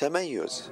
تميز.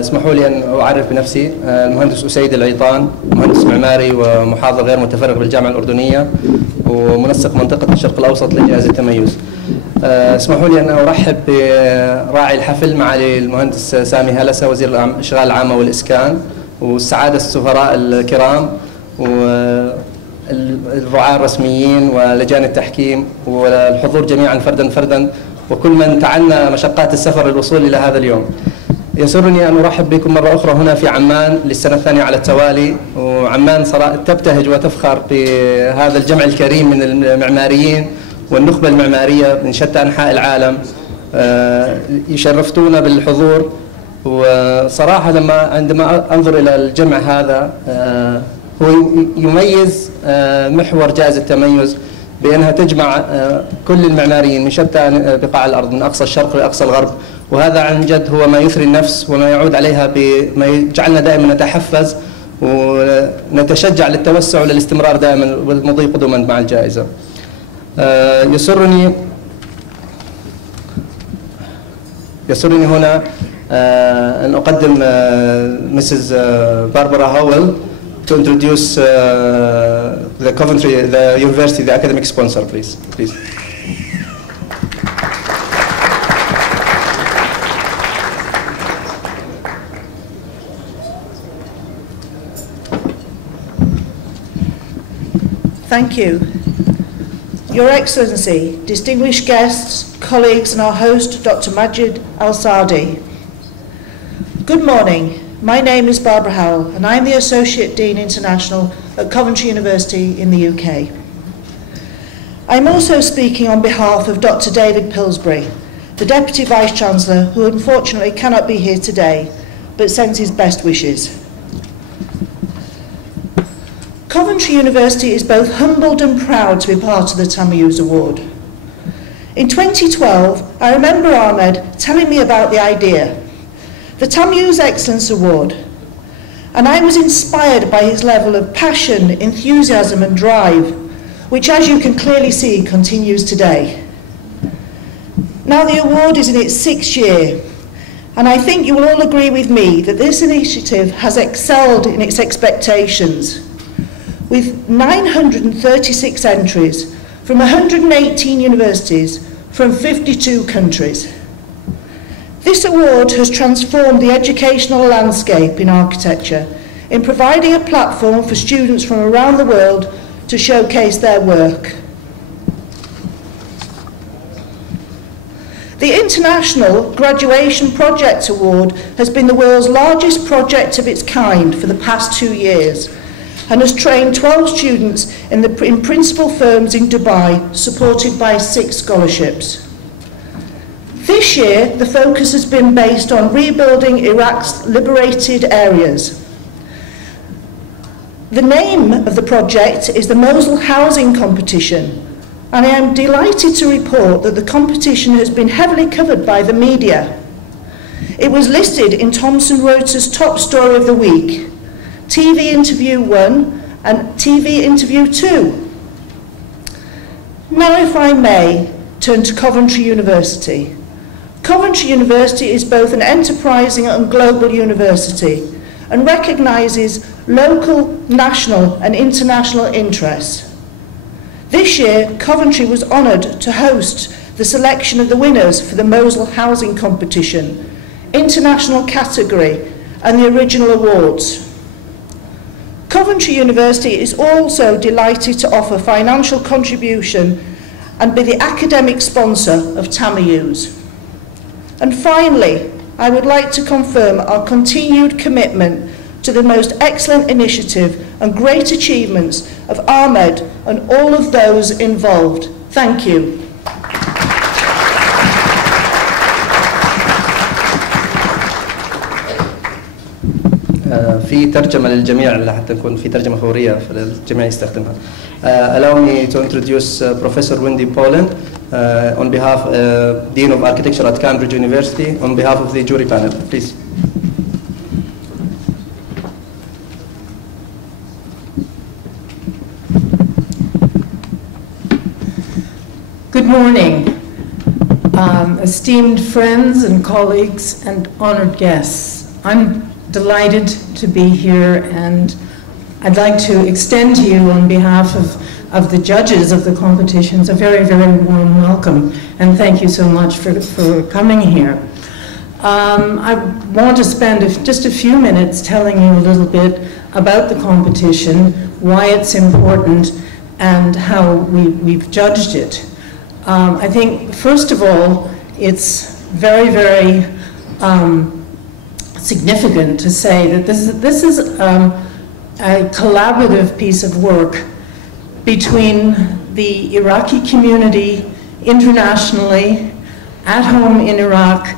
اسمحوا لي أن أعرف بنفسي. المهندس أسيد العيطان، مهندس معماري ومحاضر غير متفرغ بالجامعة الأردنية ومنسق منطقة الشرق الأوسط لجائزة تميز. اسمحوا لي أن أرحب براعي الحفل معالي المهندس سامي هلسة وزير الأشغال العامة والإسكان، والسعادة السفراء الكرام والرعاة الرسميين ولجان التحكيم والحضور جميعا فردا وكل من تعنى مشقات السفر للوصول إلى هذا اليوم. يسرني أن أرحب بكم مرة أخرى هنا في عمان للسنة الثانية على التوالي، وعمان تبتهج وتفخر بهذا الجمع الكريم من المعماريين والنخبة المعمارية من شتى أنحاء العالم. يشرفتونا بالحضور، وصراحة عندما أنظر إلى الجمع هذا هو يميز محور جائزة تميز بأنها تجمع كل المعماريين من شتى بقاع الأرض من أقصى الشرق لأقصى الغرب، وهذا عن جد هو ما يثري النفس وما يعود عليها بما يجعلنا دائما نتحفز ونتشجع للتوسع وللاستمرار دائما والمضي قدما مع الجائزة. يسرني هنا أن أقدم Mrs. Barbara Howell to introduce the Coventry, the University, the academic sponsor, please. Thank you. Your Excellency, distinguished guests, colleagues, and our host, Dr. Majid Al-Sadi. Good morning. My name is Barbara Howell, and I'm the Associate Dean International at Coventry University in the UK. I'm also speaking on behalf of Dr. David Pillsbury, the Deputy Vice-Chancellor, who unfortunately cannot be here today, but sends his best wishes. Coventry University is both humbled and proud to be part of the Tamayouz Award. In 2012, I remember Ahmed telling me about the idea, the Tamayouz Excellence Award, and I was inspired by his level of passion, enthusiasm and drive, which, as you can clearly see, continues today. Now the award is in its 6th year, and I think you will all agree with me that this initiative has excelled in its expectations, with 936 entries from 118 universities from 52 countries. This award has transformed the educational landscape in architecture in providing a platform for students from around the world to showcase their work. The International Graduation Project Award has been the world's largest project of its kind for the past 2 years and has trained 12 students in principal firms in Dubai, supported by 6 scholarships. This year, the focus has been based on rebuilding Iraq's liberated areas. The name of the project is the Mosul Housing Competition, and I am delighted to report that the competition has been heavily covered by the media. It was listed in Thomson Reuters' Top Story of the Week, TV Interview 1 and TV Interview 2. Now, if I may, turn to Coventry University. Coventry University is both an enterprising and global university and recognises local, national and international interests. This year, Coventry was honoured to host the selection of the winners for the Mosul Housing Competition, international category and the original awards. Coventry University is also delighted to offer financial contribution and be the academic sponsor of Tamayouz. And finally, I would like to confirm our continued commitment to the most excellent initiative and great achievements of Ahmed and all of those involved. Thank you. في ترجمة للجميع حتى تكون في ترجمة فورية فالجميع يستخدمها. Allow me to introduce Professor Wendy Poland on behalf Dean of Architecture at Cambridge University on behalf of the jury panel. Please. Good morning, esteemed friends and colleagues and honored guests. I'm delighted to be here, and I'd like to extend to you on behalf of the judges of the competitions a very, very warm welcome, and thank you so much for coming here. I want to spend just a few minutes telling you a little bit about the competition, why it's important, and how we've judged it. I think, first of all, it's very, very significant to say that this is a collaborative piece of work between the Iraqi community internationally, at home in Iraq,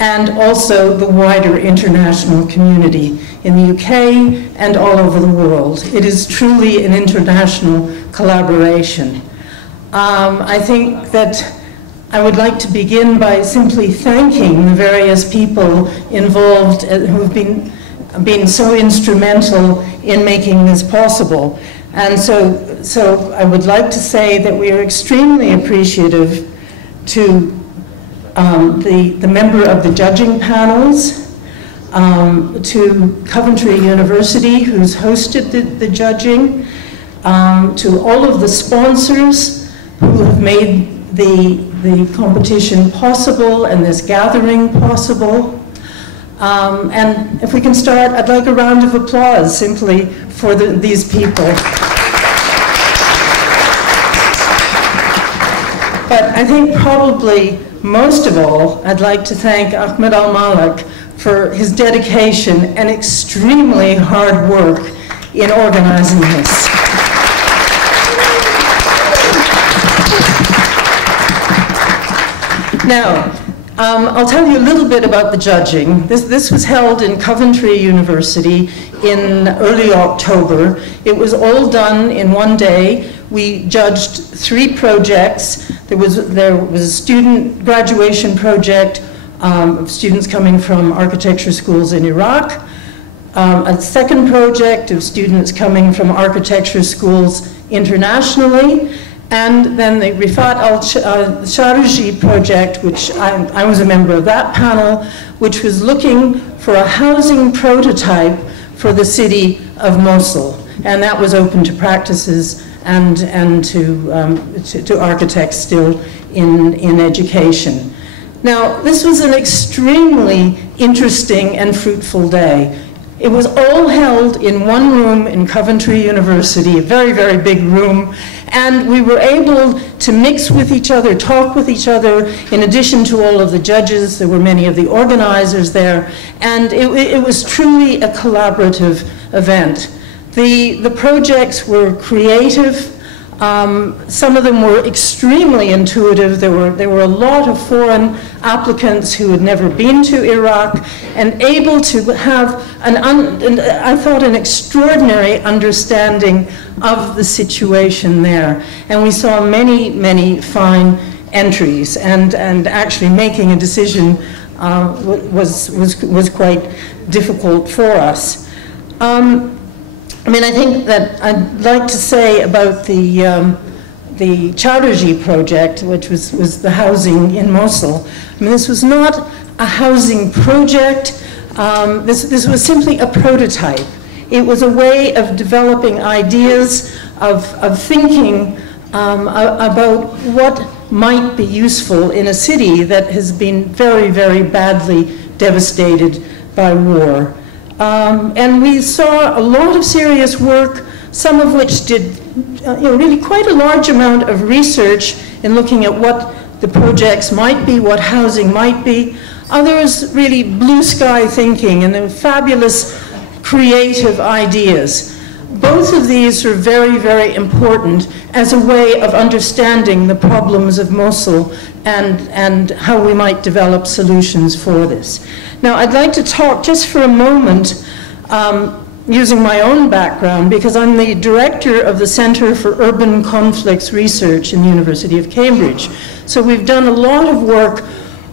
and also the wider international community in the UK and all over the world. It is truly an international collaboration. I think that I would like to begin by simply thanking the various people involved who have been so instrumental in making this possible. And so I would like to say that we are extremely appreciative to the member of the judging panels, to Coventry University, who's hosted the judging, to all of the sponsors who have made the competition possible and this gathering possible. And if we can start, I'd like a round of applause simply for these people. But I think probably most of all, I'd like to thank Ahmed Al-Malik for his dedication and extremely hard work in organizing this. Now, I'll tell you a little bit about the judging. This was held in Coventry University in early October. It was all done in one day. We judged 3 projects. There was a student graduation project of students coming from architecture schools in Iraq, a second project of students coming from architecture schools internationally, and then the Rifat al-Sharji project, which I was a member of that panel, which was looking for a housing prototype for the city of Mosul. And that was open to practices and to architects still in education. Now, this was an extremely interesting and fruitful day. It was all held in one room in Coventry University, a very, very big room, and we were able to mix with each other, talk with each other. In addition to all of the judges, there were many of the organizers there, and it was truly a collaborative event. The projects were creative. Some of them were extremely intuitive. There were a lot of foreign applicants who had never been to Iraq and able to have I thought, an extraordinary understanding of the situation there. And we saw many, many fine entries, and actually making a decision was quite difficult for us. I mean, I think that I'd like to say about the Chowderji project, which was the housing in Mosul. I mean, this was not a housing project. This was simply a prototype. It was a way of developing ideas, of thinking about what might be useful in a city that has been very, very badly devastated by war. And we saw a lot of serious work, some of which did really quite a large amount of research in looking at what the projects might be, what housing might be. Others really blue sky thinking and fabulous creative ideas. Both of these are very, very important as a way of understanding the problems of Mosul and how we might develop solutions for this. Now, I'd like to talk just for a moment using my own background, because I'm the director of the Center for Urban Conflicts Research in the University of Cambridge. So we've done a lot of work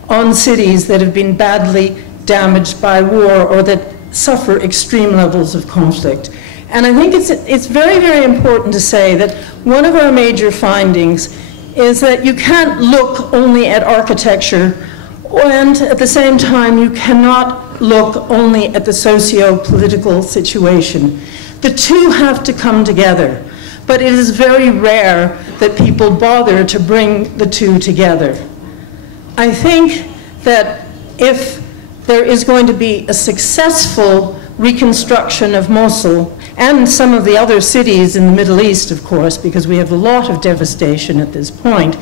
on cities that have been badly damaged by war or that suffer extreme levels of conflict. And I think it's very, very important to say that one of our major findings is that you can't look only at architecture, and at the same time you cannot look only at the socio-political situation. The two have to come together, but it is very rare that people bother to bring the two together. I think that if there is going to be a successful reconstruction of Mosul, and some of the other cities in the Middle East, of course, because we have a lot of devastation at this point,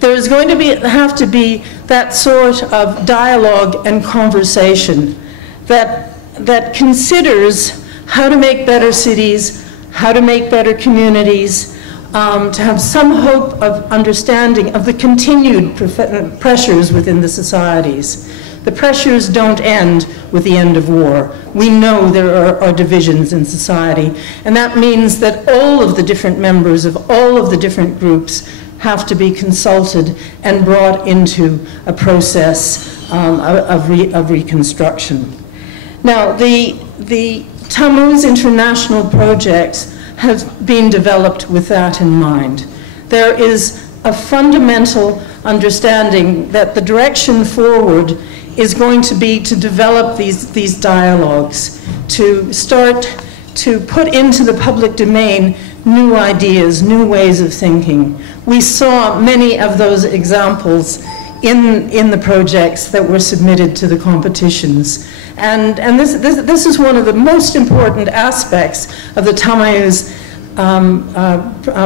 there is going to have to be that sort of dialogue and conversation that considers how to make better cities, how to make better communities, to have some hope of understanding of the continued pressures within the societies. The pressures don't end with the end of war. We know there are divisions in society, and that means that all of the different members of all of the different groups have to be consulted and brought into a process of reconstruction. Now, the Tamayouz International projects have been developed with that in mind. There is a fundamental understanding that the direction forward is going to be to develop these dialogues, to start to put into the public domain new ideas, new ways of thinking. We saw many of those examples in the projects that were submitted to the competitions. And this is one of the most important aspects of the Tamayouz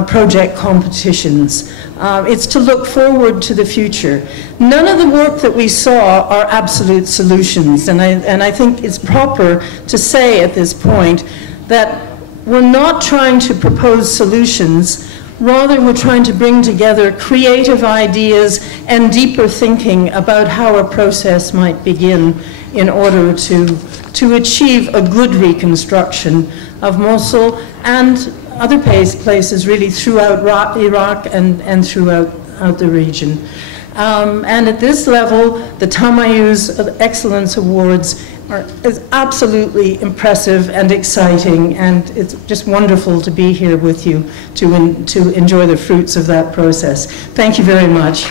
project competitions. It's to look forward to the future. None of the work that we saw are absolute solutions, and I think it's proper to say at this point that we're not trying to propose solutions, rather we're trying to bring together creative ideas and deeper thinking about how a process might begin in order to achieve a good reconstruction of Mosul and other places really throughout Iraq and throughout the region. And at this level, the Tamayouz Excellence Awards is absolutely impressive and exciting, and it's just wonderful to be here with you to enjoy the fruits of that process. Thank you very much.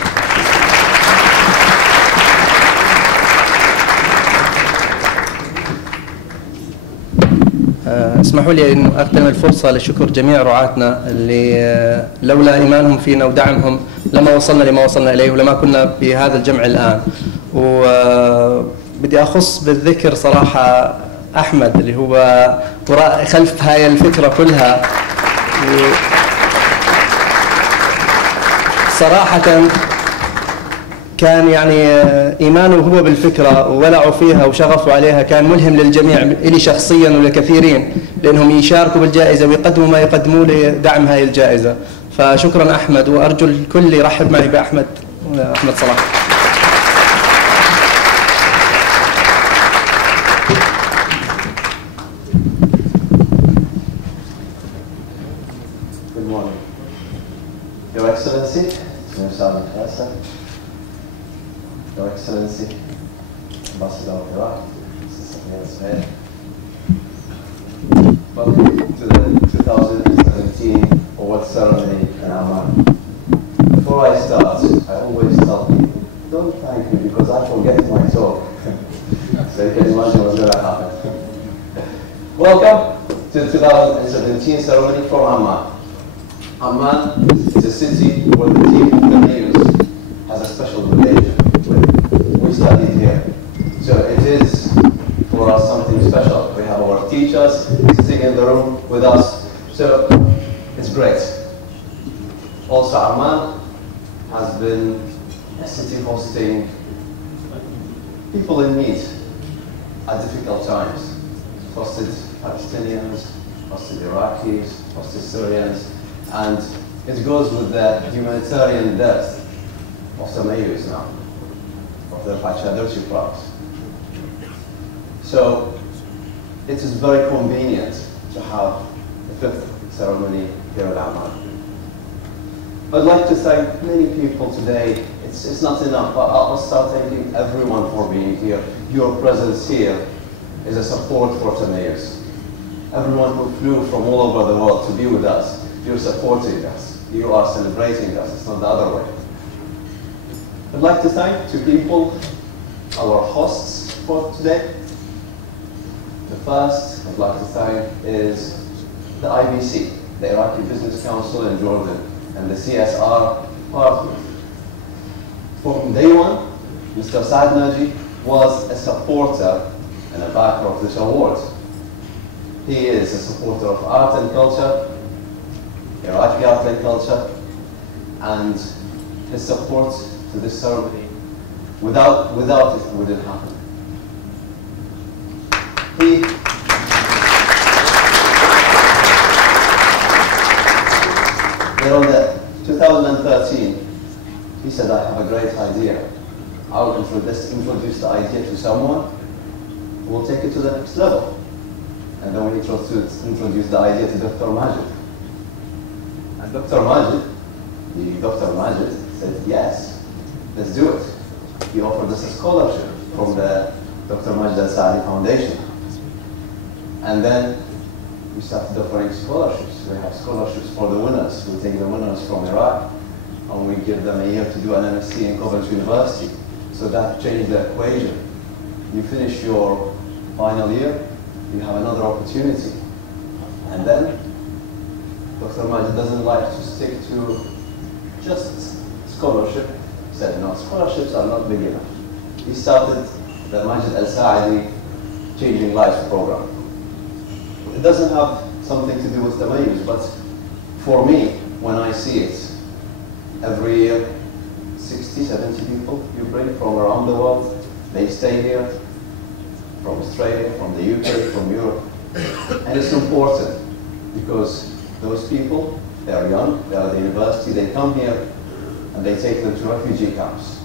اسمحوا لي أن أغتنم الفرصة لشكر جميع رعاتنا اللي لولا إيمانهم فينا ودعمهم لما وصلنا لما وصلنا إليه ولما كنا بهذا الجمع الآن. وبدي أخص بالذكر صراحة أحمد اللي هو وراء خلف هاي الفكرة كلها. صراحة كان يعني إيمانه هو بالفكرة وولعوا فيها وشغفوا عليها كان ملهم للجميع، إلي شخصيا ولكثيرين، لأنهم يشاركوا بالجائزة ويقدموا ما يقدموا لدعم هاي الجائزة. فشكرا أحمد، وأرجو الكل يرحب معي بأحمد صلاح. Good morning. Your Excellency, Sami Halaseh, Your Excellency, Ambassador of Iraq, Sami. Welcome to the 2017 award ceremony in Amman. Before I start, I always tell people, don't thank me because I forget my talk. So you can imagine what's going to happen. Welcome to the 2017 ceremony from Amman. Amman is a city where the team of Tamayouz has a special relation with. We studied here. So it is for us something special. We have our teachers sitting in the room with us. So it's great. Also Amman has been a city hosting people in need at difficult times. Hosted Palestinians, hosted Iraqis, hosted Syrians. And it goes with the humanitarian depth of Tamayouz now, of the Patronage products. So it is very convenient to have the 5th ceremony here at Amman. I'd like to thank many people today. It's not enough, but I'll start thanking everyone for being here. Your presence here is a support for Tamayouz. Everyone who flew from all over the world to be with us. You're supporting us. You are celebrating us. It's not the other way. I'd like to thank two people, our hosts for today. The first I'd like to thank is the IBC, the Iraqi Business Council in Jordan, and the CSR partner. From day one, Mr. Saad Naji was a supporter and a backer of this award. He is a supporter of art and culture, Iraqi art and culture, and his support to this ceremony, without it wouldn't happen. On the 2013, he said, I have a great idea. I'll introduce the idea to someone who will take it to the next level. And then we introduced the idea to Dr. Majid. And Dr. Majid said, yes, let's do it. He offered us a scholarship from the Dr. Majid Al-Saadi Foundation. And then we started offering scholarships. We have scholarships for the winners. We take the winners from Iraq and we give them a year to do an MSc in Coventry University. So that changed the equation. You finish your final year, you have another opportunity. And then Dr. Majid doesn't like to stick to just scholarship. He said, no, scholarships are not big enough. He started the Majid Al-Saadi Changing Lives program. It doesn't have something to do with Tamayouz, but for me, when I see it, every year, 60, 70 people you bring from around the world, they stay here, from Australia, from the UK, from Europe. And it's important because those people, they are young, they are at the university, they come here and they take them to refugee camps.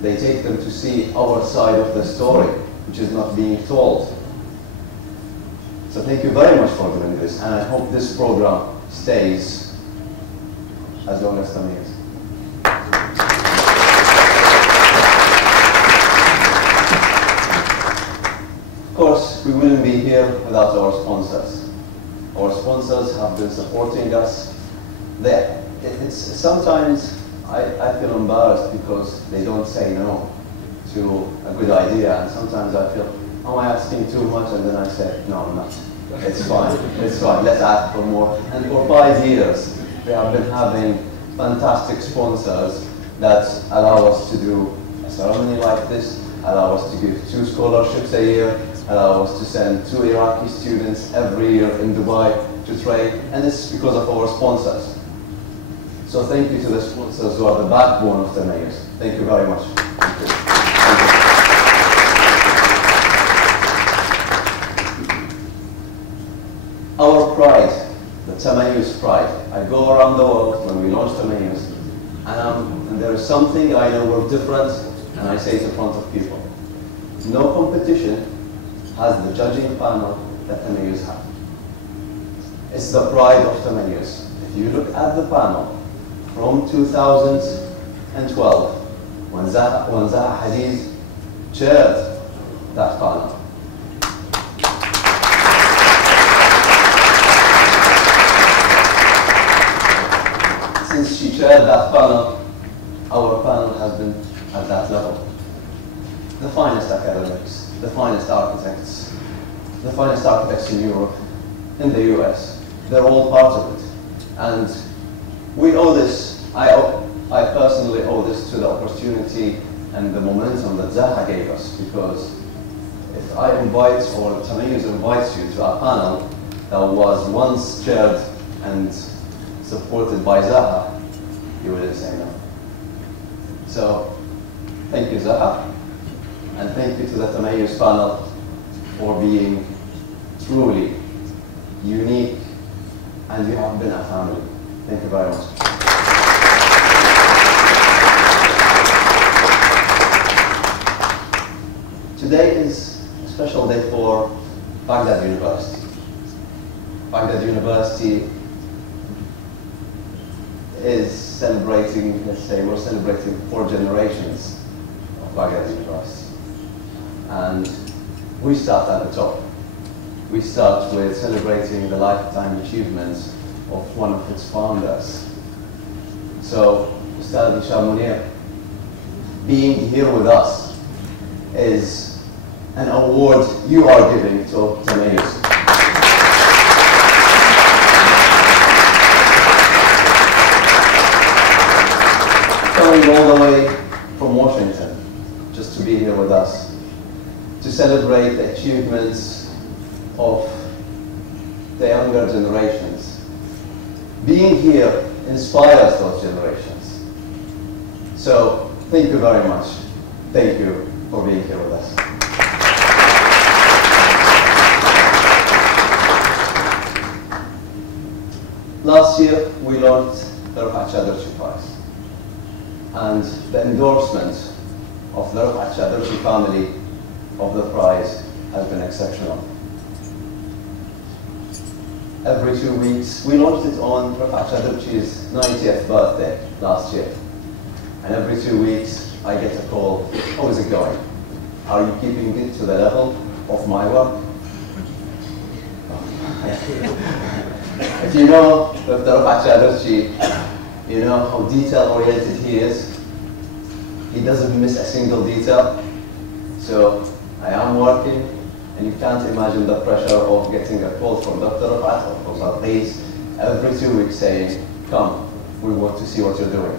They take them to see our side of the story, which is not being told. So thank you very much for doing this, and I hope this program stays as long as Tamayouz. Of course, we wouldn't be here without our sponsors. Our sponsors have been supporting us. Sometimes I feel embarrassed because they don't say no to a good idea, and sometimes I feel, am I asking too much? And then I say, no, I'm not. It's fine, it's fine. Let's ask for more. And for 5 years, we have been having fantastic sponsors that allow us to do a ceremony like this, allow us to give 2 scholarships a year, allow us to send 2 Iraqi students every year in Dubai to train, and this is because of our sponsors. So thank you to the sponsors who are the backbone of Tamayouz. Thank you very much. Thank you. Our pride, the Tamayouz pride. I go around the world when we launch Tamayouz, and there is something I know we're different, and I say it in front of people. No competition has the judging panel that Tamayouz has. It's the pride of Tamayouz. If you look at the panel from 2012, when Zaha Hadid chaired that panel, since she chaired that panel, our panel has been at that level. The finest academics, the finest architects in Europe, in the US, they're all part of it. And we owe this, I personally owe this to the opportunity and the momentum that Zaha gave us, because if I invite, or Tamayouz invites you to a panel that was once chaired and supported by Zaha, you wouldn't say no. So, thank you Zaha, and thank you to the Tamayouz panel for being truly unique, and you have been a family. Thank you very much. Today is a special day for Baghdad University. Baghdad University is celebrating, let's say, we're celebrating 4 generations of Baghdad University. And we start at the top. We start with celebrating the lifetime achievements of one of its founders. So, Ustad Munir, being here with us is an award you are giving to Tamayouz. Coming all the way from Washington, just to be here with us, to celebrate the achievements of the younger generations. Being here inspires those generations. So, thank you very much. Thank you for being here with us. Last year, we launched the Rafat Chaderchi Prize. And the endorsement of the Rafat Chaderchi family of the prize has been exceptional. Every 2 weeks, we launched it on Rafat Chaderchi's 90th birthday last year. And every 2 weeks, I get a call, how is it going? Are you keeping it to the level of my work? If you know with the Rafat Chaderchi, you know how detail-oriented he is. He doesn't miss a single detail. So I am working, and you can't imagine the pressure of getting a call from Dr. Rafat or from Zarqis every 2 weeks saying, come, we want to see what you're doing.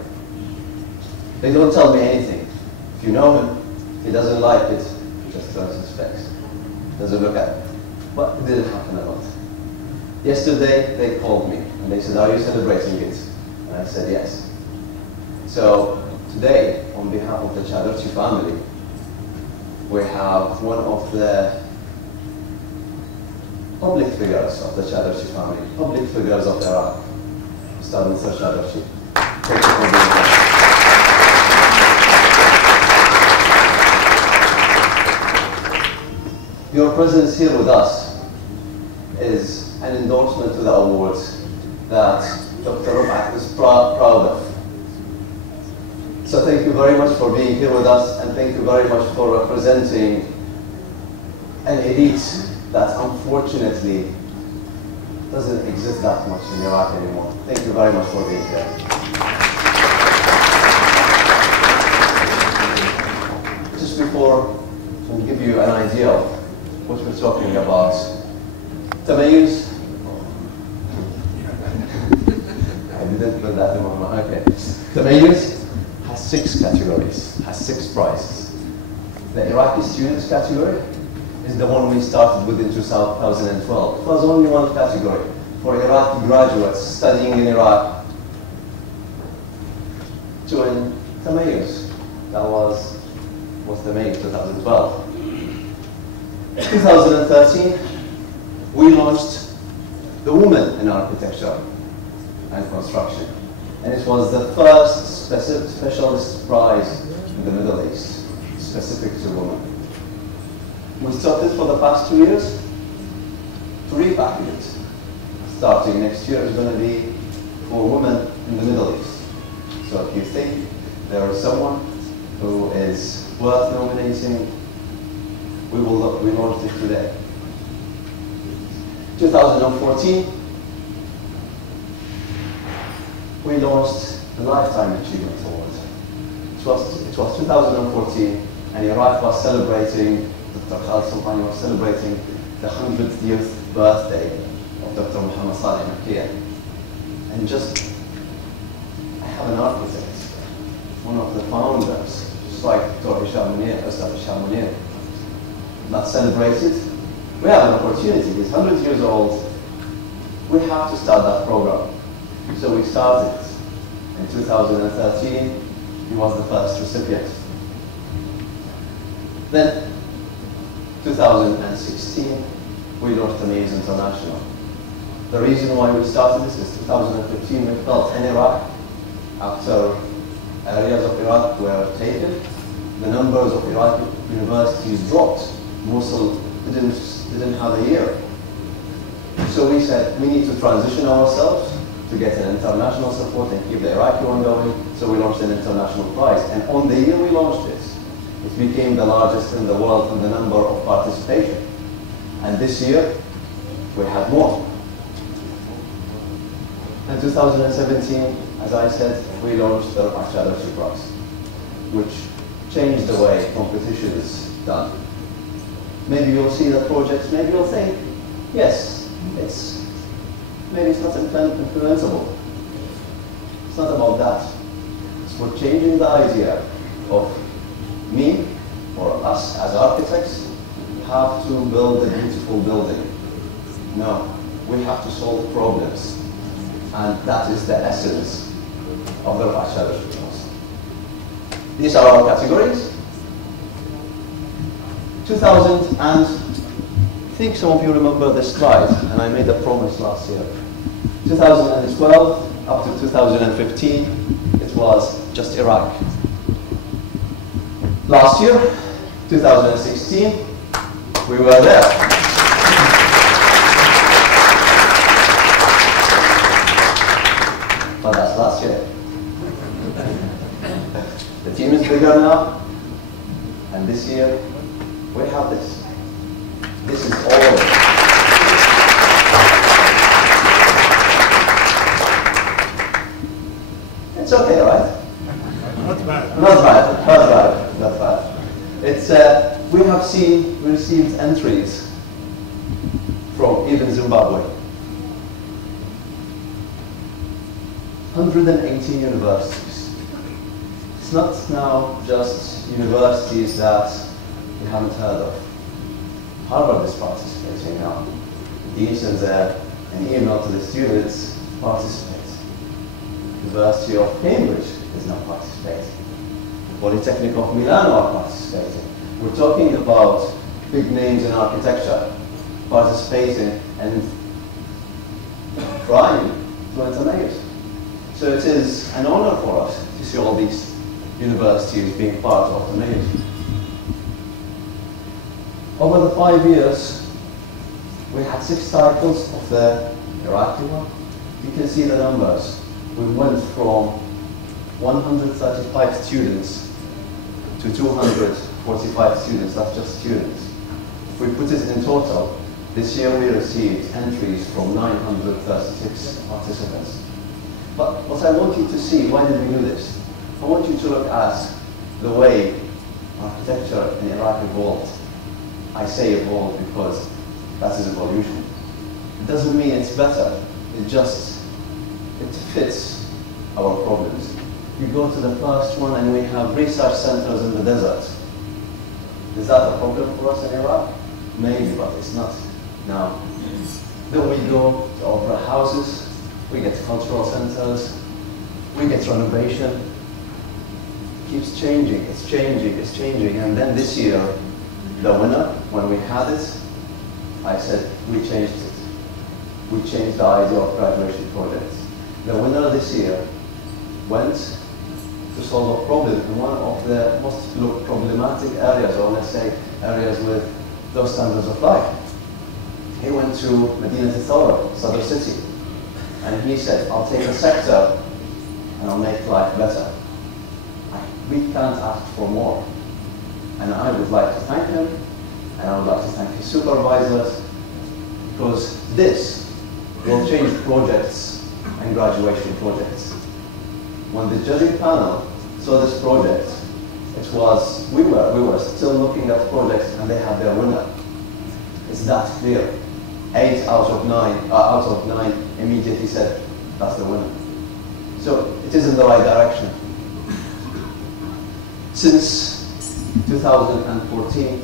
They don't tell me anything. If you know him, if he doesn't like it, he just turns his face. Doesn't look at it. But it didn't happen a lot. Yesterday, they called me, and they said, are you celebrating it? And I said, yes. So today, on behalf of the Chaderchi family, we have one of the public figures of the Chaderchi family, public figures of Iraq, Ustad Mr. Chaderchi. Thank you for being here. Your presence here with us is an endorsement to the awards that Dr. Rafat is proud of. So thank you very much for being here with us, and thank you very much for representing an elite that unfortunately doesn't exist that much in Iraq anymore. Thank you very much for being here. Just before we give you an idea of what we're talking about, Tamayouz. I didn't put that in my mind. Okay. Tamayouz has 6 categories, has 6 prizes. The Iraqi students category is the one we started with in 2012. It was only one category for Iraqi graduates studying in Iraq to win Tamayouz. That was the May of 2012. 2013, we launched the Women in Architecture and Construction. And it was the first specialist prize in the Middle East, specific to women. We started for the past 2 years to repackage it. Starting next year is going to be for women in the Middle East. So if you think there is someone who is worth nominating, we launched it today. 2014, we launched the Lifetime Achievement Award. It was 2014, and Iraq was celebrating, Dr. Halaseh was celebrating the 100th birthday of Dr. Muhammad Salih Makia. And just, I have an architect, one of the founders, just like Dr. Hisham Munir, not celebrated. We have an opportunity. He's 100 years old. We have to start that program. So we started. In 2013, he was the first recipient. Then, 2016, we launched Tamayouz International. The reason why we started this is 2015, we felt in Iraq, after areas of Iraq were taken, the numbers of Iraqi universities dropped. Mosul didn't have a year. So we said, we need to transition ourselves to get an international support and keep the Iraqi one going. So we launched an international prize. And on the year we launched it, it became the largest in the world in the number of participation. And this year, we had more. In 2017, as I said, we launched the Rafah Charity Prize, which changed the way competition is done. Maybe you'll see the projects, maybe you'll think, yes, maybe it's not influenceable. It's not about that. It's for changing the idea of me or us as architects have to build a beautiful building. No, we have to solve problems. And that is the essence of the Rafah Charity Prize. These are our categories. 2000, and I think some of you remember this slide, and I made a promise last year. 2012 up to 2015, it was just Iraq. Last year, 2016, we were there. But that's last year. The team is bigger now, and this year, we have this. This is all of it. It's okay, right? Not bad. Not bad. Not bad. Not bad. It's we received entries from even Zimbabwe. 118 universities. It's not now just universities that you haven't heard of. Harvard is participating now. Dean sends an email to the students to participate. University of Cambridge is now participating. Polytechnic of Milano are participating. We're talking about big names in architecture participating and trying to enter Tamayouz. So it is an honor for us to see all these universities being part of Tamayouz. Over the 5 years, we had 6 cycles of the Iraqi one. You can see the numbers. We went from 135 students to 245 students. That's just students. If we put it in total, this year we received entries from 936 participants. But what I want you to see, why did we do this? I want you to look at the way architecture in Iraq evolved. I say evolved because that is evolution. doesn't mean it's better. It fits our problems. You go to the first one and we have research centers in the desert. Is that a problem for us in Iraq? Maybe, but it's not now. Then we go to opera houses, we get cultural centers, we get renovation. It keeps changing, it's changing, it's changing. And then this year, the winner, when we had it, I said, we changed it. We changed the idea of graduation projects. The winner this year went to solve a problem in one of the most problematic areas, or let's say areas with those standards of life. He went to Medina Thawra, Sadr City, and he said, I'll take a sector and I'll make life better. We can't ask for more. And I would like to thank him, and I would like to thank his supervisors, because this will change projects and graduation projects. When the judging panel saw this project, we were still looking at projects and they had their winner. It's that clear. 8 out of 9 immediately said, that's the winner. So it is in the right direction. Since 2014,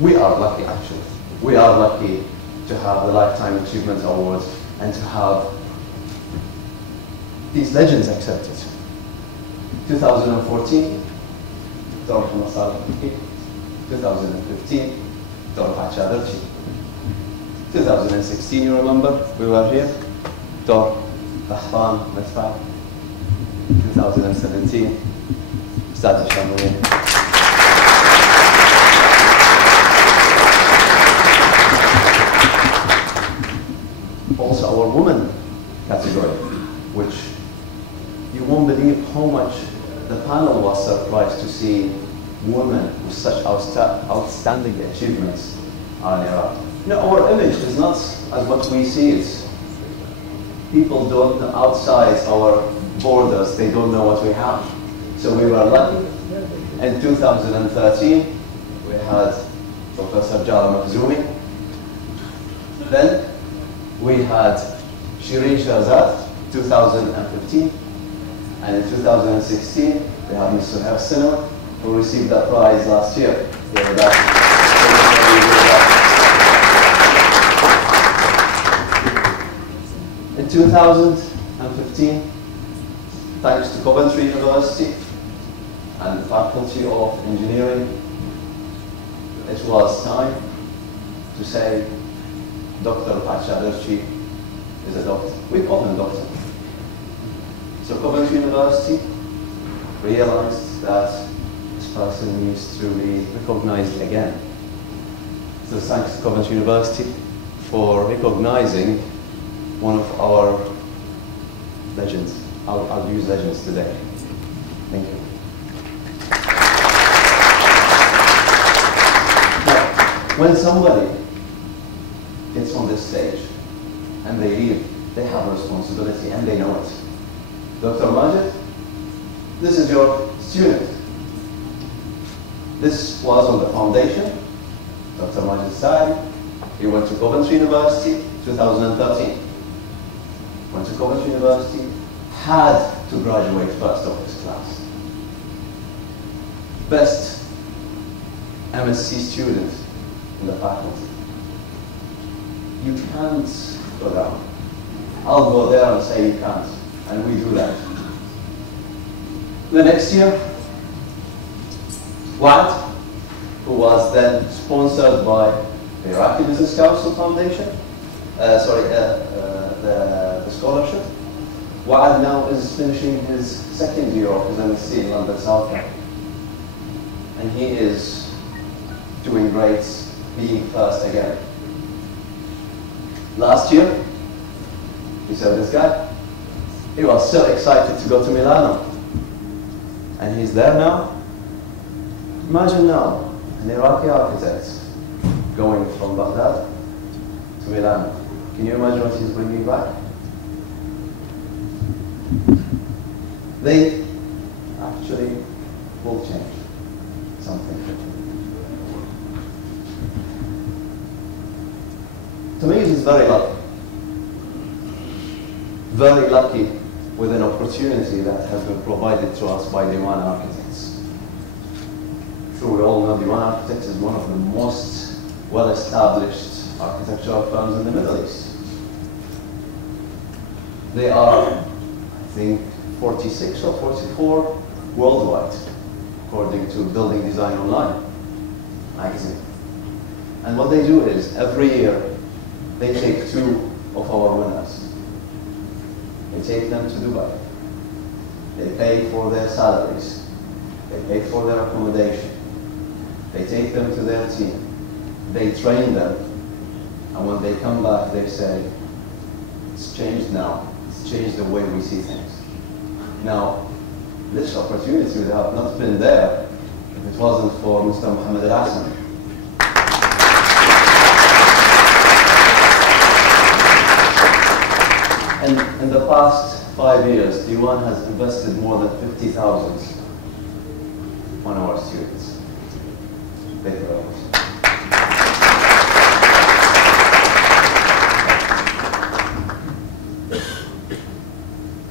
we are lucky actually. We are lucky to have the Lifetime Achievement Awards and to have these legends accepted. 2014, Dr. Masal, 2015, Dr. Hachadarchi. 2016, you remember, we were here, Dr. Rahman Matfa. 2017, Ustad Shamouye. Also our women category, which you won't believe how much the panel was surprised to see women with such outstanding achievements are in Iraq. You know, our image is not as what we see it. People don't know outside our borders, they don't know what we have. So we were lucky. In 2013, we had Professor Jara Makhzoumi. Then we had Shireen Shahzad, 2015. And in 2016, we had Mr. Halaseh, who received that prize last year. In 2015, thanks to Coventry University and the Faculty of Engineering, it was time to say Dr. Hachadarchi is a doctor. We call him doctor. So Coventry University realized that this person needs to be recognized again. So thanks to Coventry University for recognizing one of our legends. I'll use legends today. Thank you. Now, when somebody gets on this stage and they leave, they have a responsibility and they know it. Dr. Majid, this is your student. This was on the foundation. Dr. Majid Sami, he went to Coventry University, 2013. Went to Coventry University, had to graduate first of his class. Best MSc student in the faculty. You can't go down. I'll go there and say you can't, and we do that. The next year, Wa'ad, who was then sponsored by the Iraqi Business Council Foundation, the scholarship. Wa'ad now is finishing his second year of his MSc in London South Bank. And he is doing great, being first again. Last year, you saw this guy. He was so excited to go to Milano. And he's there now. Imagine now, an Iraqi architect going from Baghdad to Milano. Can you imagine what he's bringing back? They actually will change something. Tamayouz is very lucky. with an opportunity that has been provided to us by Diwan Architects. Sure, we all know Diwan Architects is one of the most well-established architectural firms in the Middle East. They are, I think, 46 or 44 worldwide, according to Building Design Online magazine. And what they do is, every year, they take 2 of our winners. They take them to Dubai. They pay for their salaries. They pay for their accommodation. They take them to their team. They train them. And when they come back, they say, it's changed now. It's changed the way we see things. Now, this opportunity would have not been there if it wasn't for Mr. Mohammed Al-Hassan. And in the past 5 years, Diwan has invested more than 50,000 on our students. Thank you very much.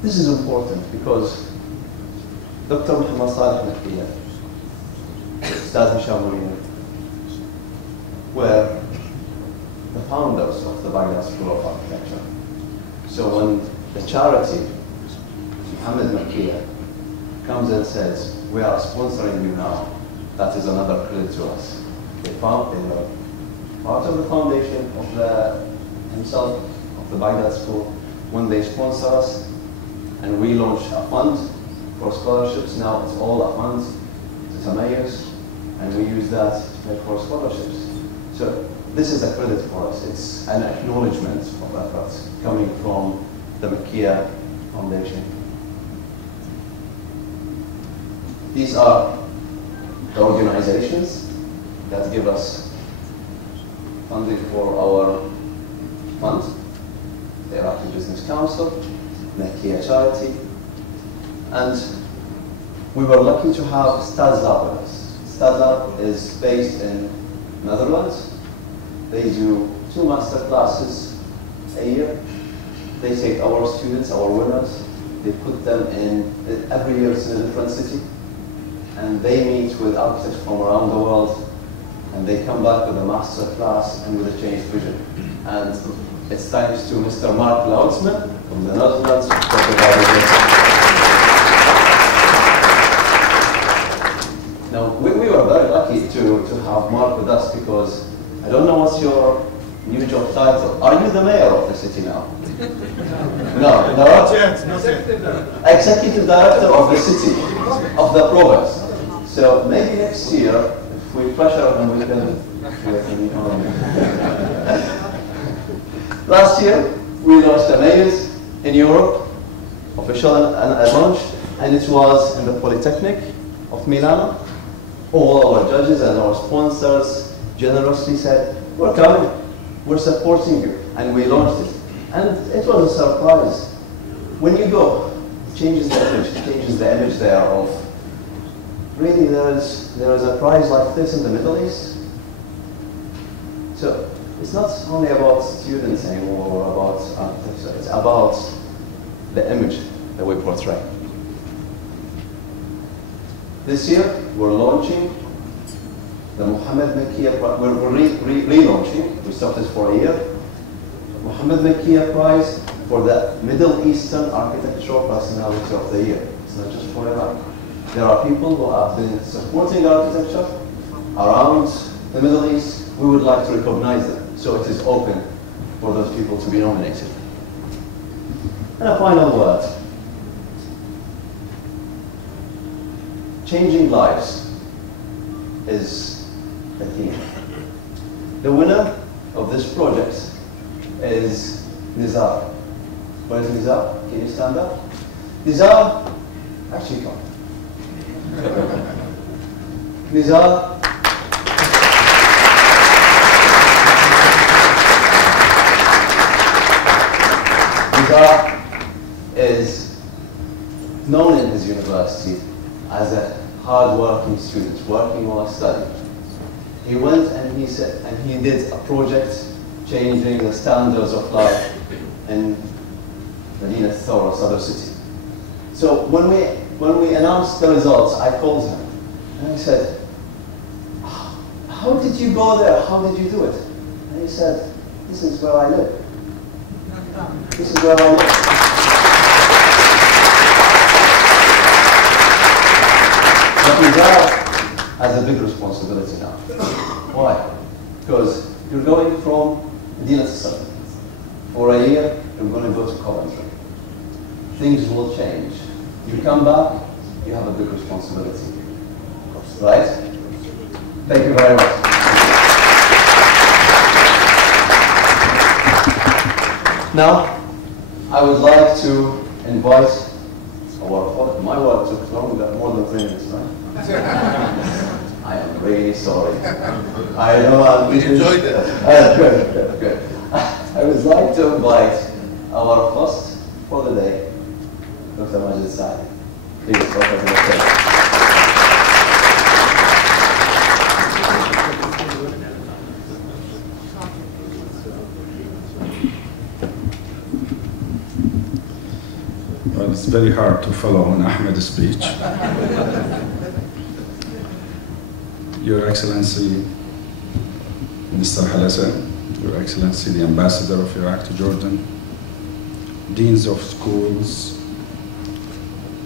This is important because Dr. Muhammad Saleh Makia, Ustad Hisham Mourinho, were the founders of the Baghdad School of Architecture. So when the charity, Muhammad Makia, comes and says, we are sponsoring you now, that is another credit to us. They were part of the foundation of himself, of the Baghdad School, when they sponsor us, and we launch a fund for scholarships. Now it's all a fund to Tamayouz, and we use that to pay for scholarships. So this is a credit for us. It's an acknowledgement of efforts coming from the Makia Foundation. These are the organizations that give us funding for our fund: the Iraqi Business Council, Makia Charity, and we were lucky to have Stadlab with us. Stadlab is based in Netherlands. They do 2 master classes a year. They take our students, our winners, they put them in, every year it's in a different city, and they meet with architects from around the world, and they come back with a master class and with a changed vision. And it's thanks to Mr. Mark Loudsman from the Netherlands for providing this. Now, we were very lucky to have Mark with us because I don't know what's your new job title. Are you the mayor of the city now? No, Not yet, not yet. Executive Director of the city, of the province. So maybe next year, if we pressure him, we can. Last year, we launched Tamayouz in Europe, official launch, and it was in the Polytechnic of Milano. All our judges and our sponsors generously said, we're coming, we're supporting you, and we launched it. And it was a surprise. When you go, it changes the image there of, really there is a prize like this in the Middle East. So it's not only about students anymore or about architecture, it's about the image that we portray. This year, we're launching the Mohammed Makia Prize. We're relaunching, we started for a year, Mohammed Makia Prize for the Middle Eastern Architectural Personality of the Year. It's not just for Iraq. There are people who have been supporting architecture around the Middle East. We would like to recognize them. So it is open for those people to be nominated. And a final word. Changing lives is the theme. The winner of this project is Nizar. Where is Nizar? Can you stand up? Nizar, actually come. Nizar is known in his university as a hard-working student, working while studying. He went and he said, and he did a project changing the standards of life in Medina Thawra, other city. So when we announced the results, I called him and I said, how did you go there? How did you do it? And he said, this is where I live. This is where I live. But Nizar has a big responsibility now. Why? Because you're going from Medina to Sami. For a year, you're going to go to Coventry. Things will change. You come back, you have a big responsibility. Right? Thank you very much. Now, I would like to invite my word took longer, more than 3 minutes, right? I am really sorry. I know I'm We enjoyed it. Good. I would like to invite our host for the day, Dr. Majid Sami. Please, welcome to the stage. Well, it's very hard to follow on Ahmed's speech. Your Excellency, Mr. Halaseh, Your Excellency, the Ambassador of Iraq to Jordan, Deans of schools,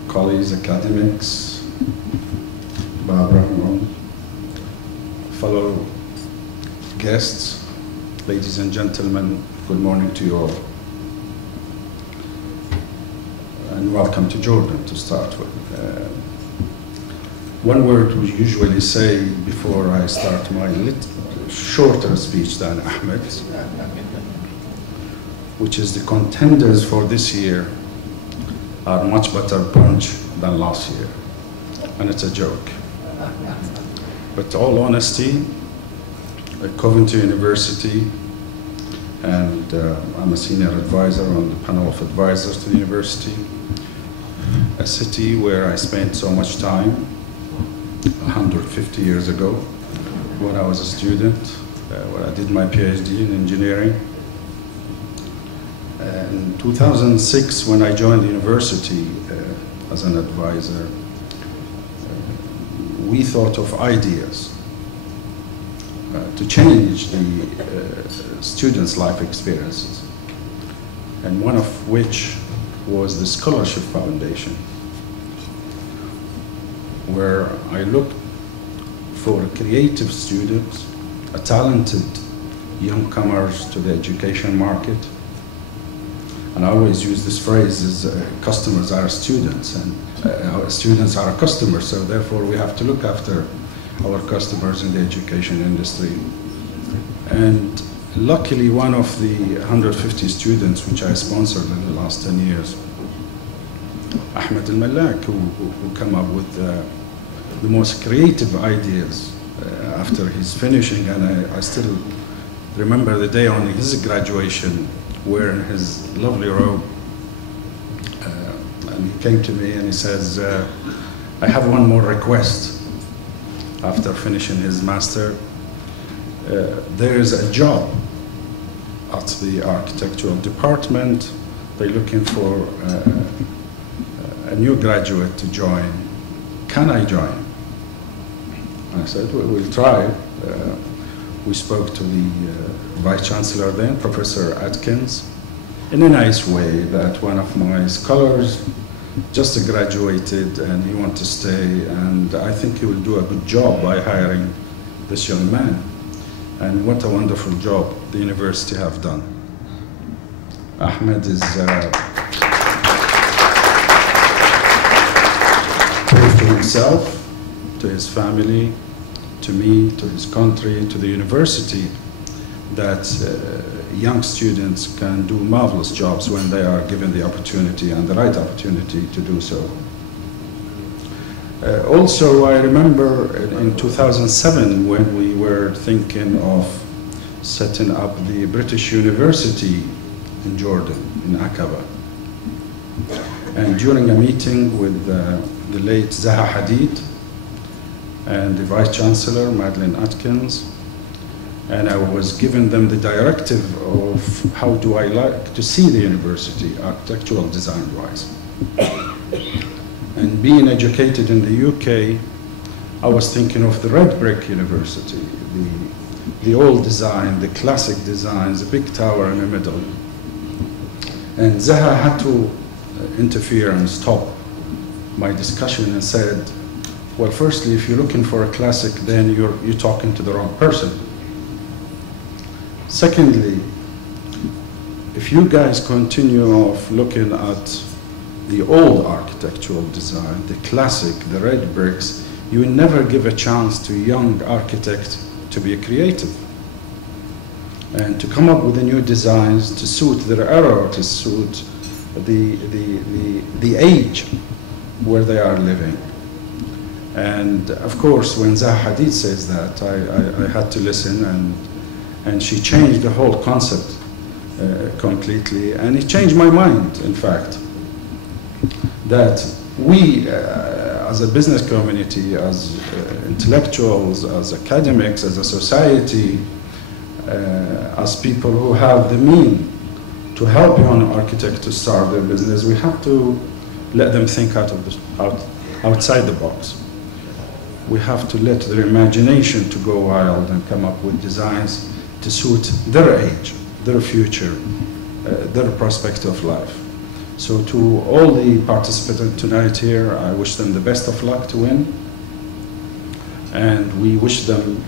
colleagues, academics, Barbara, fellow guests, ladies and gentlemen, good morning to you all. And welcome to Jordan to start with. One word we usually say before I start my shorter speech than Ahmed's, which is the contenders for this year are much better punch than last year. And it's a joke. But all honesty, Coventry University, and I'm a senior advisor on the panel of advisors to the university, a city where I spent so much time, 150 years ago, when I was a student, where I did my PhD in engineering. In 2006, when I joined the university as an advisor, we thought of ideas to change the students' life experiences, and one of which was the Scholarship Foundation, where I looked for creative students, talented newcomers to the education market. And I always use this phrase as customers are students, and students are customers, so therefore we have to look after our customers in the education industry. And luckily, one of the 150 students which I sponsored in the last 10 years, Ahmed al-Malak, who came up with the most creative ideas after his finishing, and I still remember the day on his graduation, wearing his lovely robe, and he came to me and he says, I have one more request. After finishing his master, there is a job at the architectural department. They're looking for a new graduate to join. Can I join? I said, we'll try. We spoke to the Vice Chancellor then, Professor Atkins, in a nice way, that one of my scholars just graduated and he wants to stay, and I think he will do a good job by hiring this young man. And what a wonderful job the university have done. Ahmed is proved to himself, to his family, to me, to his country, to the university, that young students can do marvelous jobs when they are given the opportunity and the right opportunity to do so. Also, I remember in 2007 when we were thinking of setting up the British University in Jordan, in Aqaba. And during a meeting with the late Zaha Hadid and the Vice Chancellor, Madeleine Atkins, and I was giving them the directive of how do I like to see the university, architectural design-wise. being educated in the UK, I was thinking of the red brick university, the old design, the classic designs, the big tower in the middle. And Zaha had to interfere and stop my discussion and said, well, firstly, if you're looking for a classic, then you're talking to the wrong person. Secondly, if you guys continue off looking at the old architectural design, the classic, the red bricks, you will never give a chance to a young architect to be creative and to come up with the new designs to suit their era, to suit the age where they are living. And of course, when Zaha Hadid says that, I had to listen, and she changed the whole concept completely, and it changed my mind, in fact, that we as a business community, as intellectuals, as academics, as a society, as people who have the means to help young architects to start their business, we have to let them think outside the box. We have to let their imagination to go wild and come up with designs to suit their age, their future, their prospect of life. So to all the participants tonight here, I wish them the best of luck to win. And we wish them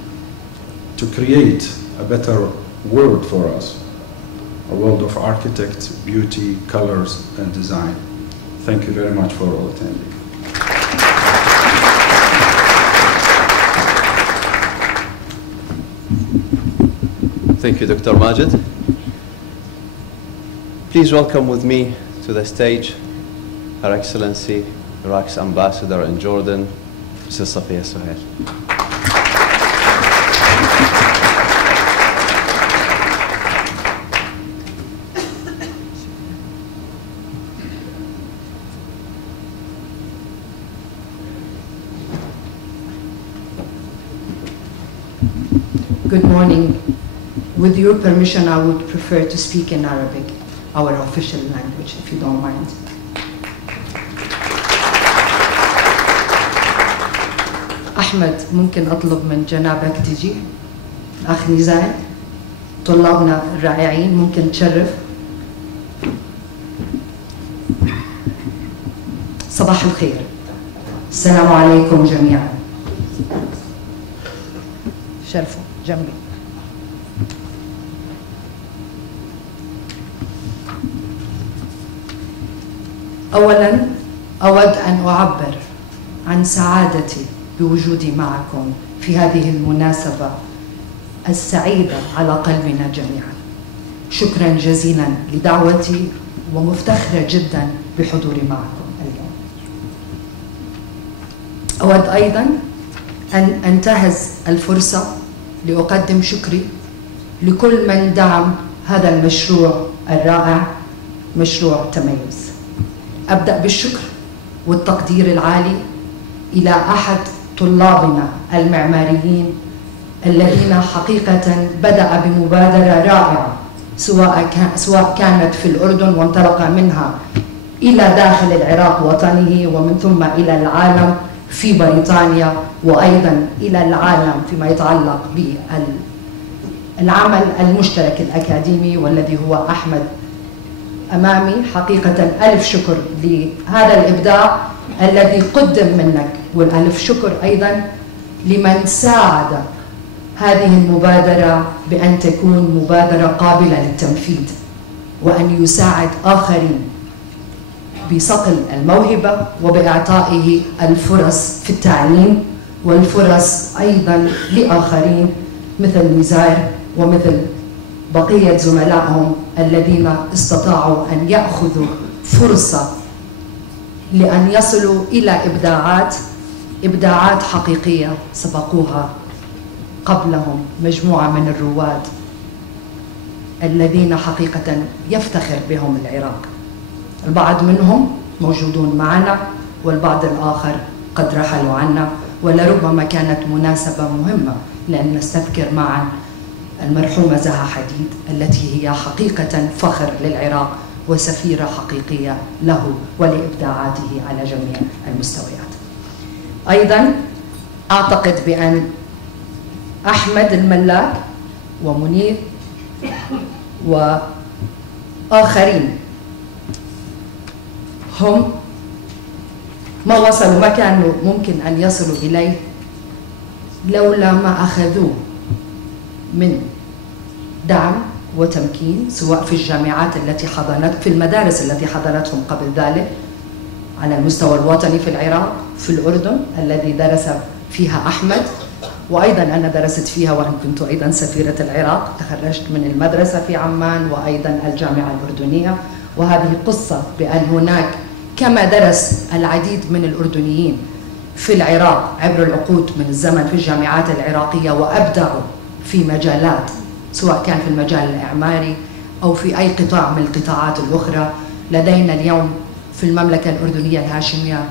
to create a better world for us, a world of architect, beauty, colors, and design. Thank you very much for all attending. Thank you, Dr. Majid. Please welcome with me to the stage Her Excellency, Iraq's Ambassador in Jordan, Mrs. Safiya Suhail. Good morning. With your permission, I would prefer to speak in Arabic, our official language, if you don't mind. أحمد، ممكن أطلب من جنابك تجي؟ الأخ نزاع، طلابنا الرائعين، ممكن تشرف؟ صباح الخير. السلام عليكم جميعا. شرفوا جنبي. أولاً أود أن أعبر عن سعادتي بوجودي معكم في هذه المناسبة السعيدة على قلبنا جميعاً. شكراً جزيلاً لدعوتي ومفتخرة جداً بحضوري معكم اليوم. أود أيضاً أن أنتهز الفرصة لأقدم شكري لكل من دعم هذا المشروع الرائع، مشروع تميز. أبدأ بالشكر والتقدير العالي إلى أحد طلابنا المعماريين الذين حقيقة بدأ بمبادرة رائعة، سواء كانت في الأردن وانطلق منها إلى داخل العراق وطنه، ومن ثم إلى العالم في بريطانيا، وأيضا إلى العالم فيما يتعلق بالعمل المشترك الأكاديمي، والذي هو أحمد أمامي. حقيقة ألف شكر لهذا الإبداع الذي قدم منك، والألف شكر أيضا لمن ساعد هذه المبادرة بأن تكون مبادرة قابلة للتنفيذ، وأن يساعد آخرين بصقل الموهبة وبإعطائه الفرص في التعليم، والفرص أيضا لآخرين مثل نزار ومثل بقية زملائهم الذين استطاعوا أن يأخذوا فرصة لأن يصلوا إلى إبداعات حقيقية سبقوها قبلهم مجموعة من الرواد الذين حقيقة يفتخر بهم العراق. البعض منهم موجودون معنا، والبعض الآخر قد رحلوا عنا، ولربما كانت مناسبة مهمة لأن نستذكر معا المرحومة زها حديد التي هي حقيقة فخر للعراق وسفيرة حقيقية له ولإبداعاته على جميع المستويات. أيضا أعتقد بأن أحمد الملاك ومنير وآخرين هم ما وصلوا، ما كانوا ممكن أن يصلوا إليه لولا ما أخذوه من دعم وتمكين، سواء في الجامعات التي في المدارس التي حضنتهم قبل ذلك على المستوى الوطني في العراق، في الأردن الذي درس فيها أحمد، وأيضا أنا درست فيها وأنا كنت أيضا سفيرة العراق، تخرجت من المدرسة في عمان وأيضا الجامعة الأردنية. وهذه قصة بأن هناك كما درس العديد من الأردنيين في العراق عبر العقود من الزمن في الجامعات العراقية وأبدعوا في مجالات، سواء كان في المجال المعماري أو في أي قطاع من القطاعات الأخرى. لدينا اليوم في المملكة الأردنية الهاشمية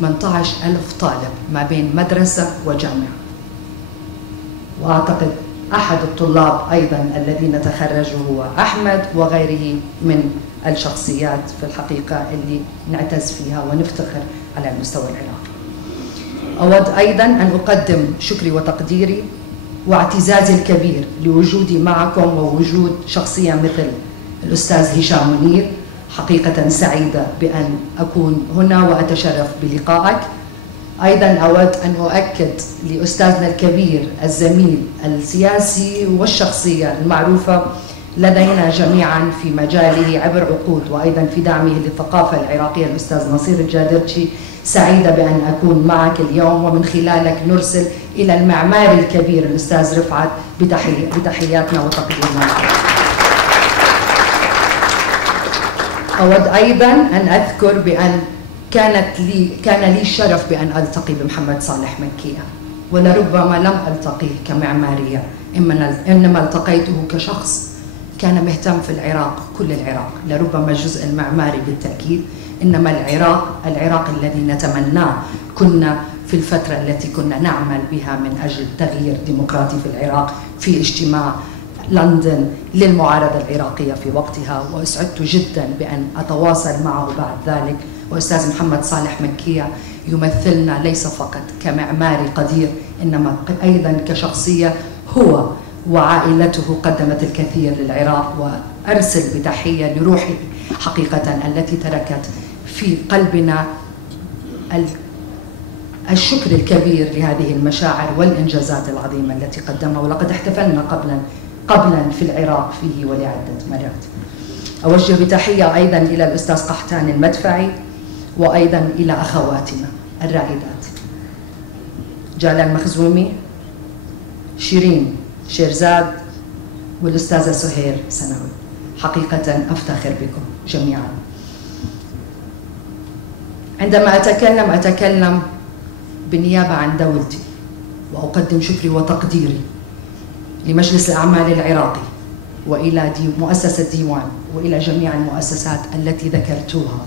18,000 طالب ما بين مدرسة وجامعة. وأعتقد أحد الطلاب أيضا الذين تخرجوا هو أحمد وغيره من الشخصيات في الحقيقة اللي نعتز فيها ونفتخر على المستوى العراقي. أود أيضا أن أقدم شكري وتقديري واعتزازي الكبير لوجودي معكم ووجود شخصية مثل الأستاذ هشام منير. حقيقة سعيدة بأن أكون هنا وأتشرف بلقائك. أيضا أود أن أؤكد لأستاذنا الكبير الزميل السياسي والشخصية المعروفة لدينا جميعا في مجاله عبر عقود وأيضا في دعمه للثقافة العراقية الأستاذ نصير الجادرشي. سعيدة بأن أكون معك اليوم ومن خلالك نرسل إلى المعماري الكبير الأستاذ رفعت بتحياتنا وتقديرنا. أود أيضا أن أذكر بأن كان لي الشرف بأن ألتقي بمحمد صالح مكية، ولربما لم ألتقيه كمعمارية، إنما التقيته كشخص كان مهتم في العراق، كل العراق، لربما الجزء المعماري بالتأكيد، إنما العراق الذي نتمناه. كنا في الفترة التي كنا نعمل بها من أجل تغيير ديمقراطي في العراق في اجتماع لندن للمعارضة العراقية في وقتها، وأسعدت جدا بأن أتواصل معه بعد ذلك. وأستاذ محمد صالح مكية يمثلنا ليس فقط كمعماري قدير، إنما أيضا كشخصية هو وعائلته قدمت الكثير للعراق. وأرسل بتحية لروحي حقيقة التي تركت في قلبنا الشكر الكبير لهذه المشاعر والإنجازات العظيمة التي قدمها، ولقد احتفلنا قبلا في العراق فيه ولعدة مرات. أوجه بتحية أيضا إلى الأستاذ قحطان المدفعي وأيضا إلى أخواتنا الرائدات جالة المخزومي، شيرين شيرزاد، والأستاذة سهير سنوي. حقيقة أفتخر بكم جميعا. عندما أتكلم بالنيابة عن دولتي، وأقدم شكري وتقديري لمجلس الأعمال العراقي وإلى مؤسسة ديوان وإلى جميع المؤسسات التي ذكرتوها،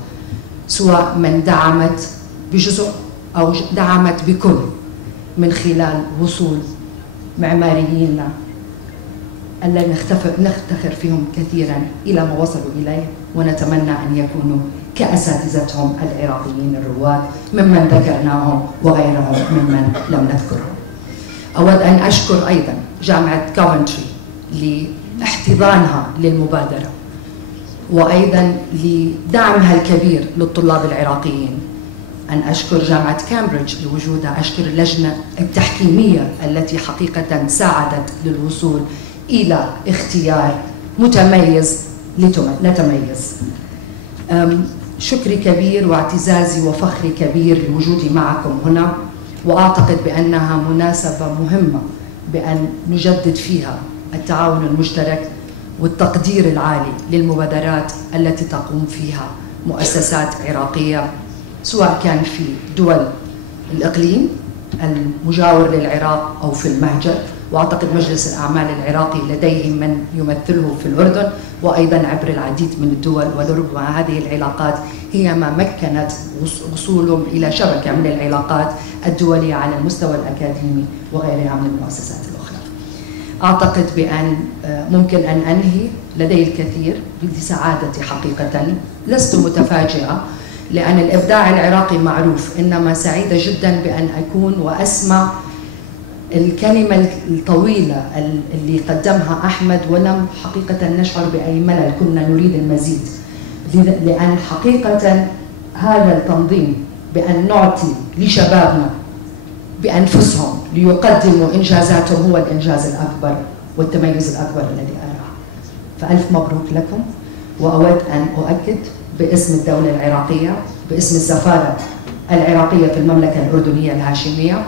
سواء من دعمت بجزء أو دعمت بكل، من خلال وصول معماريين الذين نفتخر فيهم كثيرا إلى ما وصلوا إليه، ونتمنى أن يكونوا كأساتذتهم العراقيين الرواد ممن ذكرناهم وغيرهم ممن لم نذكرهم. أود أن أشكر أيضا جامعة كوفنتري لاحتضانها للمبادرة وأيضا لدعمها الكبير للطلاب العراقيين. أن أشكر جامعة كامبريدج لوجودها، أشكر اللجنة التحكيمية التي حقيقة ساعدت للوصول إلى اختيار متميز لتميز. شكري كبير واعتزازي وفخري كبير لوجودي معكم هنا، وأعتقد بأنها مناسبة مهمة بأن نجدد فيها التعاون المشترك والتقدير العالي للمبادرات التي تقوم فيها مؤسسات عراقية، سواء كان في دول الإقليم المجاور للعراق أو في المهجر. وأعتقد مجلس الأعمال العراقي لديه من يمثله في الأردن وأيضا عبر العديد من الدول، ولربما هذه العلاقات هي ما مكنت وصولهم إلى شبكة من العلاقات الدولية على المستوى الأكاديمي وغيرها من المؤسسات الأخرى. أعتقد بأن ممكن أن أنهي، لدي الكثير لسعادتي حقيقة، لست متفاجئة لأن الإبداع العراقي معروف، إنما سعيدة جدا بأن أكون وأسمع الكلمة الطويلة اللي قدمها أحمد، ولم حقيقة نشعر بأي ملل، كنا نريد المزيد، لأن حقيقة هذا التنظيم بأن نعطي لشبابنا بأنفسهم ليقدموا إنجازاتهم هو الإنجاز الأكبر والتميز الأكبر الذي أراه. فألف مبروك لكم، وأود أن أؤكد باسم الدولة العراقية، باسم السفارة العراقية في المملكة الأردنية الهاشمية،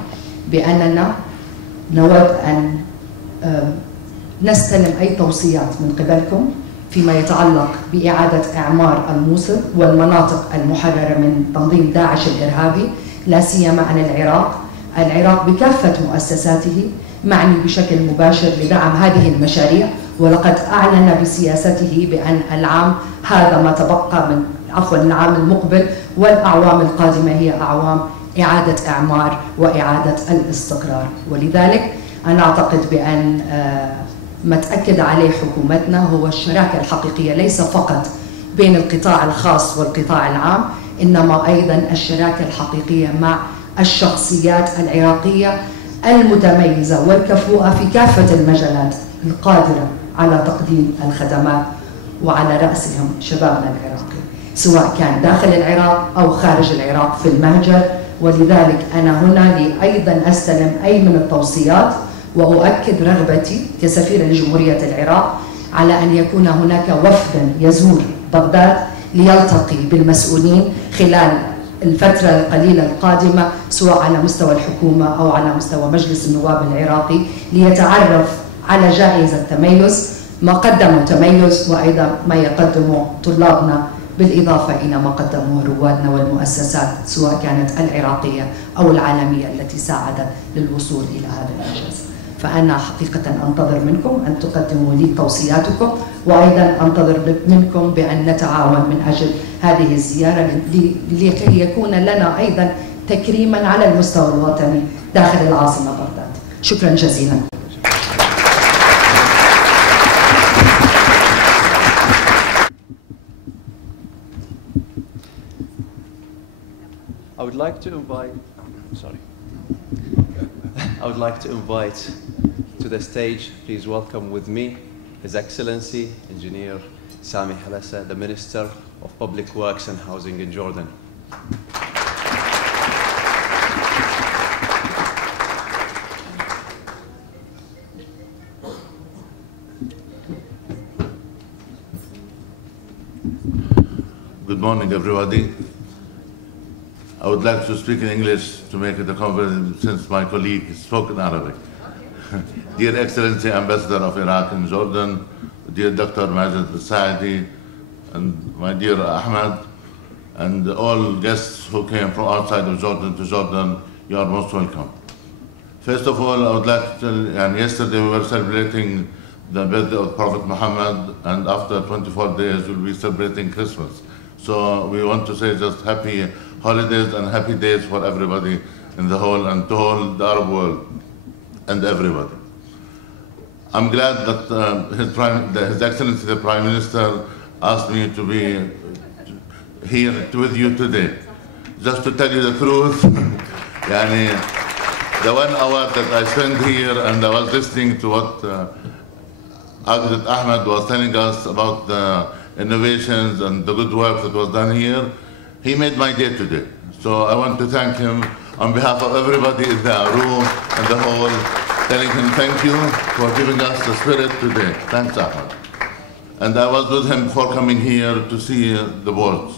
بأننا نود أن نستلم أي توصيات من قبلكم فيما يتعلق بإعادة إعمار الموصل والمناطق المحررة من تنظيم داعش الإرهابي، لا سيما أن العراق بكافة مؤسساته معني بشكل مباشر لدعم هذه المشاريع، ولقد أعلن بسياسته بأن العام هذا ما تبقى من العام المقبل والأعوام القادمة هي أعوام إعادة إعمار وإعادة الاستقرار. ولذلك أنا أعتقد بأن ما تأكد عليه حكومتنا هو الشراكة الحقيقية، ليس فقط بين القطاع الخاص والقطاع العام، إنما أيضا الشراكة الحقيقية مع الشخصيات العراقية المتميزة والكفؤة في كافة المجالات القادرة على تقديم الخدمات، وعلى رأسهم شبابنا العراقي سواء كان داخل العراق أو خارج العراق في المهجر. ولذلك أنا هنا أيضا أستلم أي من التوصيات، وأؤكد رغبتي كسفيرة لجمهورية العراق على أن يكون هناك وفدا يزور بغداد ليلتقي بالمسؤولين خلال الفترة القليلة القادمة، سواء على مستوى الحكومة أو على مستوى مجلس النواب العراقي، ليتعرف على جائزة تميز، ما قدمه تميز وأيضا ما يقدمه طلابنا، بالإضافة إلى ما قدمه روادنا والمؤسسات سواء كانت العراقية أو العالمية التي ساعدت للوصول إلى هذا الإنجاز. فأنا حقيقة أنتظر منكم أن تقدموا لي توصياتكم، وأيضا أنتظر منكم بأن نتعاون من أجل هذه الزيارة لكي يكون لنا أيضا تكريما على المستوى الوطني داخل العاصمة بغداد. شكرا جزيلا. I would like to invite to the stage, please welcome with me His Excellency Engineer Sami Halaseh, the Minister of Public Works and Housing in Jordan. Good morning, everybody. I would like to speak in English to make it a conversation since my colleague spoke in Arabic. Dear Excellency, Ambassador of Iraq in Jordan, dear Dr. Majid Al-Saadi, and my dear Ahmed, and all guests who came from outside of Jordan to Jordan, you are most welcome. First of all, I would like to tell you, and yesterday we were celebrating the birthday of Prophet Muhammad, and after 24 days we'll be celebrating Christmas. So we want to say just happy holidays and happy days for everybody in the whole and the whole Arab world and everybody. I'm glad that His Excellency the Prime Minister asked me to be here with you today. Just to tell you the truth, the 1 hour that I spent here and I was listening to what Aghdad Ahmed was telling us about the innovations and the good work that was done here, he made my day today. So I want to thank him on behalf of everybody in the room and the hall, telling him thank you for giving us the spirit today. Thanks, Ahmed. And I was with him before coming here to see the boards.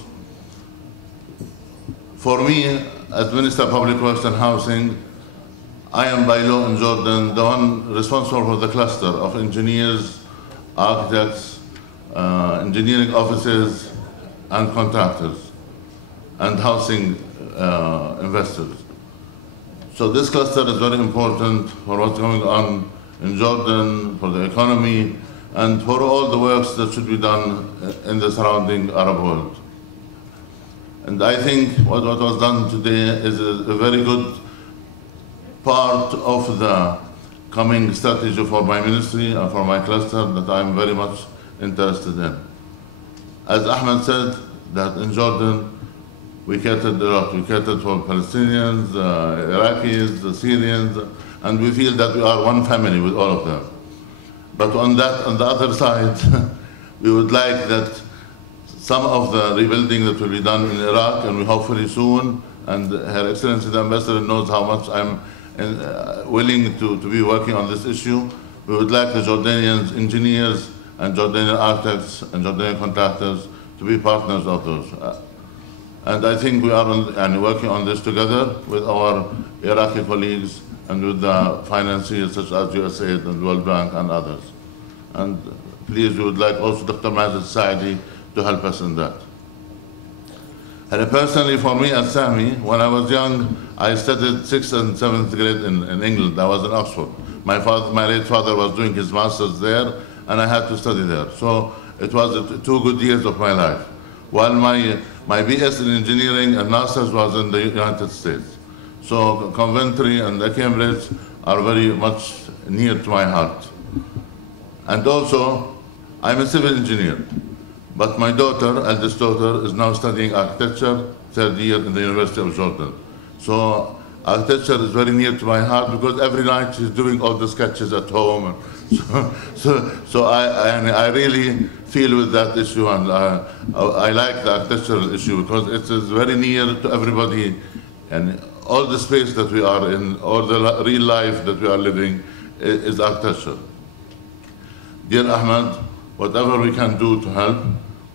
For me, as Minister of Public Works and Housing, I am by law in Jordan the one responsible for the cluster of engineers, architects, engineering offices, and contractors, and housing investors. So this cluster is very important for what's going on in Jordan, for the economy, and for all the works that should be done in the surrounding Arab world. And I think what was done today is a very good part of the coming strategy for my ministry and for my cluster that I'm very much interested in. As Ahmed said, that in Jordan, we catered a lot. We catered for Palestinians, Iraqis, the Syrians, and we feel that we are one family with all of them. But on the other side, we would like that some of the rebuilding that will be done in Iraq, and we hopefully soon, and Her Excellency the Ambassador knows how much I'm willing to be working on this issue. We would like the Jordanian engineers and Jordanian architects and Jordanian contractors to be partners of those. And I think we are working on this together with our Iraqi colleagues and with the financiers such as USAID and World Bank and others. And please, we would like also Dr. Majid Saidi to help us in that. And personally, for me as Sami, when I was young, I studied 6th and 7th grade in England. I was in Oxford. My late father was doing his master's there, and I had to study there. So it was 2 good years of my life. While my BS in engineering and master's was in the United States. So Coventry and Cambridge are very much near to my heart. And also, I'm a civil engineer. But my daughter, eldest daughter, is now studying architecture, 3rd year in the University of Jordan. So architecture is very near to my heart because every night she's doing all the sketches at home. So I really feel with that issue, and I like the architectural issue because it is very near to everybody, and all the space that we are in, or the real life that we are living is architecture. Dear Ahmed, whatever we can do to help,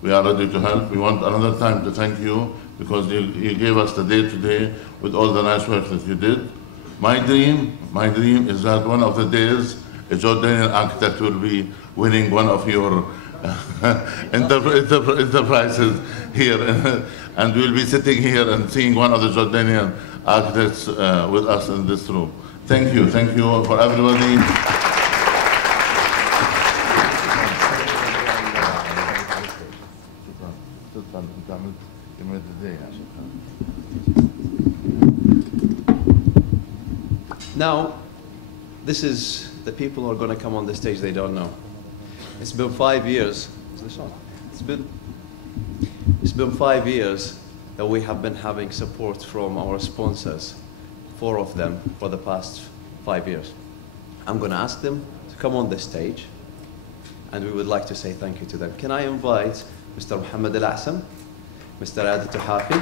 we are ready to help. We want another time to thank you because you gave us the day today with all the nice work that you did. My dream is that one of the days a Jordanian architect will be winning one of your enterprises here, and we'll be sitting here and seeing one of the Jordanian architects with us in this room. Thank you for everybody. Now, this is the people who are going to come on the stage they don't know. It's been 5 years. It's been 5 years that we have been having support from our sponsors, 4 of them, for the past 5 years. I'm going to ask them to come on the stage, and we would like to say thank you to them. Can I invite Mr. Mohammed Al-Ahsam, Mr. Adil Tuhafi,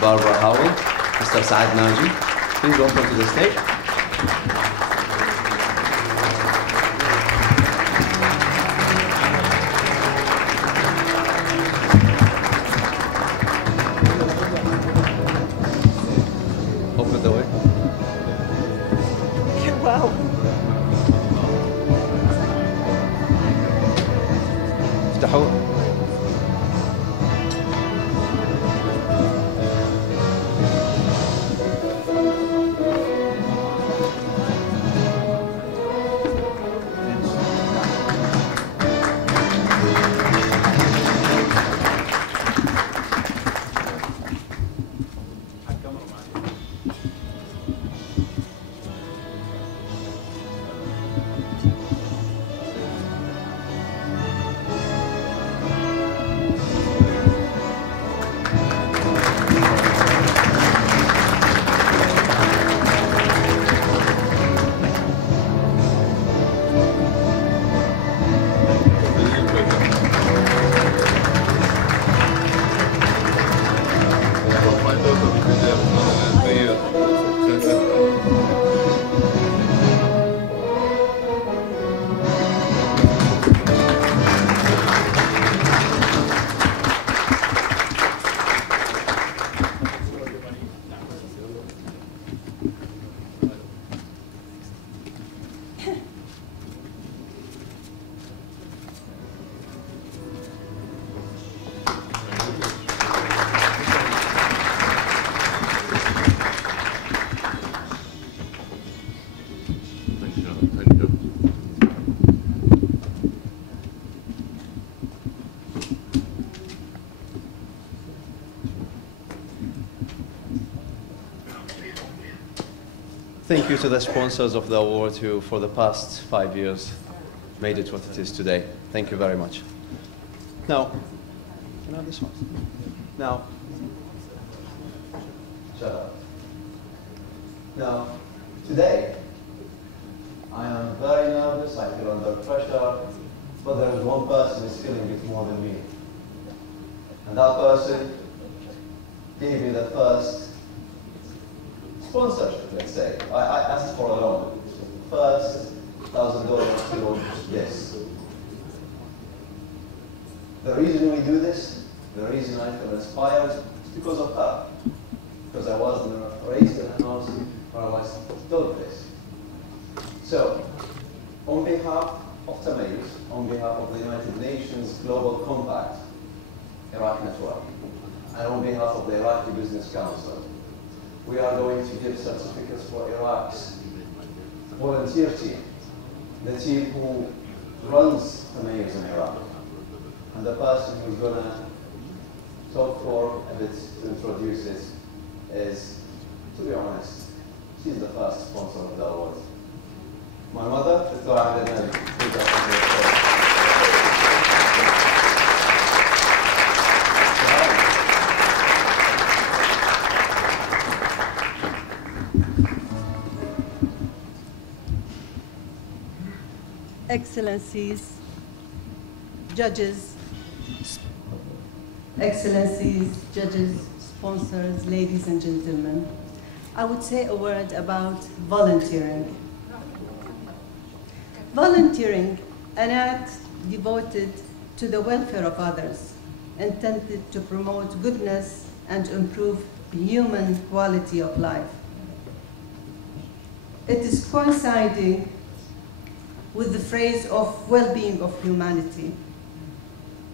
Barbara Howell, Mr. Saad Naji. Please welcome to the stage. Open the way. Wow. افتحوا. thank you to the sponsors of the award who, for the past 5 years, made it what it is today. Thank you very much. Now, can I have this one? Now, shut up. Now, today, I am very nervous, I feel under pressure, but there is one person who is feeling it more than me. And that person gave me the first sponsorship, let's say. I asked for a loan. First $1,000 to this. The reason we do this, the reason I feel inspired, is because of her. Because I was raised in a house where I was taught this. So, on behalf of Tamayouz, on behalf of the United Nations Global Compact, Iraq Network, and on behalf of the Iraqi Business Council, we are going to give certificates for Iraq's volunteer team, the team who runs Tamayouz in Iraq. And the person who's going to talk for a bit to introduce it is, to be honest, she's the first sponsor of the award. My mother, Dr. Amman. Excellencies, judges, sponsors, ladies and gentlemen, I would say a word about volunteering. Volunteering, an act devoted to the welfare of others, intended to promote goodness and improve human quality of life. It is coinciding with the phrase of well-being of humanity.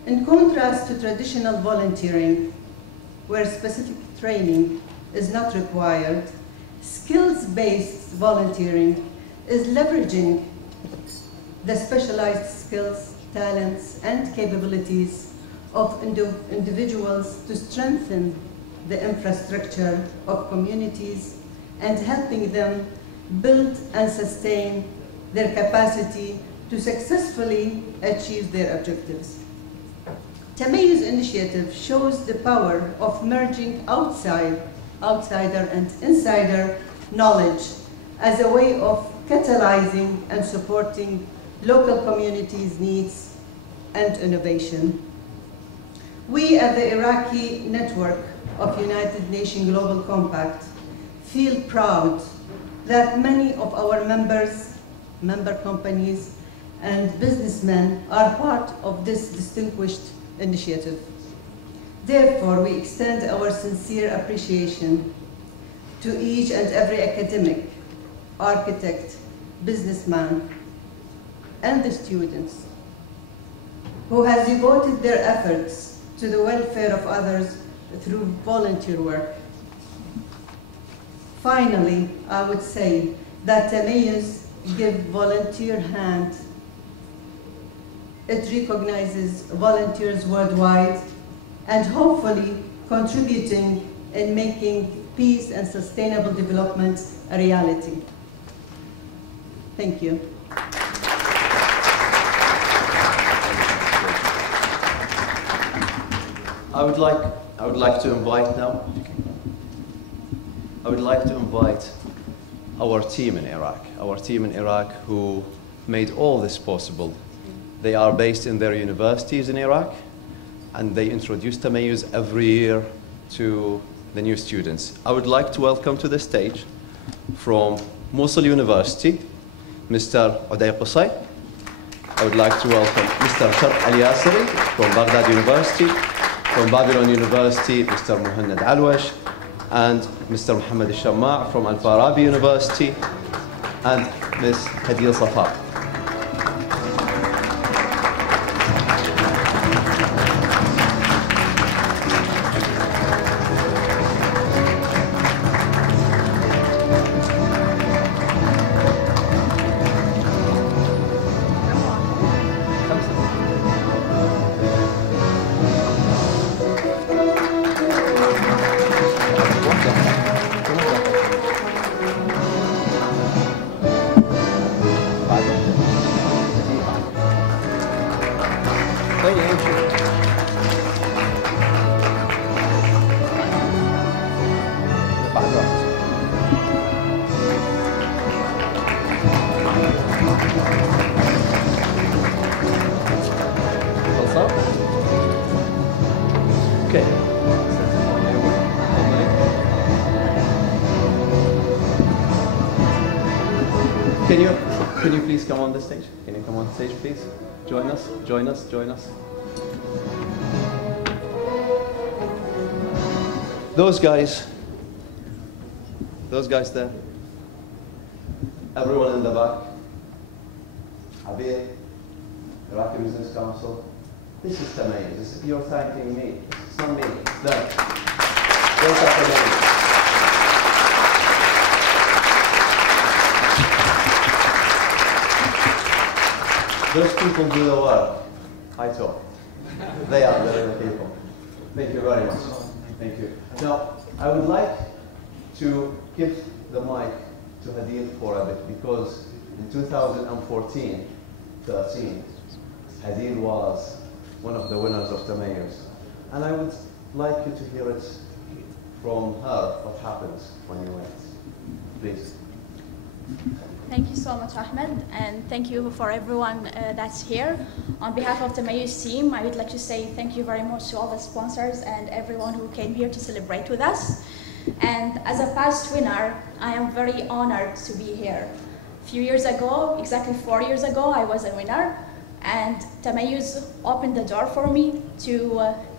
In contrast to traditional volunteering, where specific training is not required, skills-based volunteering is leveraging the specialized skills, talents, and capabilities of individuals to strengthen the infrastructure of communities and helping them build and sustain their capacity to successfully achieve their objectives. Tamayouz initiative shows the power of merging outsider and insider knowledge as a way of catalyzing and supporting local communities' needs and innovation. We at the Iraqi network of United Nations Global Compact feel proud that many of our member companies and businessmen are part of this distinguished initiative. Therefore, we extend our sincere appreciation to each and every academic, architect, businessman, and the students who has devoted their efforts to the welfare of others through volunteer work. Finally, I would say that Tamayouz gives volunteer hand. It recognizes volunteers worldwide and hopefully contributing in making peace and sustainable development a reality. Thank you. I would like to invite now. I would like to invite our team in Iraq, who made all this possible. They are based in their universities in Iraq, and they introduce Tamayouz every year to the new students. I would like to welcome to the stage from Mosul University, Mr. Uday Qusay. I would like to welcome Mr. Sharq Al-Yasiri from Baghdad University, from Babylon University, Mr. Muhannad Alwash, and Mr. Muhammad Al-Shamma' from Al-Farabi University, and Ms. Hadil Safa. واحد واحد. خلصان؟ اوكي. Can you please come on the stage? Can you come on the stage, please? Join us, join us, join us. Those guys there. Everyone in the back. Abir, Iraqi Business Council. This is Tamayouz. You're thanking me. It's not me, it's them. Those are Tamayouz. Those people do the work. I talk. They are the real people. Thank you very much. Thank you. Now, I would like to give the mic to Hadid for a bit because in 2014-13, Hadid was one of the winners of Tamayouz. And I would like you to hear it from her, what happens when you win. Please. Thank you so much, Ahmed, and thank you for everyone that's here. On behalf of the Tamayouz team, I would like to say thank you very much to all the sponsors and everyone who came here to celebrate with us. And as a past winner, I am very honored to be here. A few years ago, exactly 4 years ago, I was a winner, and Tamayouz opened the door for me to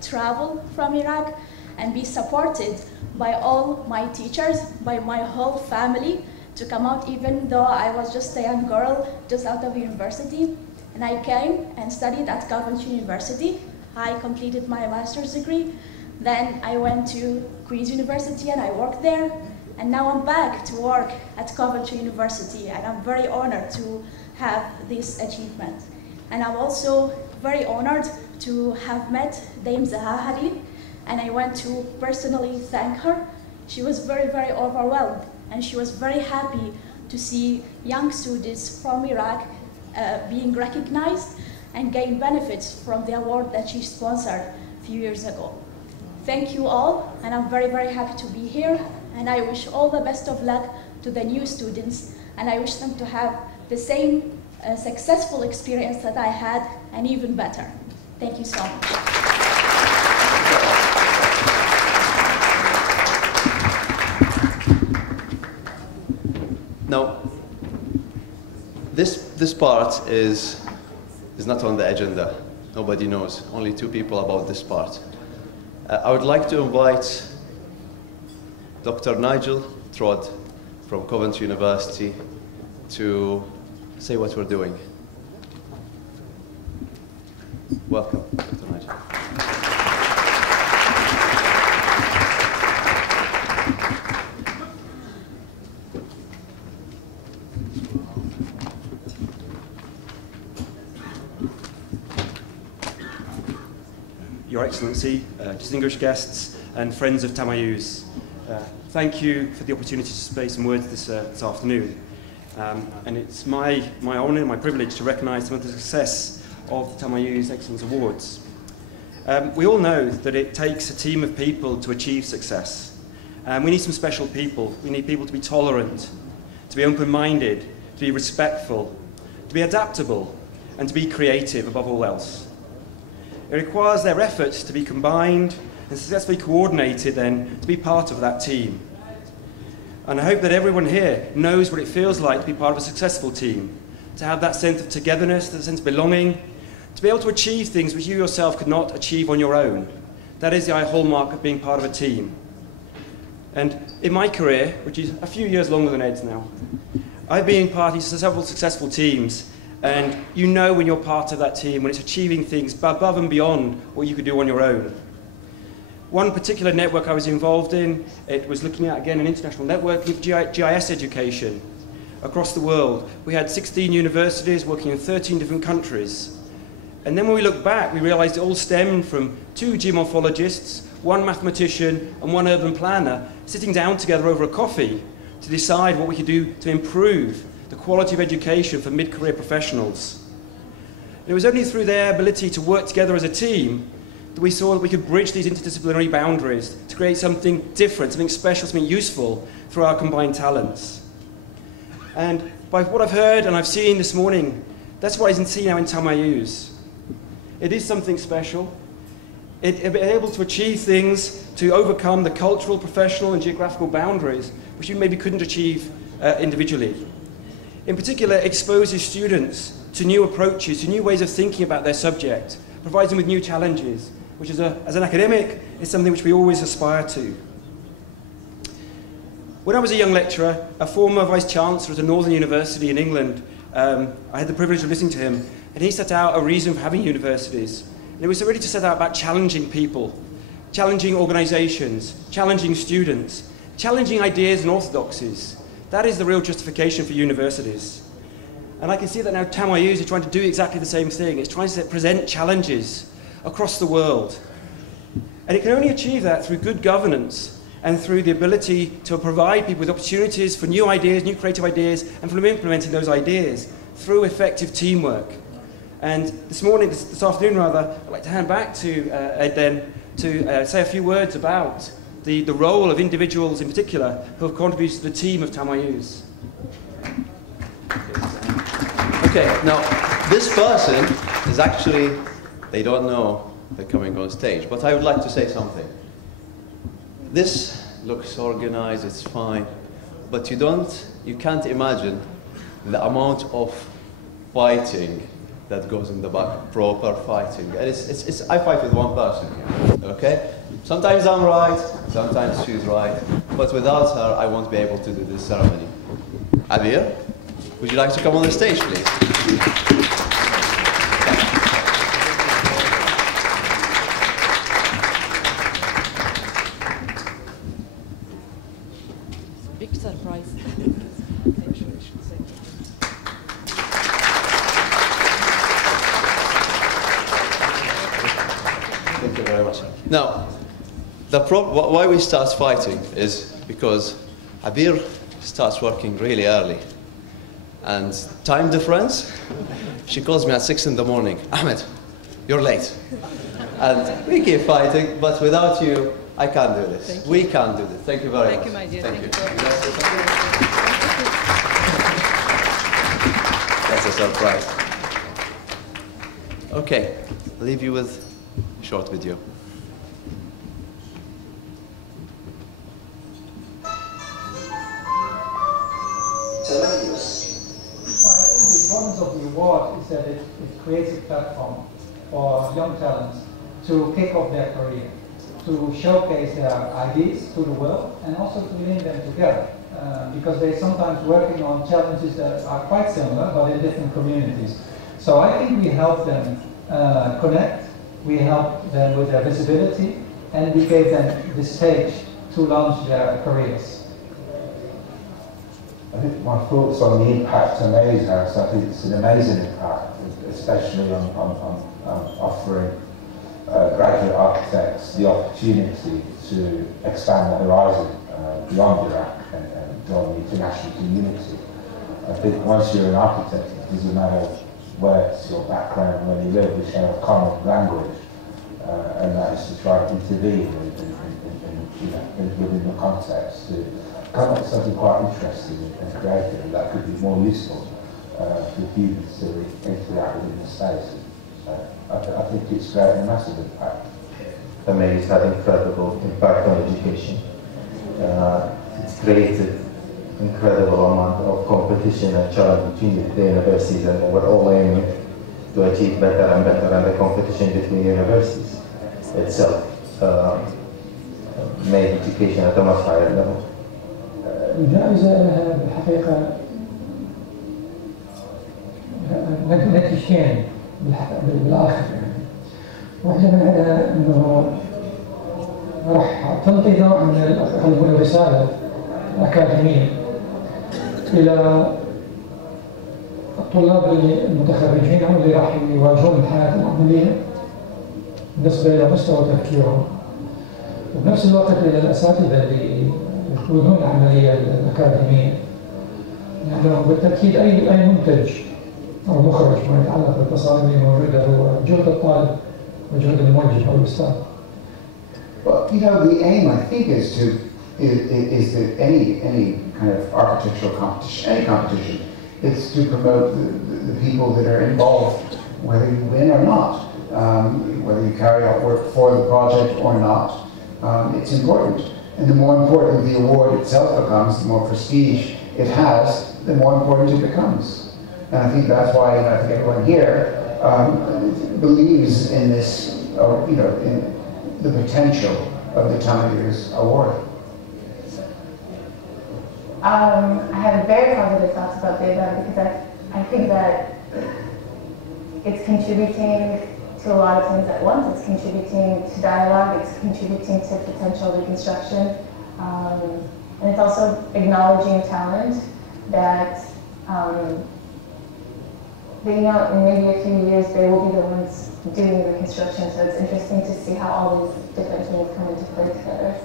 travel from Iraq and be supported by all my teachers, by my whole family, to come out even though I was just a young girl just out of university. And I came and studied at Coventry University. I completed my master's degree. Then I went to Queen's University and I worked there. And now I'm back to work at Coventry University, and I'm very honored to have this achievement. And I'm also very honored to have met Dame Zaha Hadid, and I want to personally thank her. She was very, very overwhelmed, and she was very happy to see young students from Iraq being recognized and gain benefits from the award that she sponsored a few years ago. Thank you all, and I'm very, very happy to be here, and I wish all the best of luck to the new students, and I wish them to have the same successful experience that I had, and even better. Thank you so much. Now, this part is not on the agenda. Nobody knows. Only 2 people about this part. I would like to invite Dr. Nigel Trod from Coventry University to say what we're doing. Welcome, Dr. Nigel. Your Excellency, distinguished guests, and friends of Tamayouz. Thank you for the opportunity to say some words this afternoon. And it's my honour and my privilege to recognise some of the success of the Tamayouz Excellence Awards. We all know that it takes a team of people to achieve success. We need some special people. We need people to be tolerant, to be open-minded, to be respectful, to be adaptable, and to be creative above all else. It requires their efforts to be combined and successfully coordinated then to be part of that team. And I hope that everyone here knows what it feels like to be part of a successful team, to have that sense of togetherness, that sense of belonging, to be able to achieve things which you yourself could not achieve on your own. That is the hallmark of being part of a team. And in my career, which is a few years longer than Ed's now, I've been part of several successful teams. And you know when you're part of that team, when it's achieving things above and beyond what you could do on your own. One particular network I was involved in, it was looking at, again, an international network of GIS education across the world. We had 16 universities working in 13 different countries. And then when we look back, we realized it all stemmed from 2 geomorphologists, 1 mathematician, and 1 urban planner sitting down together over a coffee to decide what we could do to improve the quality of education for mid-career professionals. And it was only through their ability to work together as a team that we saw that we could bridge these interdisciplinary boundaries to create something different, something special, something useful through our combined talents. And by what I've heard and I've seen this morning, that's what I can see now in Tamayouz. It is something special. It's able to achieve things to overcome the cultural, professional and geographical boundaries which you maybe couldn't achieve individually. In particular, it exposes students to new approaches, to new ways of thinking about their subject, provides them with new challenges, which as an academic is something which we always aspire to. When I was a young lecturer, a former Vice-Chancellor at a northern university in England, I had the privilege of listening to him, and he set out a reason for having universities. And it was really to set out about challenging people, challenging organisations, challenging students, challenging ideas and orthodoxies. That is the real justification for universities. And I can see that now Tamayouz is trying to do exactly the same thing. It's trying to present challenges across the world. And it can only achieve that through good governance and through the ability to provide people with opportunities for new ideas, new creative ideas, and from implementing those ideas through effective teamwork. And this afternoon rather, I'd like to hand back to Ed then to say a few words about the role of individuals in particular who have contributed to the team of Tamayouz. Okay, now this person is actually, they don't know they're coming on stage, but I would like to say something. This looks organized, it's fine, but you can't imagine the amount of fighting that goes in the back, proper fighting. And I fight with one person here, okay? Sometimes I'm right, sometimes she's right, but without her, I won't be able to do this ceremony. Abir, would you like to come on the stage, please? Big surprise. Thank you very much. Now, why we start fighting is because Abir starts working really early. And time difference, she calls me at 6 in the morning. Ahmed, you're late. And we keep fighting, but without you, I can't do this. We can't do this. Thank you very much. Thank you, my dear. Thank you. That's a surprise. Okay, I'll leave you with a short video. The importance of the award is that it creates a platform for young talents to kick off their career, to showcase their ideas to the world, and also to link them together, because they're sometimes working on challenges that are quite similar, but in different communities. So I think we help them connect, we help them with their visibility, and we gave them the stage to launch their careers. I think my thoughts on the impact Tamayouz has, I think it's an amazing impact, especially on offering graduate architects the opportunity to expand the horizon beyond Iraq and join the international community. I think once you're an architect, it doesn't matter where's your background, where you live, we share a common language, and that is to try to intervene within the context to come up with something quite interesting and creative that could be more useful for students to interact within the space. I think it's creating a massive impact. Tamayouz had incredible impact on education. It's created incredible amount of competition and challenge between the universities, and we're all aiming to achieve better and better, and the competition between universities itself made education at a much higher level. الجائزة لها بالحقيقة نتيجتين بالآخر يعني. واحدة منها إنه راح تنطي نوع من الرسالة الأكاديمية إلى الطلاب المتخرجين أو اللي راح يواجهون الحياة العملية بالنسبة إلى مستوى تفكيرهم، وبنفس الوقت إلى الأساتذة اللي يقودون العملية الأكاديمية، لأنه بالتأكيد أي منتج أو مخرج ما يتعلق بالتصاميم الموجودة هو جودة الطالب مجهود الموجه او الاستاذ. Well, you know, the aim, I think, is that any kind of architectural competition, any competition, is to promote the people that are involved, whether you win or not, whether you carry out work for the project or not. It's important. And the more important the award itself becomes, the more prestige it has, the more important it becomes. And I think that's why, I think everyone here believes in this, in the potential of the Tamayouz Award. I have very positive thoughts about the event because I think that it's contributing to a lot of things at once. It's contributing to dialogue, it's contributing to potential reconstruction, and it's also acknowledging talent that in maybe a few years they will be the ones doing reconstruction. So it's interesting to see how all these different things come into play together.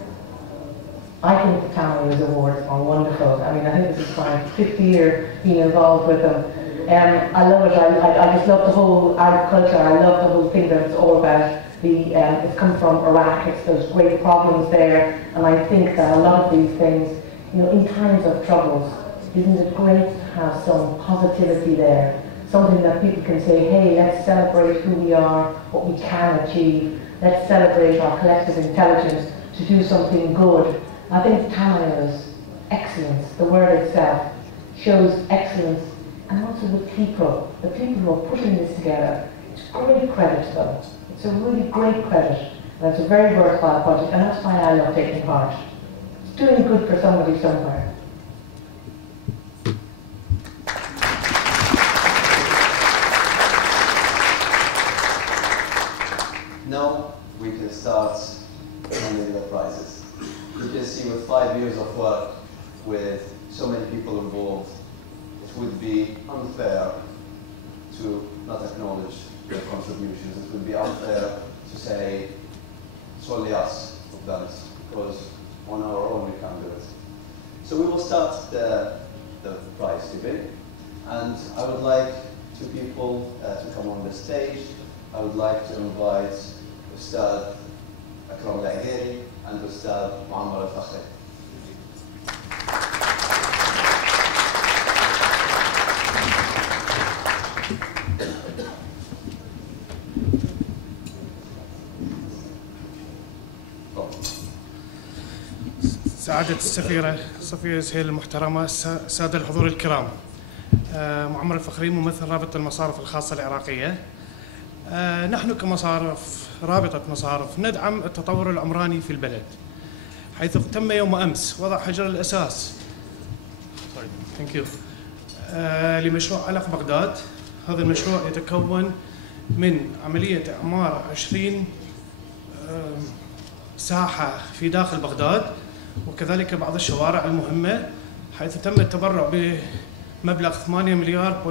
I think the Tamayouz Awards are wonderful. I mean, I think this is my 5th year being involved with them. I love it. I just love the whole agriculture. I love the whole thing that it's all about. It's come from Iraq. There's great problems there, and I think that a lot of these things, in times of troubles, isn't it great to have some positivity there? Something that people can say, hey, let's celebrate who we are, what we can achieve. Let's celebrate our collective intelligence to do something good. I think Tamayouz Excellence, the word itself, shows excellence, and also the people who are putting this together. It's great credit to them. It's a really great credit, and it's a very worthwhile project, and that's why I love taking part. It's doing good for somebody somewhere. Now we can start handing the prizes. You can see with 5 years of work with so many people involved, it would be unfair to not acknowledge their contributions. It would be unfair to say it's only us who've done it, because on our own we can't do it. So we will start the prize giving, and I would like 2 people to come on the stage. I would like to invite Ustad Akram Al-Agheri and Ustad Muammar Al-Fakhri. سعادة السفيرة صفية زهيل المحترمة، السادة الحضور الكرام، معمر الفخري ممثل رابطة المصارف الخاصة العراقية. نحن كمصارف رابطة مصارف ندعم التطور العمراني في البلد، حيث تم يوم أمس وضع حجر الأساس لمشروع علق بغداد. هذا المشروع يتكون من عملية إعمار 20 ساحة في داخل بغداد، وكذلك بعض الشوارع المهمة، حيث تم التبرع بمبلغ 8 مليار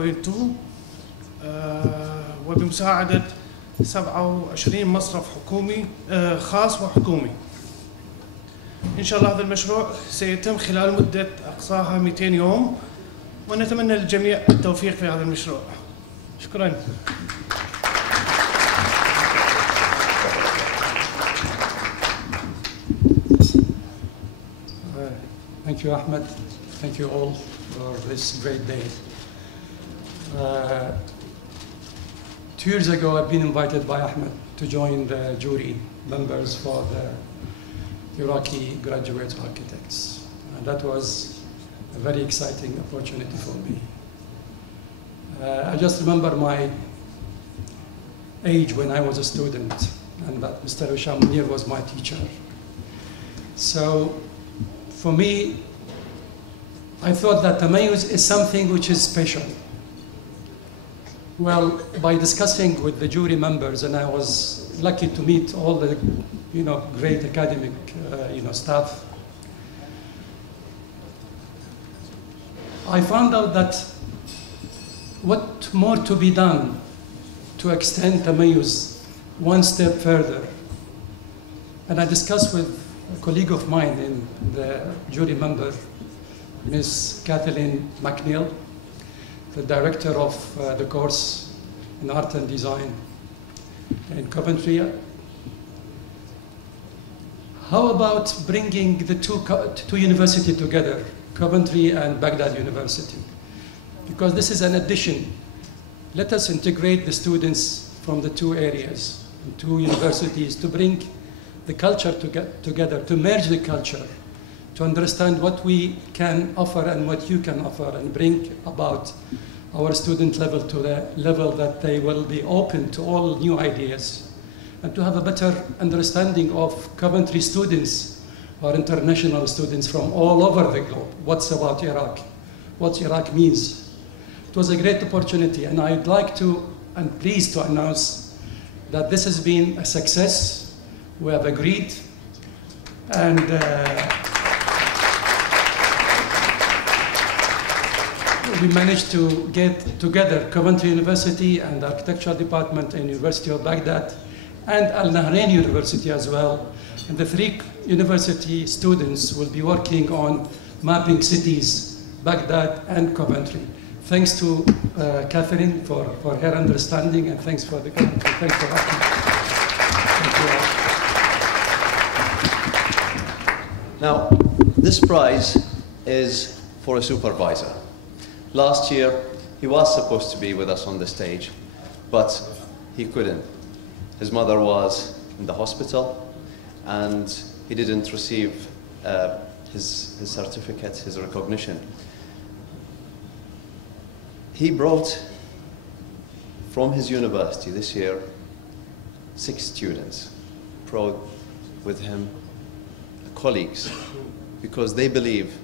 وبمساعدة 27 مصرف حكومي خاص وحكومي. إن شاء الله هذا المشروع سيتم خلال مدة أقصاها 200 يوم، ونتمنى للجميع التوفيق في هذا المشروع. شكراً. Thank you, Ahmed. Thank you all for this great day. 2 years ago, I've been invited by Ahmed to join the jury members for the Iraqi graduate architects. And that was a very exciting opportunity for me. I just remember my age when I was a student, and that Mr. Hisham Munir was my teacher. So for me, I thought that Tamayouz is something which is special. Well, by discussing with the jury members, and I was lucky to meet all the, great academic, staff, I found out that what more to be done to extend Tamayouz one step further. And I discussed with a colleague of mine in the jury member, Ms. Kathleen McNeil, the director of the course in art and design. in Coventry. How about bringing the two universities together, Coventry and Baghdad University? Because this is an addition. Let us integrate the students from the two areas, two universities, to bring the culture together, to merge the culture, to understand what we can offer and what you can offer, and bring about our student level to the level that they will be open to all new ideas, and to have a better understanding of Coventry students or international students from all over the globe. What's about Iraq? What Iraq means. It was a great opportunity, and I'd like to, and pleased to announce that this has been a success. We have agreed, and we managed to get together Coventry University and the Architecture Department and University of Baghdad and Al Nahrain University as well. And the three university students will be working on mapping cities, Baghdad and Coventry. Thanks to Catherine for her understanding, and thanks for the thanks for asking. Thank you. Now, this prize is for a supervisor. Last year, he was supposed to be with us on the stage, but he couldn't. His mother was in the hospital, and he didn't receive his certificate, his recognition. He brought from his university this year 6 students, brought with him colleagues, because they believe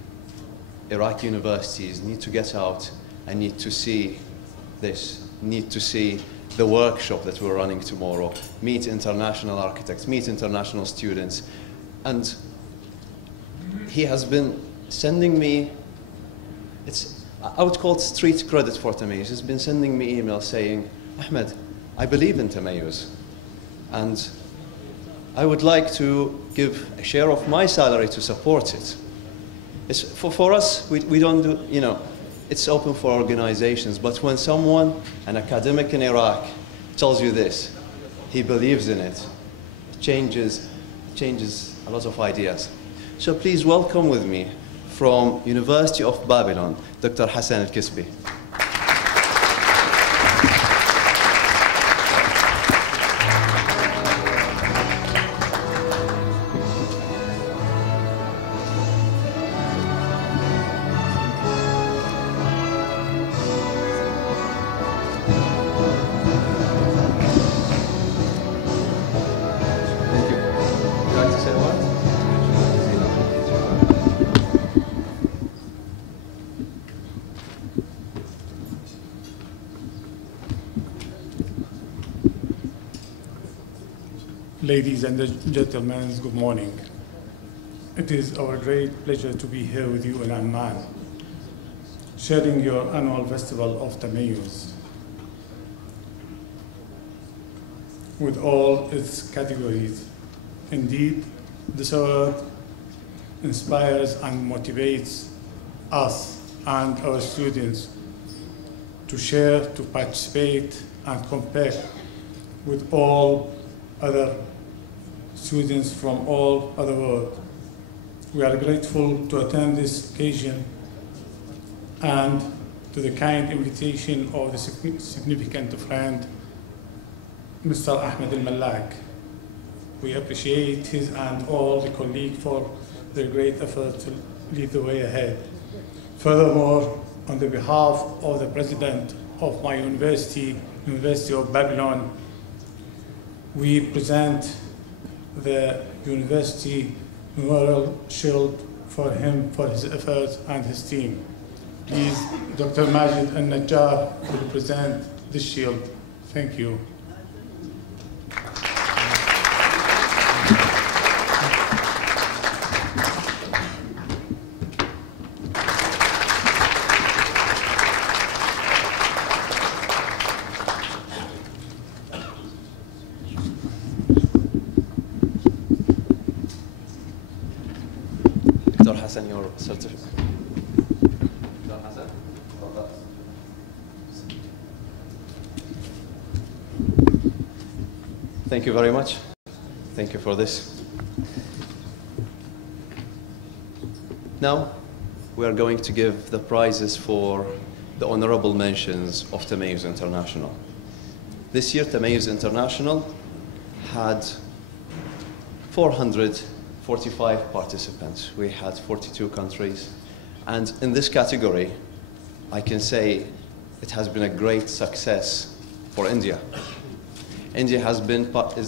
Iraqi universities need to get out and need to see this, need to see the workshop that we're running tomorrow, meet international architects, meet international students. And he has been sending me, I would call it street credit for Tamayouz. He's been sending me emails saying, Ahmed, I believe in Tamayouz, and I would like to give a share of my salary to support it. It's, for us, we don't do, you know, it's open for organizations, but when someone, an academic in Iraq, tells you this, he believes in it, it changes a lot of ideas. So please welcome with me from University of Babylon, Dr. Hassan Al-Kisbi. Ladies and gentlemen, good morning. It is our great pleasure to be here with you in Amman, sharing your annual festival of Tamayouz with all its categories. Indeed, this award inspires and motivates us and our students to share, to participate, and compete with all other students from all over the world. We are grateful to attend this occasion and to the kind invitation of the significant friend, Mr. Ahmed Al-Mallak. We appreciate his and all the colleagues for their great effort to lead the way ahead. Furthermore, on the behalf of the president of my university, University of Babylon, we present the University Memorial Shield for him, for his efforts and his team. Please, Dr. Majid Al-Najjar will present this shield. Thank you. Your certificate. Thank you very much. Thank you for this. Now, we are going to give the prizes for the honorable mentions of Tamayouz International. This year, Tamayouz International had 445 participants. We had 42 countries. And in this category, I can say it has been a great success for India. India is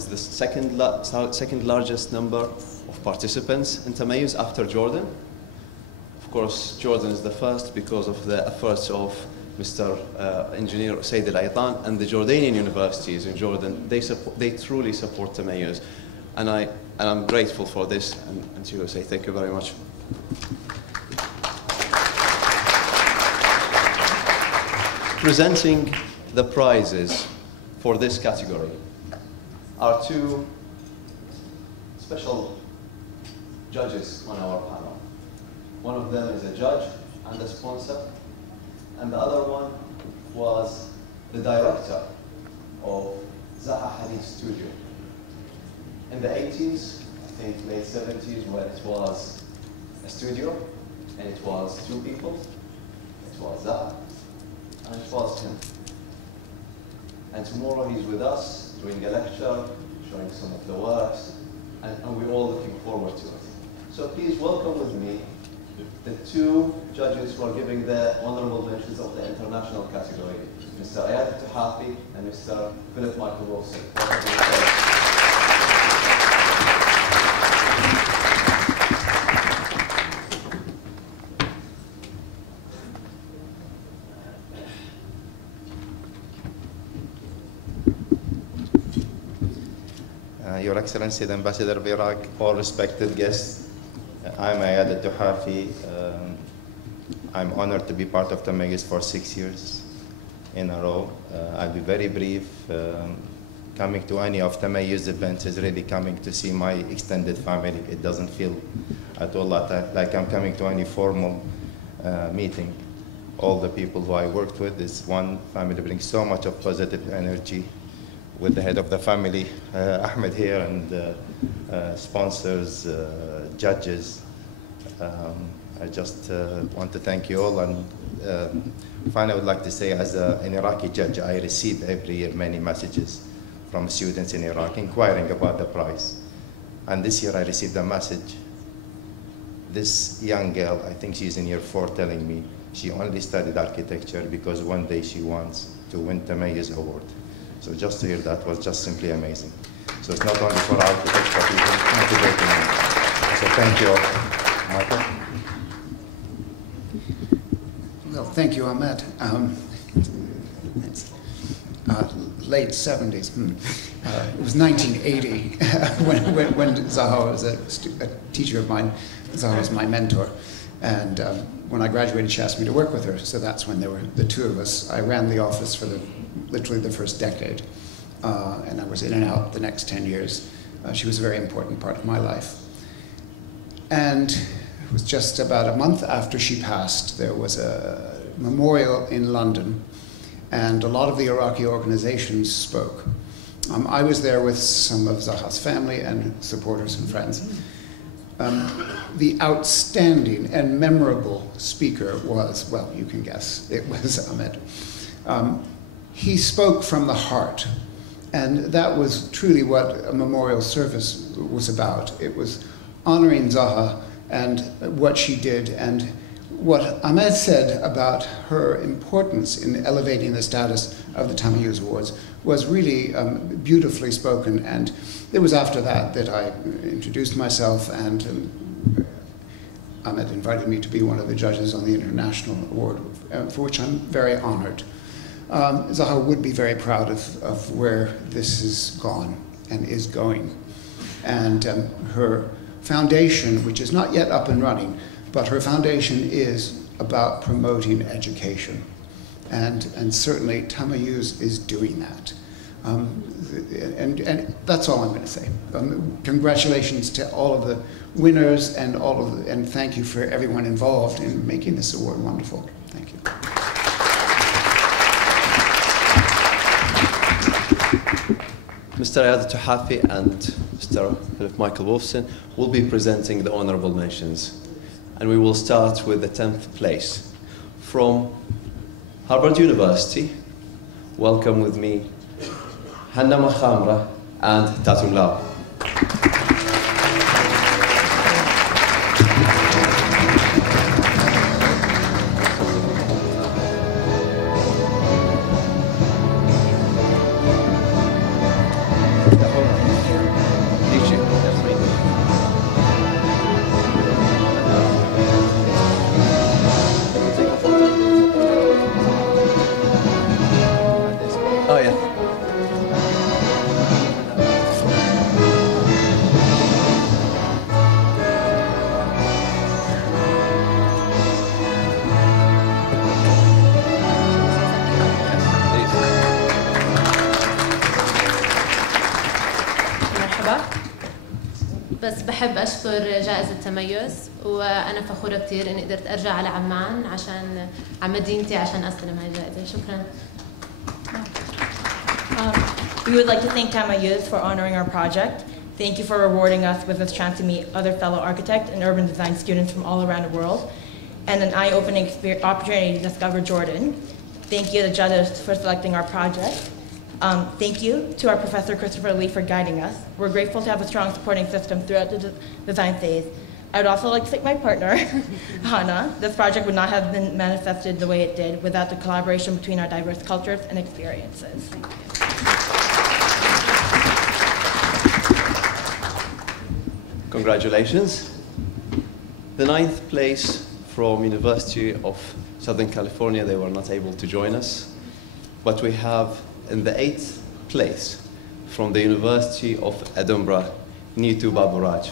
the second largest number of participants in Tamayouz after Jordan. Of course, Jordan is the first because of the efforts of Mr. Engineer Said Al-Aytan and the Jordanian universities in Jordan. They truly support Tamayouz. And I'm grateful for this, and to say thank you very much. Presenting the prizes for this category are two special judges on our panel. One of them is a judge and a sponsor, and the other one was the director of Zaha Hadid Studio. In the 80s, I think late 70s, when it was a studio, and it was two people, it was Zaha, and it was him. And tomorrow he's with us, doing a lecture, showing some of the works, and we're all looking forward to it. So please welcome with me the two judges who are giving the honorable mentions of the international category, Mr. Ayad Tuhafi and Mr. Philip Michael Wilson. Your Excellency, the Ambassador of Iraq, all respected guests, I'm Ayad Tuhafi. I'm honored to be part of Tamayouz for 6 years in a row. I'll be very brief. Coming to any of Tamayouz events is really coming to see my extended family. It doesn't feel at all like I'm coming to any formal meeting. All the people who I worked with, this one family brings so much of positive energy. With the head of the family, Ahmed here, and sponsors, judges. I just want to thank you all. And finally, I would like to say, as an Iraqi judge, I receive every year many messages from students in Iraq inquiring about the prize. And this year I received a message. This young girl, I think she's in year 4, telling me she only studied architecture because one day she wants to win Tamayouz Award. So just to hear that was just simply amazing. So it's not only for architects, but even motivating me. So thank you all. Michael? Well, thank you, Ahmed. Late 70s. It was 1980 when Zaha was a teacher of mine. Zaha was my mentor. And when I graduated, she asked me to work with her. So that's when there were the two of us. I ran the office for literally the first decade. And I was in and out the next 10 years. She was a very important part of my life. And it was just about a month after she passed, there was a memorial in London, and a lot of the Iraqi organizations spoke. I was there with some of Zaha's family and supporters and friends. The outstanding and memorable speaker was, well, you can guess, it was Ahmed. He spoke from the heart, and that was truly what a memorial service was about. It was honoring Zaha and what she did, and what Ahmed said about her importance in elevating the status of the Tamayouz Awards was really beautifully spoken. And it was after that that I introduced myself, and Ahmed invited me to be one of the judges on the International Award, for which I'm very honored. Zaha would be very proud of where this has gone and is going. And her foundation, which is not yet up and running, but her foundation is about promoting education. And certainly Tamayouz is doing that. And that's all I'm going to say. Congratulations to all of the winners and and thank you for everyone involved in making this award wonderful. Thank you. Mr. Ayad Tuhafi and Mr. Philip Michael Wolfson will be presenting the honorable mentions. And we will start with the 10th place. From Harvard University, welcome with me, Hanna Makhamra and Tatum Lau. بحب أشكر جائزة تميز وأنا فخورة كثير إني قدرت أرجع على عمان عشان على مدينتي عشان أستلم هاي الجائزة. شكرا. We would like to thank Tamayouz for honoring our project. Thank you for rewarding us with this chance to meet other fellow architect and urban design students from all around the world, and an eye-opening opportunity to discover Jordan. Thank you to the judges for selecting our project. Thank you to our Professor Christopher Lee for guiding us. We're grateful to have a strong supporting system throughout the design phase. I would also like to thank my partner, Hannah. This project would not have been manifested the way it did without the collaboration between our diverse cultures and experiences. Congratulations. The 9th place from University of Southern California, they were not able to join us, but we have in the 8th place from the University of Edinburgh, Neetu Baburaj.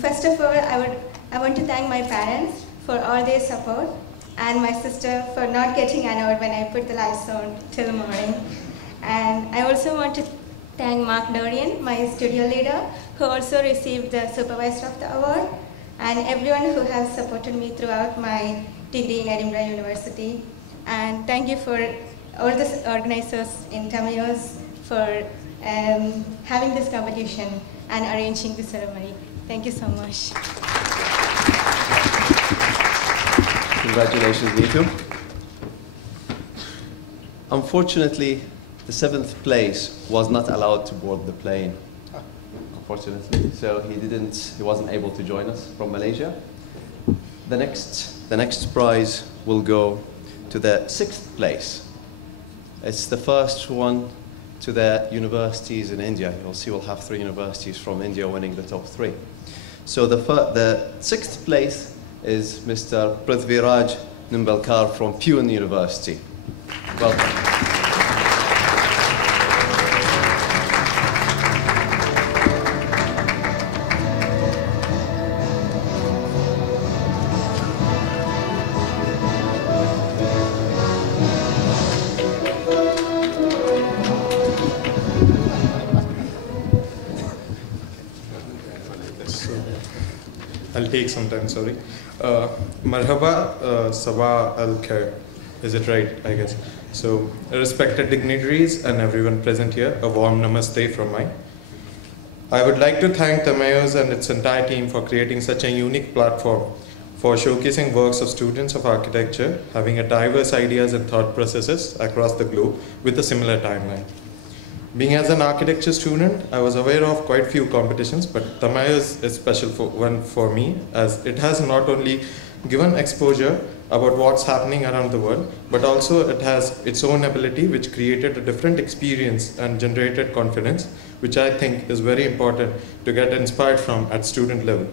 First of all, I want to thank my parents for all their support and my sister for not getting annoyed when I put the lights on till morning. And I also want to thank Mark Dorian, my studio leader, who also received the Supervisor of the Award, and everyone who has supported me throughout my degree in Edinburgh University. And thank you for all the organizers in Tamayouz for having this competition and arranging the ceremony. Thank you so much. Congratulations, Neetu. Unfortunately, the 7th place was not allowed to board the plane, unfortunately. So he wasn't able to join us from Malaysia. The next prize will go to the 6th place. It's the first one to the universities in India. You'll see we'll have 3 universities from India winning the top 3. So the 6th place is Mr. Prithviraj Nimbalkar from Pune University. Welcome. I'll take some time, sorry. Marhaba Sabah al-Khair. Is it right, I guess? So, respected dignitaries and everyone present here, a warm namaste from mine. I would like to thank Tamayouz and its entire team for creating such a unique platform for showcasing works of students of architecture, having a diverse ideas and thought processes across the globe with a similar timeline. Being as an architecture student, I was aware of quite few competitions, but Tamayouz is special one for me, as it has not only given exposure about what's happening around the world, but also it has its own ability which created a different experience and generated confidence, which I think is very important to get inspired from at student level.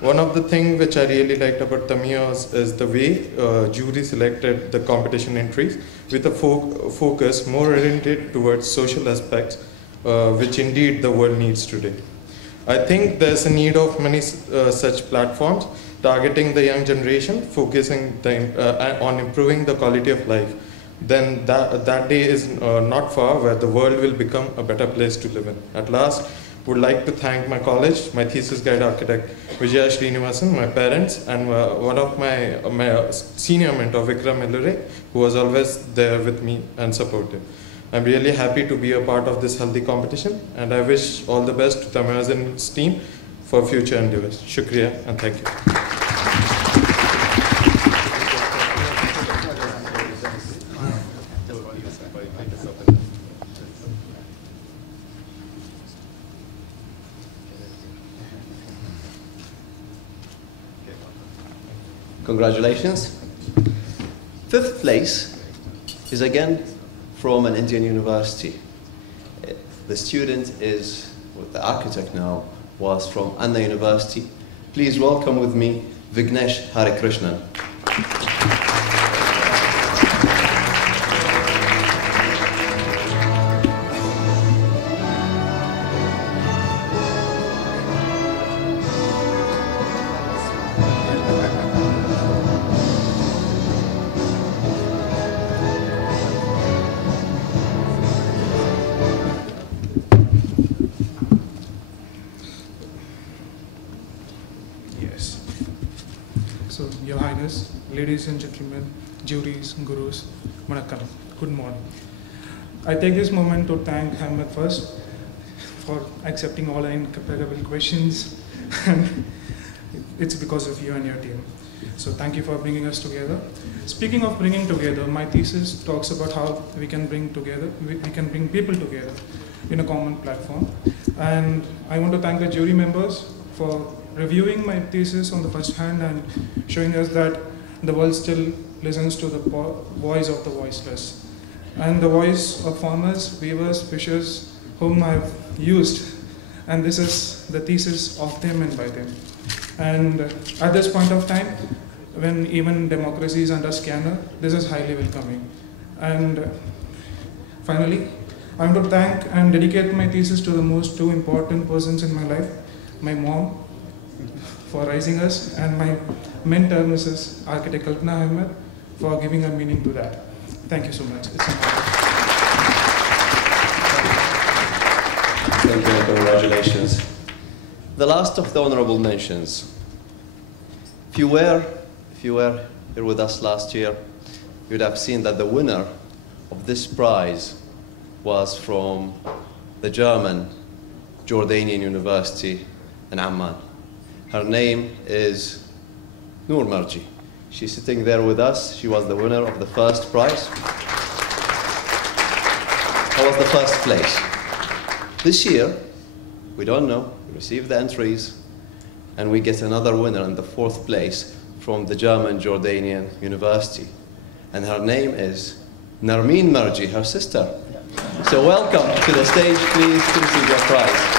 One of the things which I really liked about Tamayouz is the way jury selected the competition entries with a focus more oriented towards social aspects, which indeed the world needs today. I think there's a need of many such platforms targeting the young generation, focusing on improving the quality of life. Then that day is not far where the world will become a better place to live in. At last, would like to thank my college, my thesis guide architect Vijaya Srinivasan, my parents, and one of my senior mentor Vikram Elure, who was always there with me and supportive. I'm really happy to be a part of this healthy competition, and I wish all the best to Tamayouz and its team for future endeavors. Shukriya and thank you. Congratulations. Fifth place is again from an Indian university. The student is, well, the architect now, was from Anna University. Please welcome with me Vignesh Harikrishnan. Ladies and gentlemen, juries, gurus, Vanakkam, good morning. I take this moment to thank Hamad first for accepting all our incomparable questions. It's because of you and your team. So thank you for bringing us together. Speaking of bringing together, my thesis talks about how we can bring people together in a common platform. And I want to thank the jury members for reviewing my thesis on the first hand and showing us that the world still listens to the voice of the voiceless. And the voice of farmers, weavers, fishers, whom I've used. And this is the thesis of them and by them. And at this point of time, when even democracy is under scanner, this is highly welcoming. And finally, I want to thank and dedicate my thesis to the two important persons in my life, my mom, for raising us, and my mentor, Mrs. Architect Kalpana Ahmed, for giving a meaning to that. Thank you so much. It's an honor. Thank you and congratulations. The last of the honorable mentions. If you were here with us last year, you would have seen that the winner of this prize was from the German Jordanian University in Amman. Her name is Noor Marji. She's sitting there with us. She was the winner of the first prize. That was the first place. This year, we don't know, we received the entries, and we get another winner in the fourth place from the German Jordanian University. And her name is Narmeen Marji, her sister. So welcome to the stage, please, to receive your prize.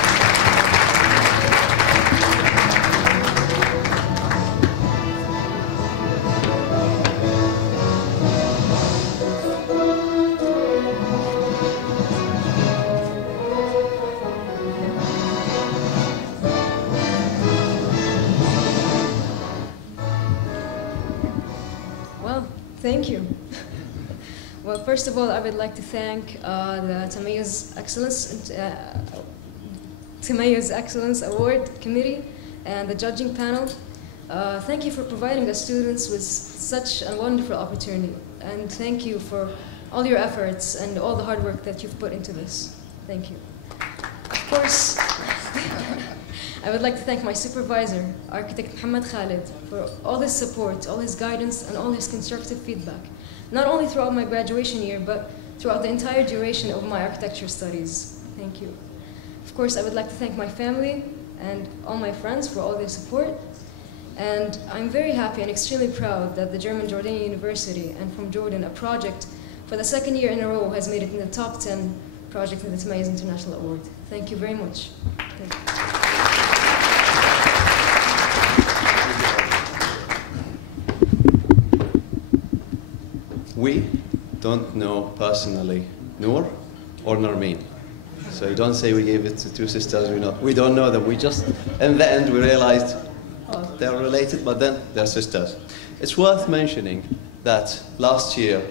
Thank you. Well, first of all, I would like to thank the Tamayouz Excellence Award Committee and the judging panel. Thank you for providing the students with such a wonderful opportunity, and thank you for all your efforts and all the hard work that you've put into this. Thank you. Of course, I would like to thank my supervisor, Architect Muhammad Khalid, for all his support, all his guidance, and all his constructive feedback, not only throughout my graduation year, but throughout the entire duration of my architecture studies. Thank you. Of course, I would like to thank my family and all my friends for all their support. And I'm very happy and extremely proud that the German Jordanian University and from Jordan, a project for the second year in a row has made it in the top 10 project in the Tamayouz International Award. Thank you very much. Thank you. we don't know personally Noor or Narmeen. So you don't say we gave it to two sisters, we don't know them. We just, in the end, we realized, oh, they're related, but then they're sisters. It's worth mentioning that last year,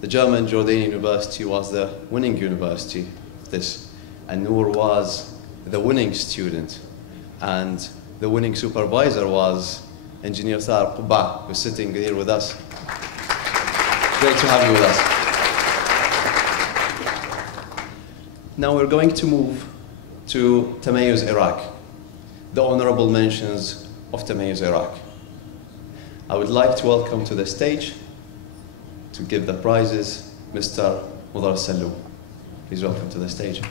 the German Jordanian University was the winning university of this, and Noor was the winning student, and the winning supervisor was Engineer Thar Quba, who's sitting here with us. Great to have you with us. Now we're going to move to Tamayouz Iraq, the honorable mentions of Tamayouz Iraq. I would like to welcome to the stage to give the prizes Mr. Mudar Sallu. Please welcome to the stage.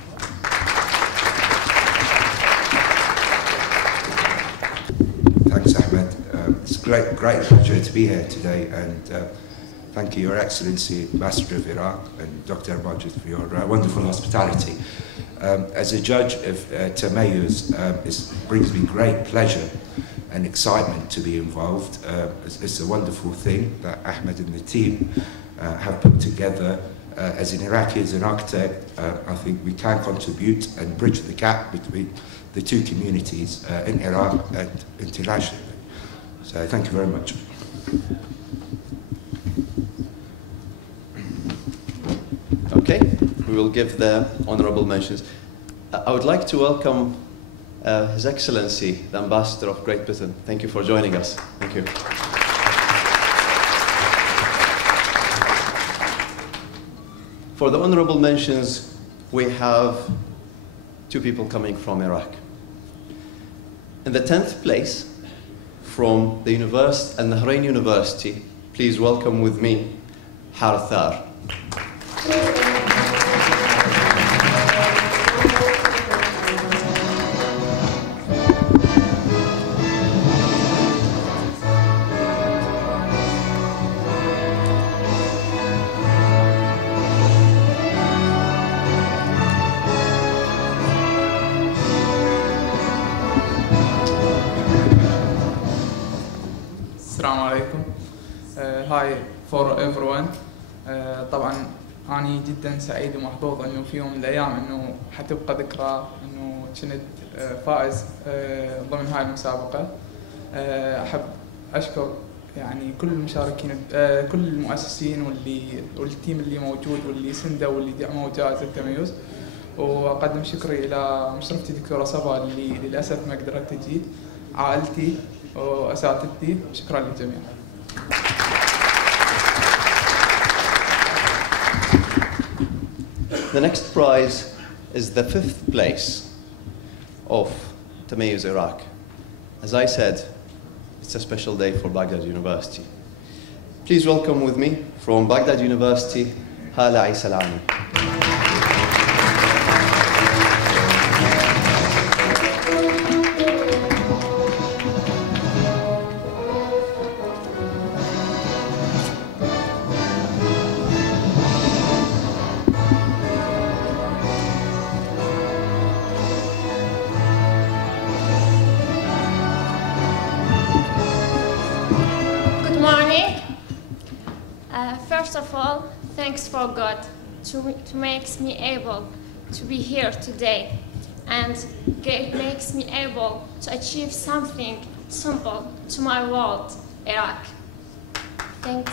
Thanks, Ahmed. It's a great pleasure to be here today, and thank you, Your Excellency, Ambassador of Iraq, and Dr. Majid for your wonderful hospitality. As a judge of Tamayouz, it brings me great pleasure and excitement to be involved. It's a wonderful thing that Ahmed and the team have put together. As an Iraqi, as an architect, I think we can contribute and bridge the gap between the two communities in Iraq and internationally. So thank you very much. Okay, we will give the honorable mentions. I would like to welcome His Excellency, the Ambassador of Great Britain. Thank you for joining us. Thank you. For the honorable mentions, we have two people coming from Iraq. In the 10th place, from the Al-Nahrain University, please welcome with me, Halaseh. Hi for everyone. طبعا أنا جدا سعيد ومحظوظ إنه في يوم من الأيام إنه حتبقى ذكرى إنه كنت فائز ضمن هاي المسابقة. أحب أشكر يعني كل المشاركين، كل المؤسسين والتيم اللي موجود واللي سندوا واللي دعموا جائزة تميز، وأقدم شكري إلى مشرفتي الدكتورة صبا اللي للأسف ما قدرت تجي، عائلتي وأساتذتي. شكرا للجميع. The next prize is the 5th place of Tamayouz Iraq. As I said, it's a special day for Baghdad University. Please welcome with me from Baghdad University, Halaseh Al-Ami. First of all, thanks for God to makes me able to be here today, and it makes me able to achieve something simple to my world, Iraq. Thanks.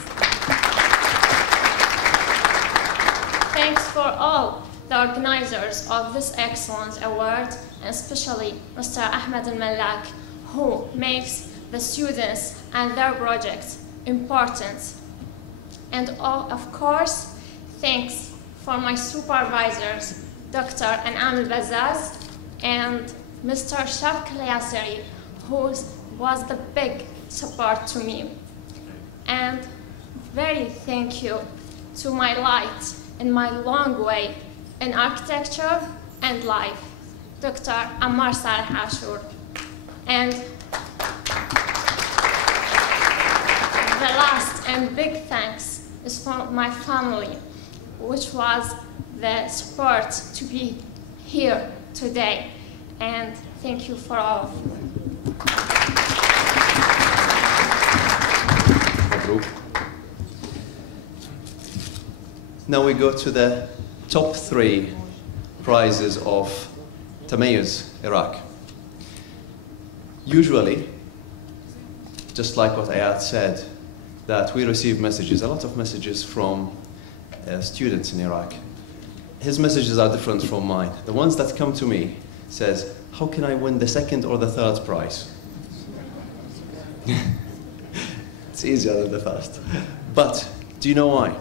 Thanks for all the organizers of this Excellence Award, and especially Mr. Ahmed Al-Malak, who makes the students and their projects important. And of course, thanks for my supervisors, Dr. Anam Al-Bazaz and Mr. Shafq Al-Yaseri, who was the big support to me. And very thank you to my light in my long way in architecture and life, Dr. Ammar Saleh Ashur. And the last and big thanks is for my family, which was the support to be here today. And thank you for all of you. Now we go to the top 3 prizes of Tamayouz, Iraq. Usually, just like what Ayat said, that we receive messages, a lot of messages from students in Iraq. His messages are different from mine. The ones that come to me says, how can I win the 2nd or the 3rd prize? It's easier than the 1st. But do you know why?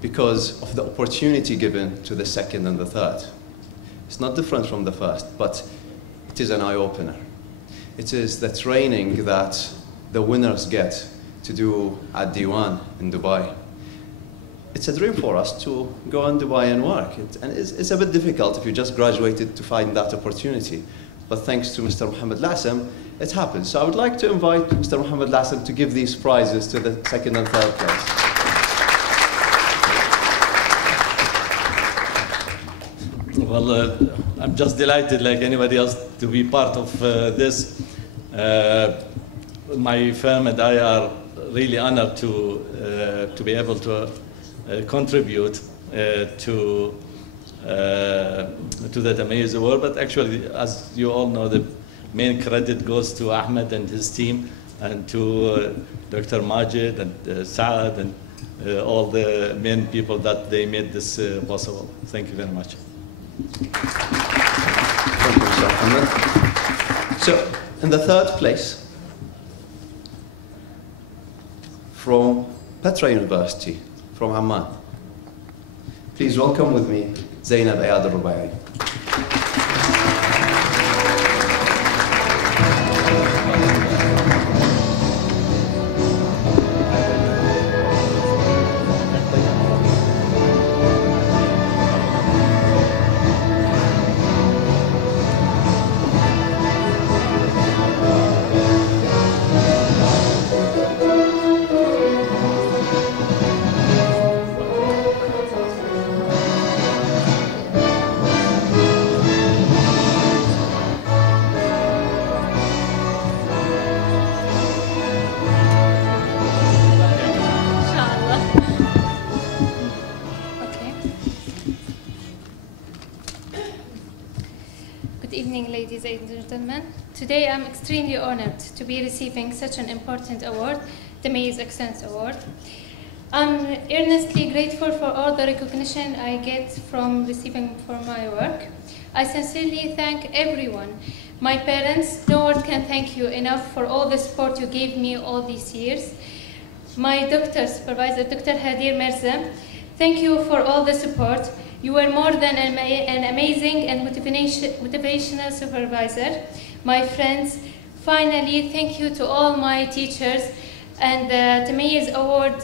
Because of the opportunity given to the 2nd and the 3rd. It's not different from the 1st, but it is an eye-opener. It is the training that the winners get to do at Diwan in Dubai. It's a dream for us to go in Dubai and work. And it's a bit difficult if you just graduated to find that opportunity. But thanks to Mr. Mohammed Lassem, it happens. So I would like to invite Mr. Mohammed Lassem to give these prizes to the 2nd and 3rd place. Well, I'm just delighted, like anybody else, to be part of this. My firm and I are really honored to be able to contribute to the Tamayouz Award. But actually, as you all know, the main credit goes to Ahmed and his team, and to Dr. Majid and Saad and all the main people that they made this possible. Thank you very much. Thank you, Mr. Ahmed. So, in the 3rd place, from Petra University, from Amman. Please welcome with me Zainab Ayad al-Rubai. Ladies and gentlemen, today I'm extremely honored to be receiving such an important award, the Tamayouz Excellence Award. I'm earnestly grateful for all the recognition I get from receiving for my work. I sincerely thank everyone. My parents, no one can thank you enough for all the support you gave me all these years. My doctor supervisor, Dr. Hadir Mirza, thank you for all the support. You were more than an amazing and motivational supervisor. My friends, finally, thank you to all my teachers and the Tamayouz Award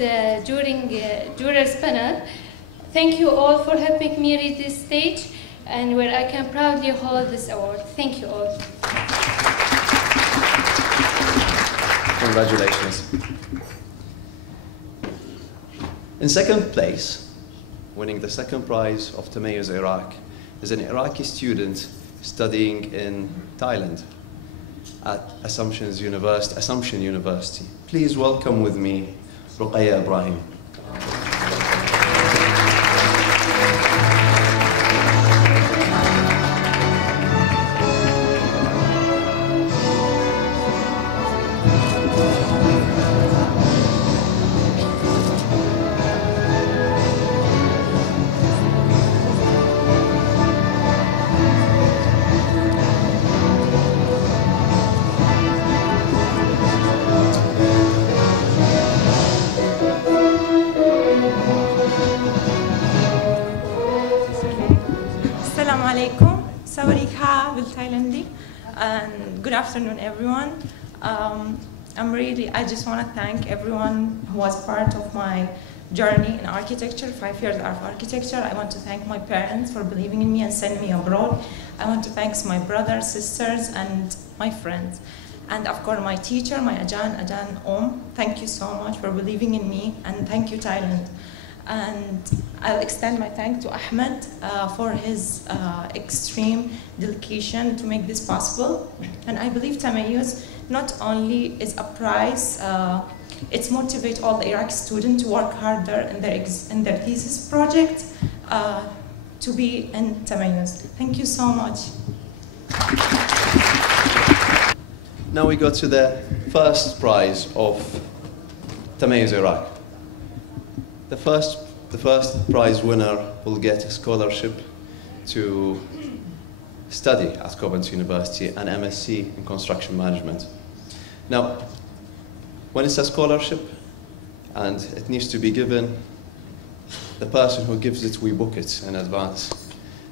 jurors panel. Thank you all for helping me reach this stage and where I can proudly hold this award. Thank you all. Congratulations. In 2nd place, winning the 2nd prize of Tamayouz Iraq, is an Iraqi student studying in Thailand at Assumption University. Please welcome with me Ruqayya Ibrahim. And good afternoon, everyone. I just want to thank everyone who was part of my journey in architecture, 5 years of architecture. I want to thank my parents for believing in me and sending me abroad. I want to thank my brothers, sisters, and my friends. And of course, my teacher, my Ajan Om. Thank you so much for believing in me, and thank you, Thailand. And I'll extend my thanks to Ahmed for his extreme dedication to make this possible. And I believe Tamayouz not only is a prize, it's motivate all the Iraqi students to work harder in their thesis project to be in Tamayouz. Thank you so much. Now we go to the first prize of Tamayouz Iraq. The first prize winner will get a scholarship to study at Coventry University, an MSc in construction management. Now, when it's a scholarship and it needs to be given, the person who gives it, we book it in advance,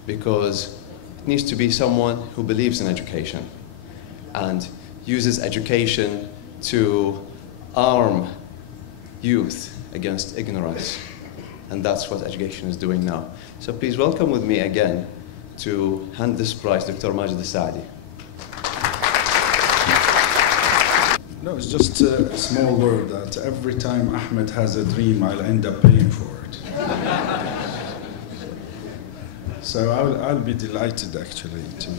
because it needs to be someone who believes in education and uses education to arm youth against ignorance. And that's what education is doing now. So please welcome with me again to hand this prize to Dr. Majid Saadi. No, it's just a small word that every time Ahmed has a dream, I'll end up paying for it. So I'll be delighted actually to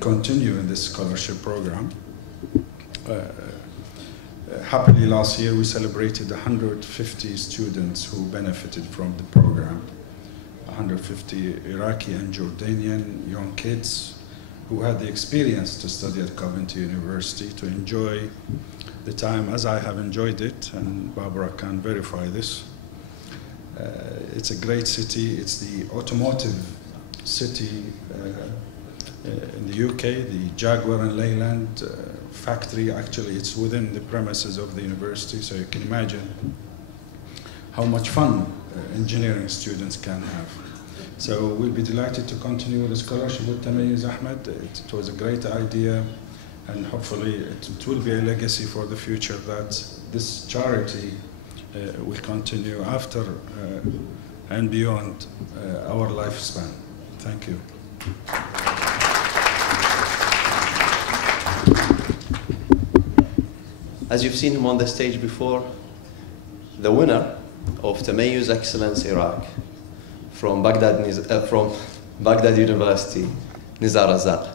continue in this scholarship program. Happily last year we celebrated 150 students who benefited from the program. 150 Iraqi and Jordanian young kids who had the experience to study at Coventry University, to enjoy the time as I have enjoyed it, and Barbara can verify this. It's a great city. It's the automotive city in the UK, the Jaguar and Leyland factory. Actually, it's within the premises of the university, so you can imagine how much fun engineering students can have. So we'll be delighted to continue with the scholarship with Tamayouz Ahmed. It was a great idea, and hopefully it will be a legacy for the future that this charity will continue after and beyond our lifespan. Thank you. As you've seen him on the stage before, the winner of Tamayouz Excellence Iraq from Baghdad University, Nizar Razak.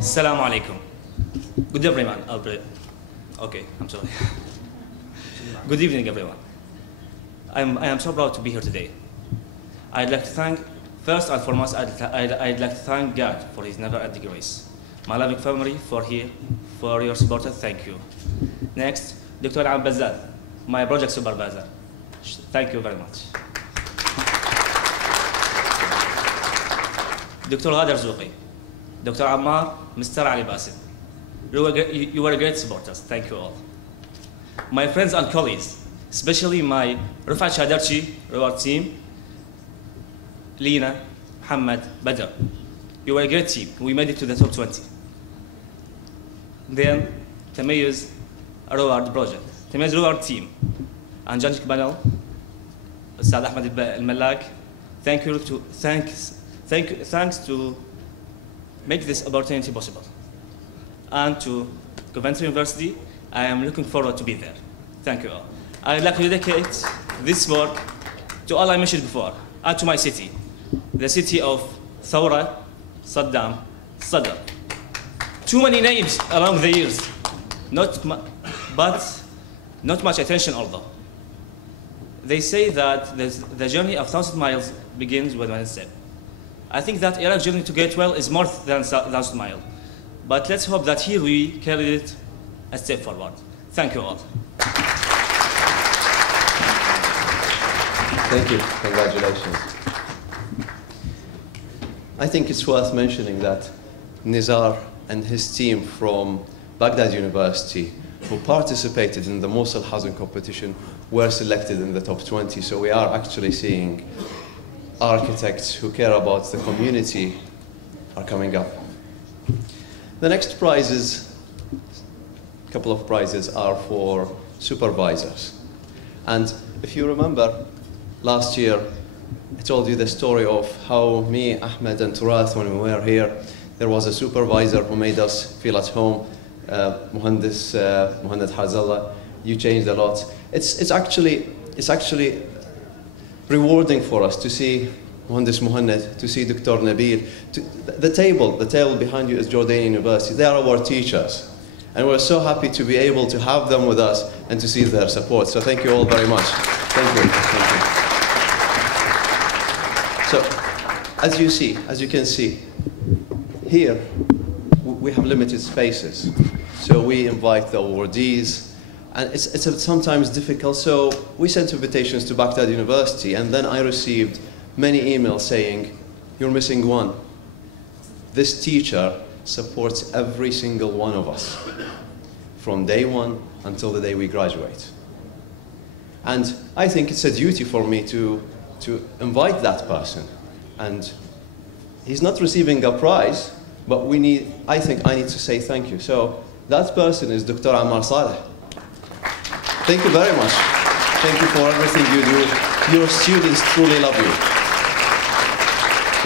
Assalamu alaikum. Good everyone. Okay, I'm sorry. Good evening, everyone. I am so proud to be here today. I'd like to thank, first and foremost, I'd like to thank God for His never-ending grace. My loving family for your support. Thank you. Next, Dr. Ambazad, my project supervisor. Thank you very much. Dr. Ghader Zouqi, Dr. Ammar, Mr. Ali Basim. You were great supporters. Thank you all. My friends and colleagues, especially my Rufat Shadarchi reward team, Lina, Muhammad, Badr. You were a great team. We made it to the top 20. Then, Tamayouz Reward Project, Tamayouz Reward Team, and judging panel, Ustad Ahmed al-Mallak. Thanks to make this opportunity possible. And to Coventry University, I am looking forward to be there. Thank you all. I'd like to dedicate this work to all I mentioned before, and to my city, the city of Thawra, Saddam, Sadr. Too many names along the years, but not much attention although. They say that the journey of 1,000 miles begins with one step. I think that Iraq's journey to get well is more than 1,000 miles. But let's hope that here we carried it a step forward. Thank you all. Thank you. Congratulations. I think it's worth mentioning that Nizar and his team from Baghdad University who participated in the Mosul housing competition were selected in the top 20. So we are actually seeing architects who care about the community are coming up. The next prizes, a couple of prizes, are for supervisors. And if you remember, last year, I told you the story of how me, Ahmed, and Turath, when we were here, there was a supervisor who made us feel at home, Muhandis Hazallah. You changed a lot. It's actually rewarding for us to see Muhandis Muhannad, to see Dr. Nabil. The table behind you is Jordanian University. They are our teachers. And we're so happy to be able to have them with us and to see their support. So thank you all very much. Thank you. Thank you. So, as you can see, here we have limited spaces. So we invite the awardees, and it's sometimes difficult. So we sent invitations to Baghdad University, and then I received many emails saying, "You're missing one." This teacher supports every single one of us from day one until the day we graduate. And I think it's a duty for me to invite that person. And he's not receiving a prize, but I think I need to say thank you. So that person is Dr. Ammar Saleh. Thank you very much. Thank you for everything you do. Your students truly love you.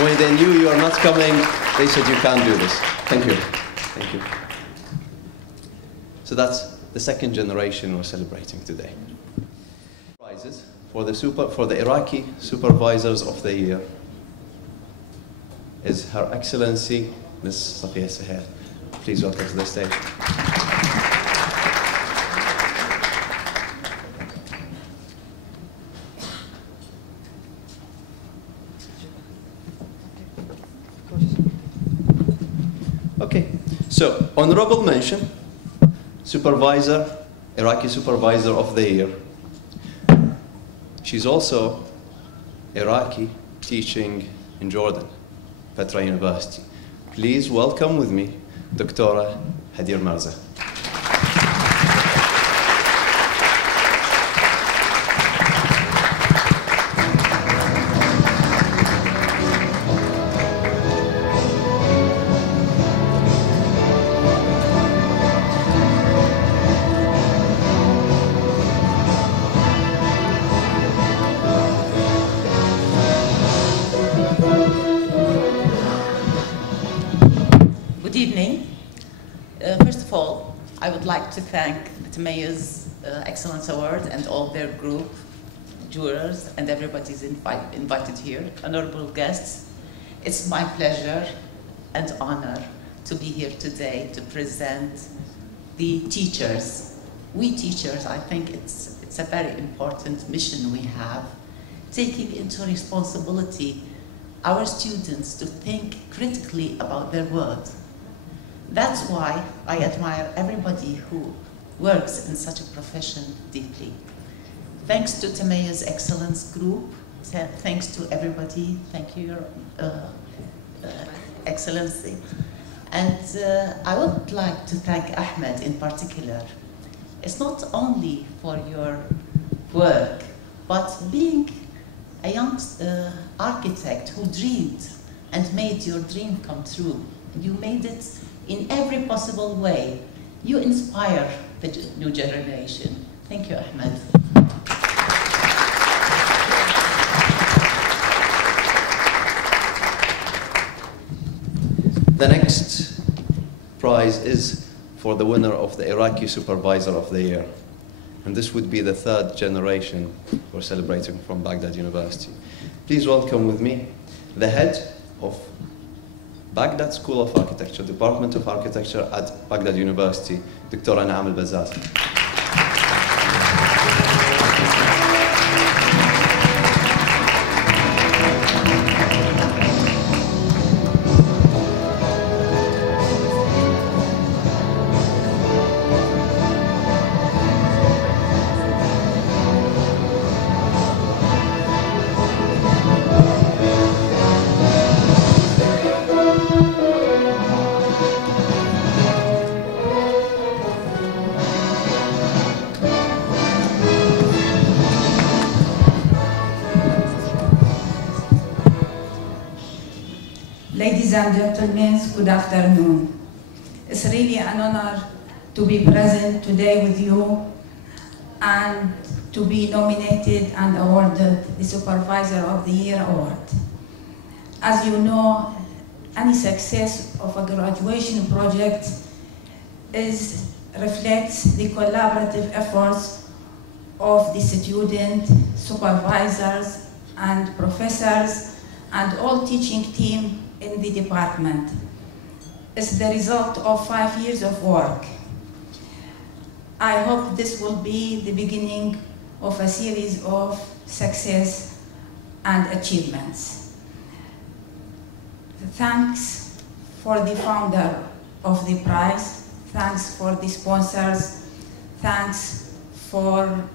When they knew you are not coming, they said you can't do this. Thank you. Thank you. So that's the second generation we're celebrating today. Prizes for the Iraqi Supervisors of the Year is Her Excellency Ms. Safiya Sahel. Please welcome to the stage. Okay, so honorable mention, Iraqi Supervisor of the Year. She's also Iraqi teaching in Jordan, Petra University. Please welcome with me, Dr. Hadir Marza. To thank the Tamayouz Excellence Award and all their group, jurors, and everybody's invited here, honorable guests. It's my pleasure and honor to be here today to present the teachers. We teachers, I think it's a very important mission we have, taking into responsibility our students to think critically about their work. That's why I admire everybody who works in such a profession deeply. Thanks to Tamayouz Excellence Group, thanks to everybody, thank you, Your Excellency. And I would like to thank Ahmed in particular. It's not only for your work, but being a young architect who dreamed and made your dream come true. You made it in every possible way. You inspire the new generation. Thank you, Ahmed. The next prize is for the winner of the Iraqi Supervisor of the Year. And this would be the third generation we're celebrating from Baghdad University. Please welcome with me the head of Baghdad School of Architecture, Department of Architecture at Baghdad University, Dr. Anam al-Bazaz. Ladies and gentlemen, good afternoon. It's really an honor to be present today with you and to be nominated and awarded the Supervisor of the Year Award. As you know, any success of a graduation project reflects the collaborative efforts of the student, supervisors, and professors, and all teaching team in the department. It's the result of 5 years of work. I hope this will be the beginning of a series of success and achievements. Thanks for the founder of the prize, thanks for the sponsors, thanks for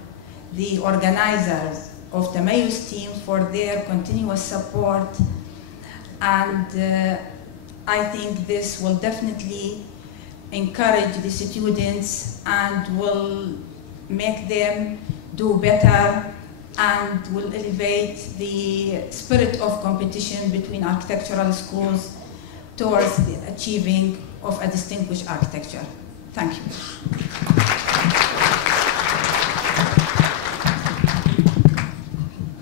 the organizers of the Tamayouz team for their continuous support, and I think this will definitely encourage the students and will make them do better and will elevate the spirit of competition between architectural schools towards the achieving of a distinguished architecture. Thank you.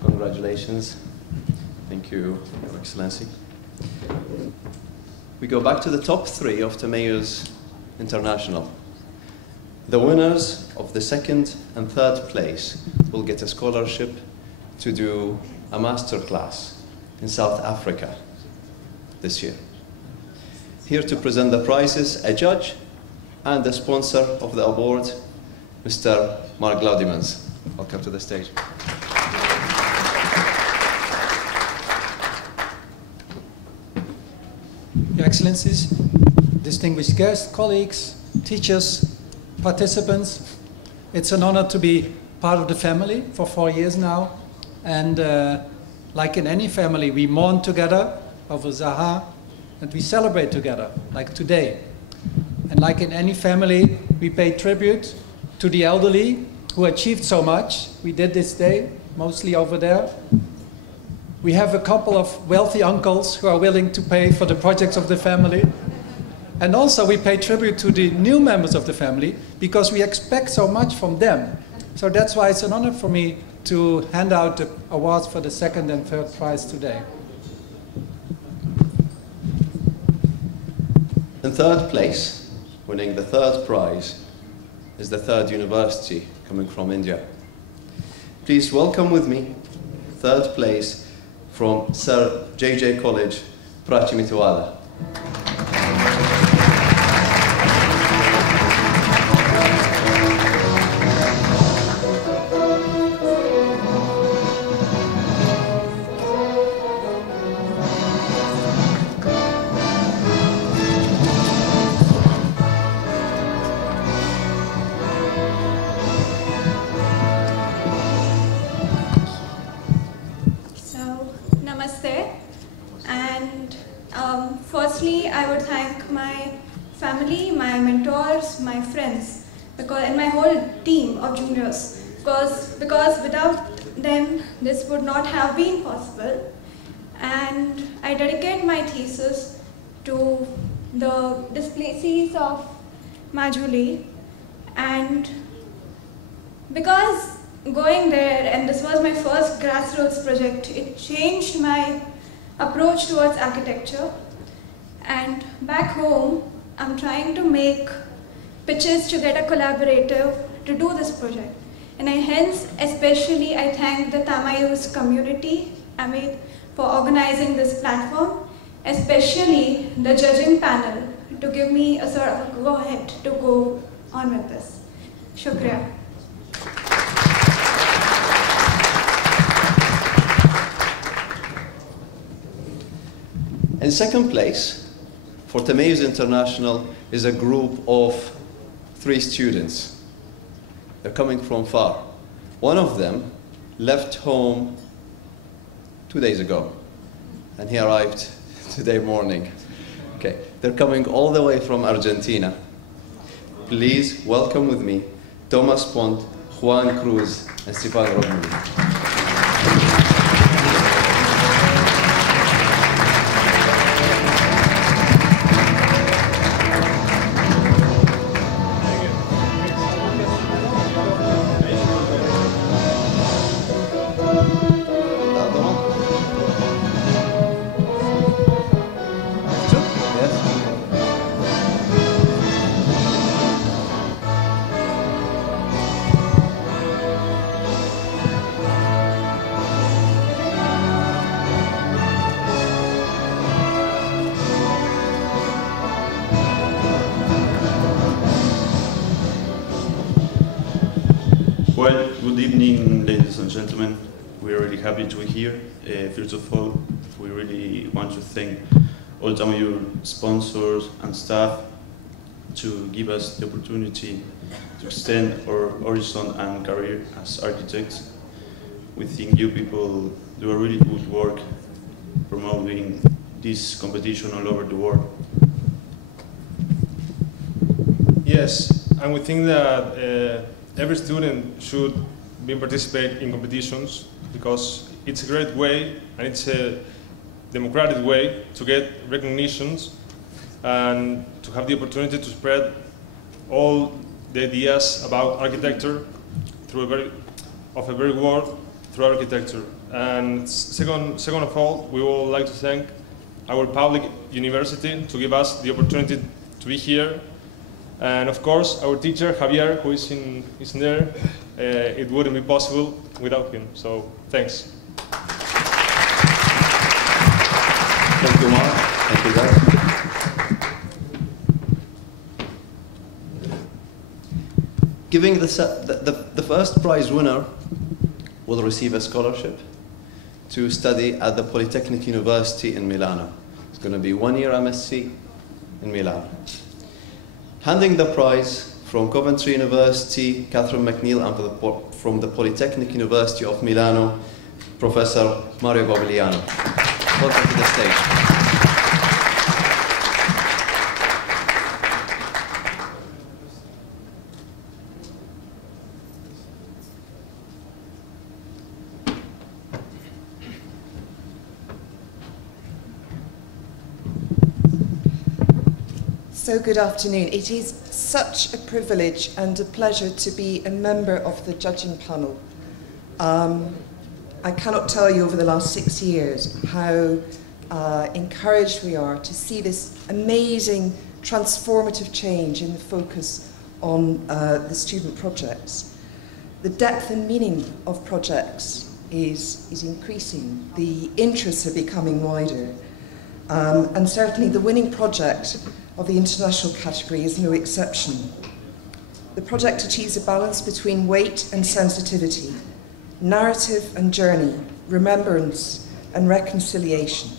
Congratulations. Thank you, Your Excellency. We go back to the top 3 of Tamayouz International. The winners of the 2nd and 3rd place will get a scholarship to do a master class in South Africa this year. Here to present the prizes, a judge and the sponsor of the award, Mr. Mark Glaudemans. Welcome to the stage. Your Excellencies, distinguished guests, colleagues, teachers, participants, it's an honor to be part of the family for 4 years now. And like in any family, we mourn together over Zaha and we celebrate together, like today. And like in any family, we pay tribute to the elderly who achieved so much. We did this day, mostly over there. We have a couple of wealthy uncles who are willing to pay for the projects of the family. And also we pay tribute to the new members of the family because we expect so much from them. So that's why it's an honor for me to hand out the awards for the 2nd and 3rd prize today. In 3rd place, winning the 3rd prize, is the 3rd university coming from India. Please welcome with me 3rd place from Sir J.J. College, Prachi Mitwala. Firstly, I would thank my family, my mentors, my friends, and my whole team of juniors, because without them, this would not have been possible. And I dedicate my thesis to the displacees of Majuli, and because going there, and this was my first grassroots project, it changed my approach towards architecture. And back home, I'm trying to make pitches to get a collaborator to do this project. And hence, especially, I thank the Tamayouz community, Amit, for organizing this platform, especially the judging panel, to give me a sort of go-ahead to go on with this. Shukriya. In 2nd place, for Tamayouz International is a group of 3 students. They're coming from far. One of them left home 2 days ago, and he arrived today morning. Okay, they're coming all the way from Argentina. Please welcome with me Thomas Pont, Juan Cruz, and Stefan Romuli. Good evening, ladies and gentlemen. We're really happy to be here. First of all, we really want to thank all Tamayouz sponsors and staff to give us the opportunity to extend our horizon and career as architects. We think you people do a really good work promoting this competition all over the world. Yes, and we think that every student should be participate in competitions because it's a great way and it's a democratic way to get recognitions and to have the opportunity to spread all the ideas about architecture through a very world through architecture. And second of all, we would like to thank our public university to give us the opportunity to be here. And of course, our teacher, Javier, who is in there, it wouldn't be possible without him. So, thanks. Thank you, Mark. Thank you, guys. Giving the first prize winner will receive a scholarship to study at the Polytechnic University in Milano. It's going to be 1 year MSc in Milano. Handing the prize from Coventry University, Catherine McNeil, and from the Polytechnic University of Milano, Professor Mario Bogliano. Welcome to the stage. So good afternoon. It is such a privilege and a pleasure to be a member of the judging panel. I cannot tell you over the last 6 years how encouraged we are to see this amazing transformative change in the focus on the student projects. The depth and meaning of projects is increasing. The interests are becoming wider. And certainly the winning project of the international category is no exception. The project achieves a balance between weight and sensitivity, narrative and journey, remembrance and reconciliation.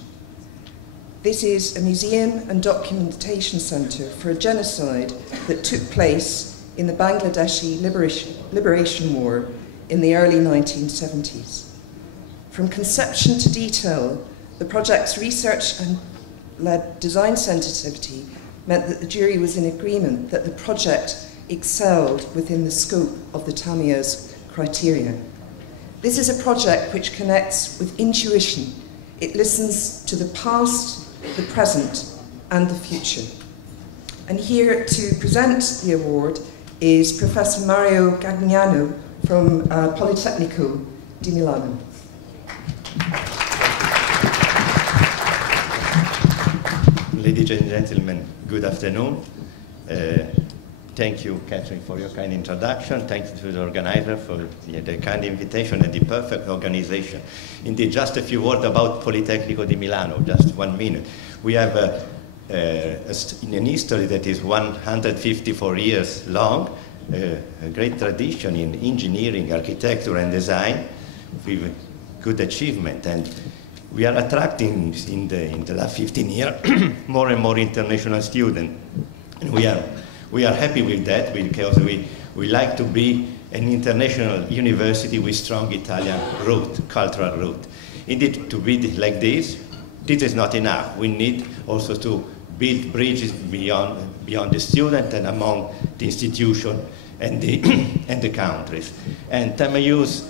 This is a museum and documentation centre for a genocide that took place in the Bangladeshi Liberation War in the early 1970s. From conception to detail, the project's research and led design sensitivity meant that the jury was in agreement that the project excelled within the scope of the Tamayouz criteria. This is a project which connects with intuition. It listens to the past, the present, and the future. And here to present the award is Professor Mario Gagliano from Politecnico di Milano. Ladies and gentlemen, good afternoon. Thank you, Catherine, for your kind introduction. Thank you to the organizer for the kind invitation and the perfect organization. Indeed, just a few words about Politecnico di Milano, just 1 minute. We have an history that is 154 years long, a great tradition in engineering, architecture, and design, with good achievement. And we are attracting, in the last 15 years, more and more international students. And we are happy with that because we like to be an international university with strong Italian root, cultural root. Indeed, to be like this is not enough. We need also to build bridges beyond the student and among the institution and the countries. And Tamayouz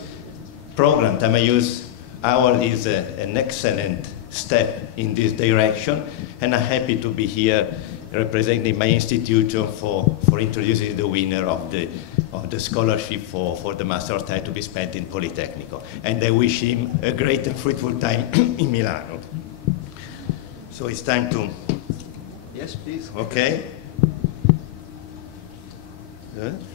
program, Tamayouz Award is an excellent step in this direction, and I'm happy to be here representing my institution for introducing the winner of the scholarship for the master's time to be spent in Politecnico. And I wish him a great and fruitful time in Milano. So it's time to... Yes, please. Okay.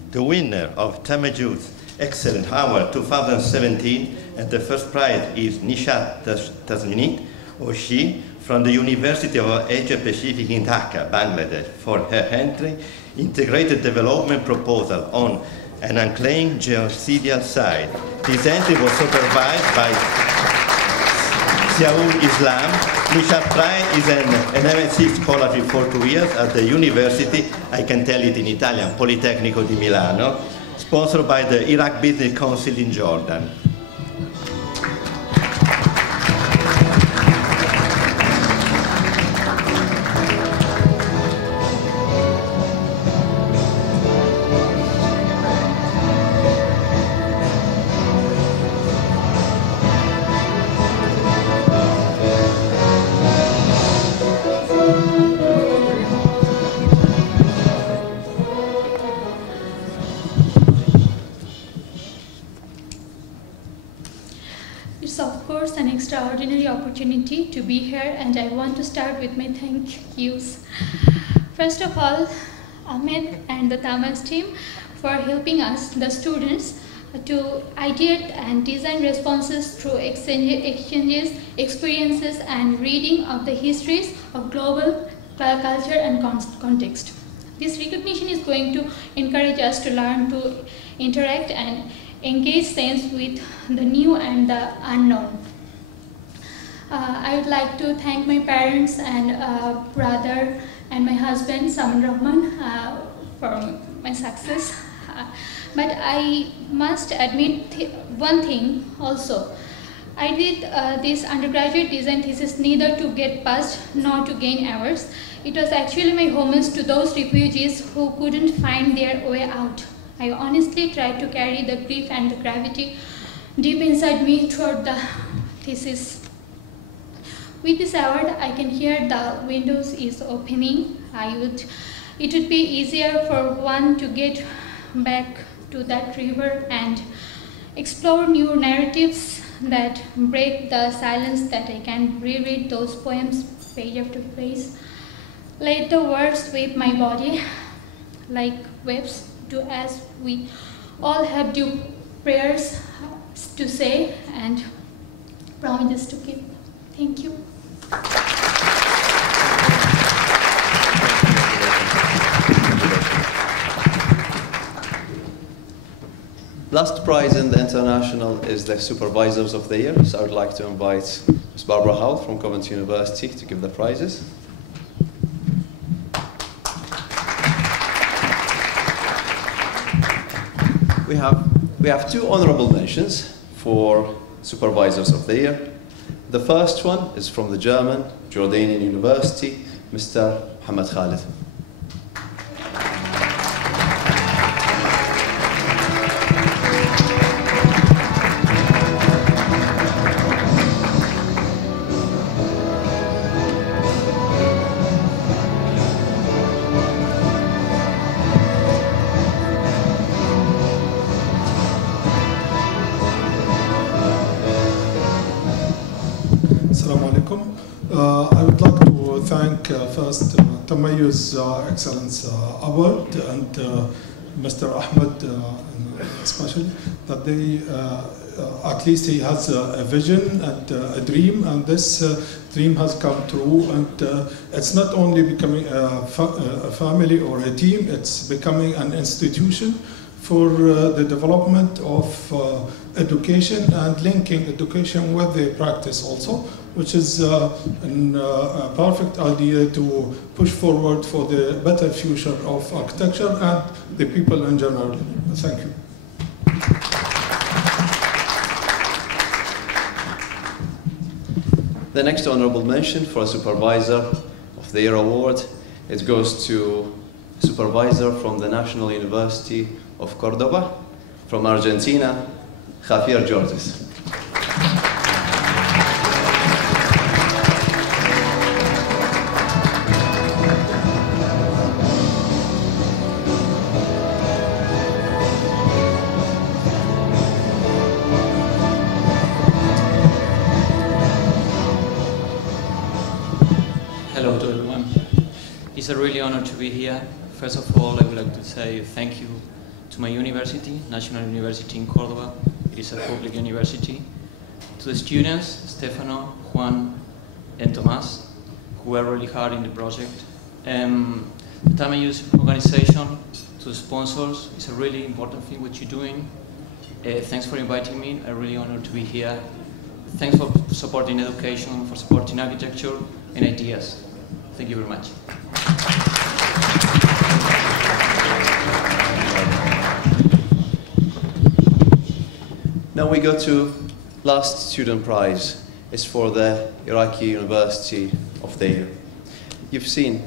The winner of Tamayouz Excellence Award 2017, and the first prize is Nishat Tasminit, or she, from the University of Asia Pacific in Dhaka, Bangladesh, for her entry integrated development proposal on an unclaimed geocidal site. This entry was supervised by Siaoul Islam. Michel Prai is an MSc scholarship for 2 years at the university, I can tell it in Italian, Politecnico di Milano, sponsored by the Iraq Business Council in Jordan. It's of course an extraordinary opportunity to be here, and I want to start with my thank yous. First of all, Ahmed and the Tamayouz team for helping us, the students, to ideate and design responses through exchanges, experiences, and reading of the histories of global culture and context. This recognition is going to encourage us to learn to interact and engage sense with the new and the unknown. I would like to thank my parents and brother and my husband, Saman Rahman, for my success. But I must admit one thing also. I did this undergraduate design thesis neither to get passed nor to gain awards. It was actually my homage to those refugees who couldn't find their way out. I honestly tried to carry the grief and the gravity deep inside me throughout the thesis. With this award, I can hear the windows is opening. It would be easier for one to get back to that river and explore new narratives that break the silence, that I can reread those poems page after page. Let the words sweep my body like waves, do as we all have due prayers to say and promises to keep. Thank you. Last prize in the international is the Supervisors of the Year. So I would like to invite Ms. Barbara Howell from Coventry University to give the prizes. We have two honorable mentions for Supervisors of the Year. The first one is from the German Jordanian University, Mr. Mohammed Khalid. I would like to thank first Tamayouz Excellence Award and Mr. Ahmed especially, that they at least he has a vision and a dream, and this dream has come true, and it's not only becoming a family or a team, it's becoming an institution for the development of education and linking education with the practice also, which is a perfect idea to push forward for the better future of architecture and the people in general. Thank you. The next honorable mention for a Supervisor of the Year award, it goes to a supervisor from the National University of Cordoba, from Argentina, Javier Jorges. Hello to everyone. It's a really honor to be here. First of all, I would like to say thank you to my university, National University in Cordoba. It is a public university. To the students, Stefano, Juan, and Tomas, who were really hard in the project. The Tamayouz organization, to to the sponsors. It's a really important thing what you're doing. Thanks for inviting me. I'm really honored to be here. Thanks for supporting education, for supporting architecture and ideas. Thank you very much. Now we go to last student prize. It's for the Iraqi University of the Year. You've seen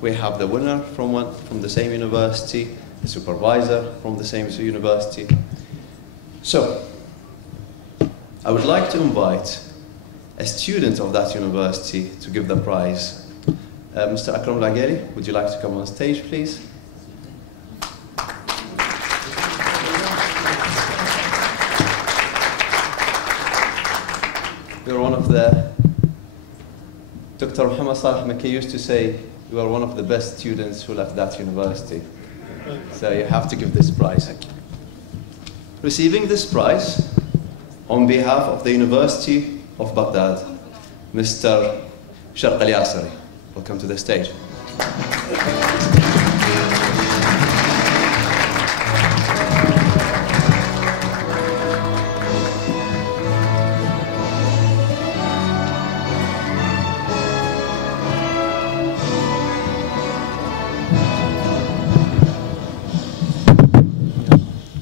we have the winner from the same university, the supervisor from the same university. So, I would like to invite a student of that university to give the prize. Mr. Akram Lageri, would you like to come on stage, please? You're one of the, Dr. Muhammad Salih Makki used to say, you are one of the best students who left that university. So you have to give this prize. Receiving this prize, on behalf of the University of Baghdad, Mr. Sharq al-Yasari. Welcome to the stage.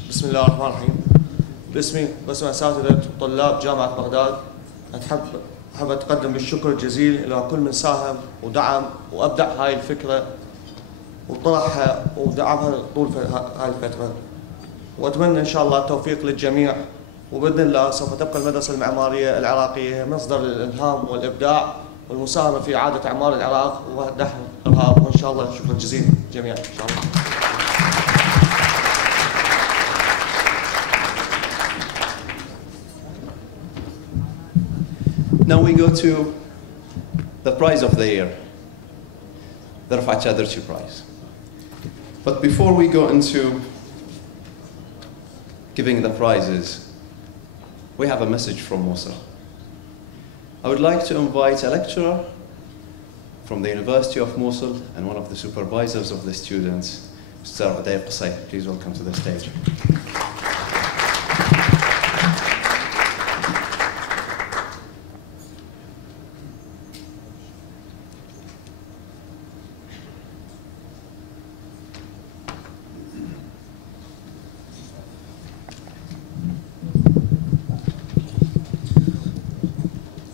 بسم الله الرحمن الرحيم. باسم أساتذة طلاب جامعة بغداد أحب أتقدم بالشكر الجزيل إلى كل من ساهم ودعم وأبدع هاي الفكرة وطرحها ودعمها طول هاي الفترة. وأتمنى إن شاء الله التوفيق للجميع، وبإذن الله سوف تبقى المدرسة المعمارية العراقية مصدر للإلهام والإبداع والمساهمة في إعادة إعمار العراق ودحر الإرهاب. وإن شاء الله شكرا جزيلا جميعا إن شاء الله. Now we go to the prize of the year, the Rafat Chaderchi prize. But before we go into giving the prizes, we have a message from Mosul. I would like to invite a lecturer from the University of Mosul and one of the supervisors of the students, Mr. Uday Qasay. Please welcome to the stage.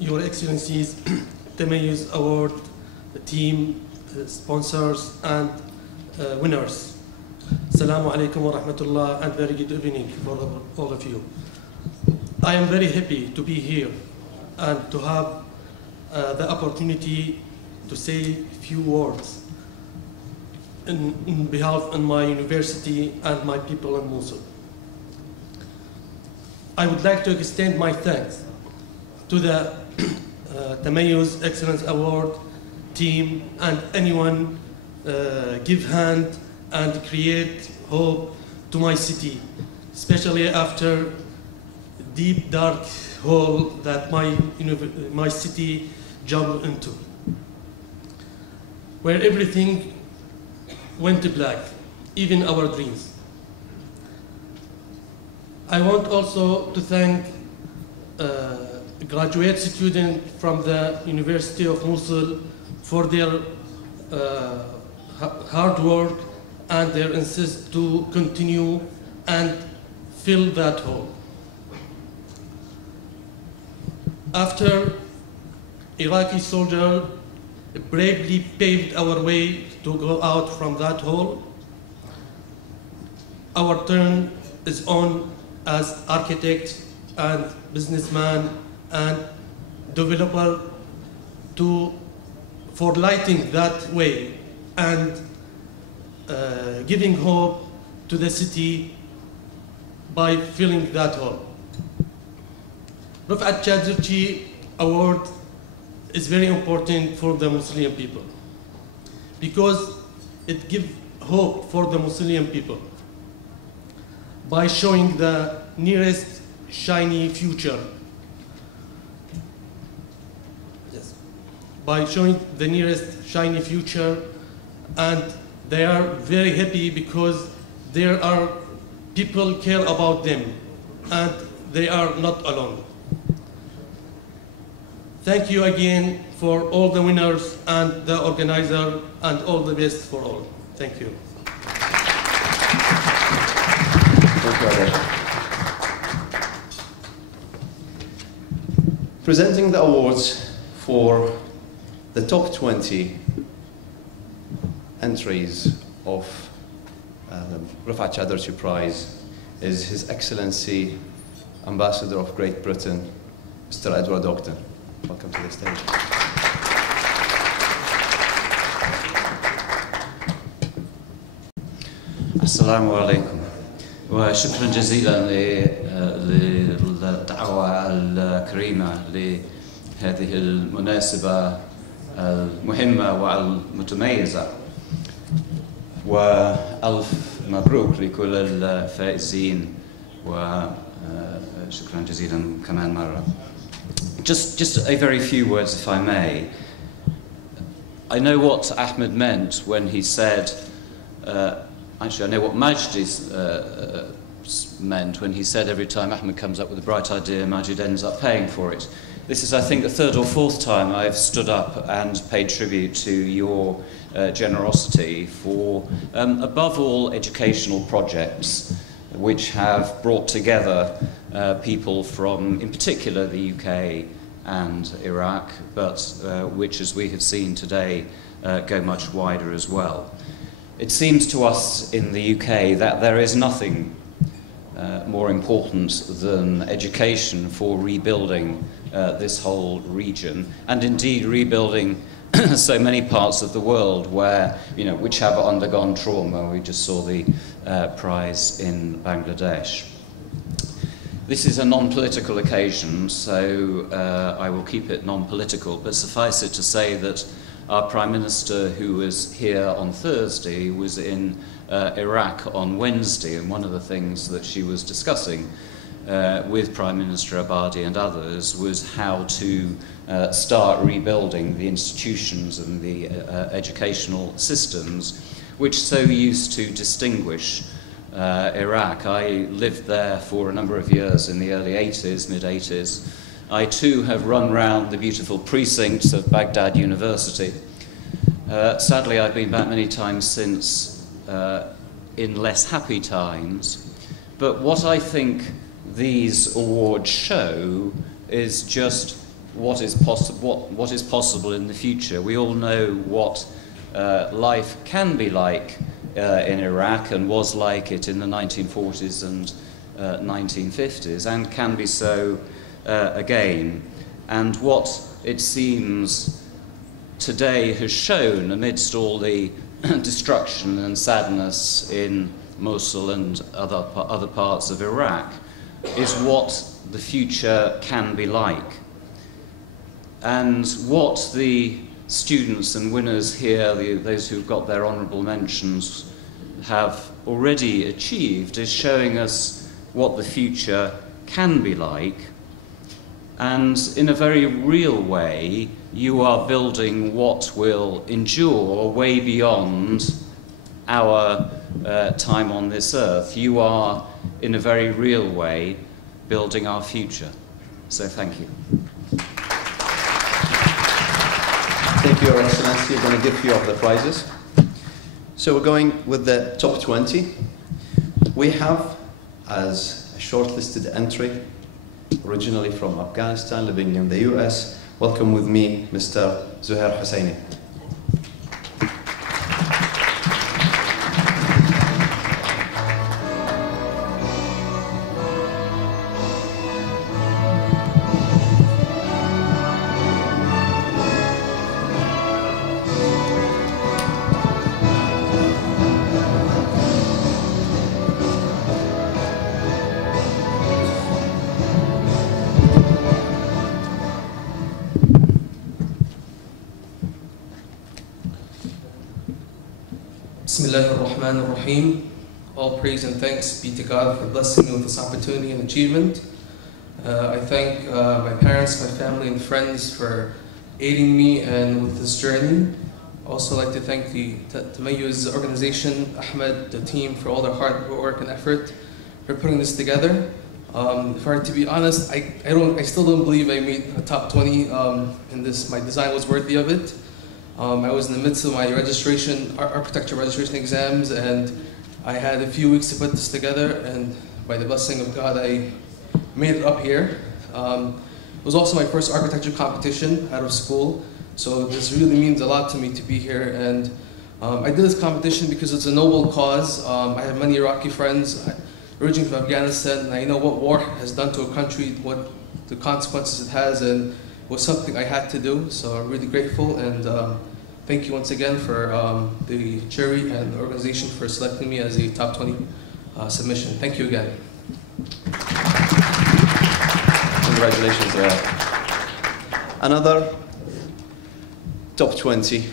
Your Excellencies, Tamayouz Award, the team, sponsors, and winners. Assalamu alaikum wa rahmatullah, and very good evening for all of you. I am very happy to be here and to have the opportunity to say a few words in behalf of my university and my people in Mosul. I would like to extend my thanks to the Tamayouz Excellence Award team and anyone give hand and create hope to my city, especially after deep dark hole that my city jumped into, where everything went black, even our dreams. I want also to thank graduate students from the University of Mosul for their hard work and their insist to continue and fill that hole. After Iraqi soldiers bravely paved our way to go out from that hole, our turn is on as architect and businessman and developer for lighting that way and giving hope to the city by filling that hole. Rafat Chaderchi Award is very important for the Muslim people because it gives hope for the Muslim people by showing the nearest shiny future. Yes. By showing the nearest shiny future, and they are very happy because there are people care about them, and they are not alone. Thank you again for all the winners and the organizer, and all the best for all. Thank you. Presenting the awards for the top 20 entries of the Rafat Chaudhry Prize is His Excellency Ambassador of Great Britain, Mr. Edward Ogden. Welcome to the stage. السلام عليكم وشكرا جزيلا للدعوة الكريمة لهذه المناسبة المهمة والمتميزة، وألف مبروك لكل الفائزين وشكرا جزيلا كمان مرة. Just a very few words, if I may. I know what Ahmed meant when he said, actually I know what Majid meant when he said every time Ahmed comes up with a bright idea, Majid ends up paying for it. This is, I think, the third or fourth time I've stood up and paid tribute to your generosity for, above all, educational projects which have brought together people from, in particular, the UK and Iraq, but which, as we have seen today, go much wider as well. It seems to us in the UK that there is nothing more important than education for rebuilding this whole region, and indeed rebuilding so many parts of the world where, which have undergone trauma. We just saw the prize in Bangladesh. This is a non-political occasion, so I will keep it non-political, but suffice it to say that our Prime Minister, who was here on Thursday, was in Iraq on Wednesday, and one of the things that she was discussing with Prime Minister Abadi and others was how to start rebuilding the institutions and the educational systems which so used to distinguish Iraq. I lived there for a number of years in the early 80s, mid-80s. I too have run round the beautiful precincts of Baghdad University. Sadly, I've been back many times since in less happy times. But what I think these awards show is just what is possible in the future. We all know what life can be like in Iraq and was like it in the 1940s and 1950s, and can be so again. And what it seems today has shown amidst all the destruction and sadness in Mosul and other parts of Iraq is what the future can be like. And what the students and winners here, those who've got their honourable mentions, have already achieved is showing us what the future can be like. And in a very real way, you are building what will endure way beyond our time on this earth. You are, in a very real way, building our future. So thank you. Thank you, Your Excellency. I'm going to give a few of the prizes. So we're going with the top 20. We have, as a shortlisted entry, originally from Afghanistan, living in the US. Welcome with me, Mr. Zuhair Husseini. Bismillahirrahmanirrahim. All praise and thanks be to God for blessing me with this opportunity and achievement. I thank my parents, my family and friends for aiding me and with this journey. Also like to thank the Tamayouz organization, Ahmed, the team for all their hard work and effort for putting this together. To be honest, I still don't believe I made a top 20 in this. My design was worthy of it. I was in the midst of my architecture registration exams, and I had a few weeks to put this together, and by the blessing of God, I made it up here. It was also my first architecture competition out of school, so this really means a lot to me to be here. And I did this competition because it's a noble cause. I have many Iraqi friends originally from Afghanistan, and I know what war has done to a country, what the consequences it has, and it was something I had to do, so I'm really grateful. And thank you once again for the jury and the organization for selecting me as a top 20 submission. Thank you again. Congratulations there. Another top 20.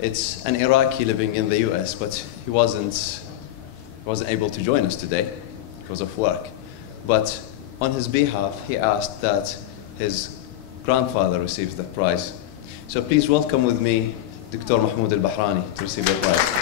It's an Iraqi living in the US, but he wasn't able to join us today because of work. But on his behalf, he asked that his grandfather receives the prize. So please welcome with me Dr. Mahmoud al-Bahrani to receive the prize.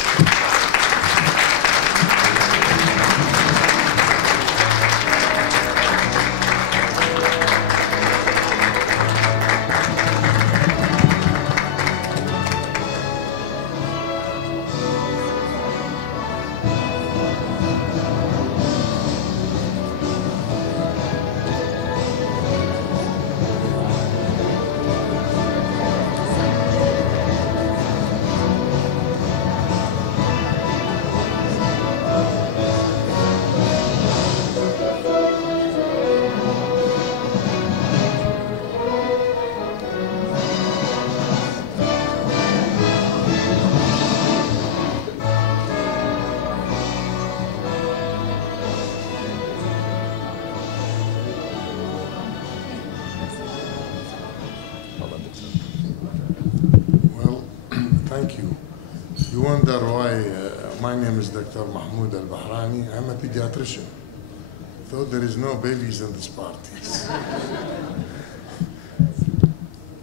Thank you. You wonder why my name is Dr. Mahmoud al-Bahrani. I'm a pediatrician. Though there is no babies in this party.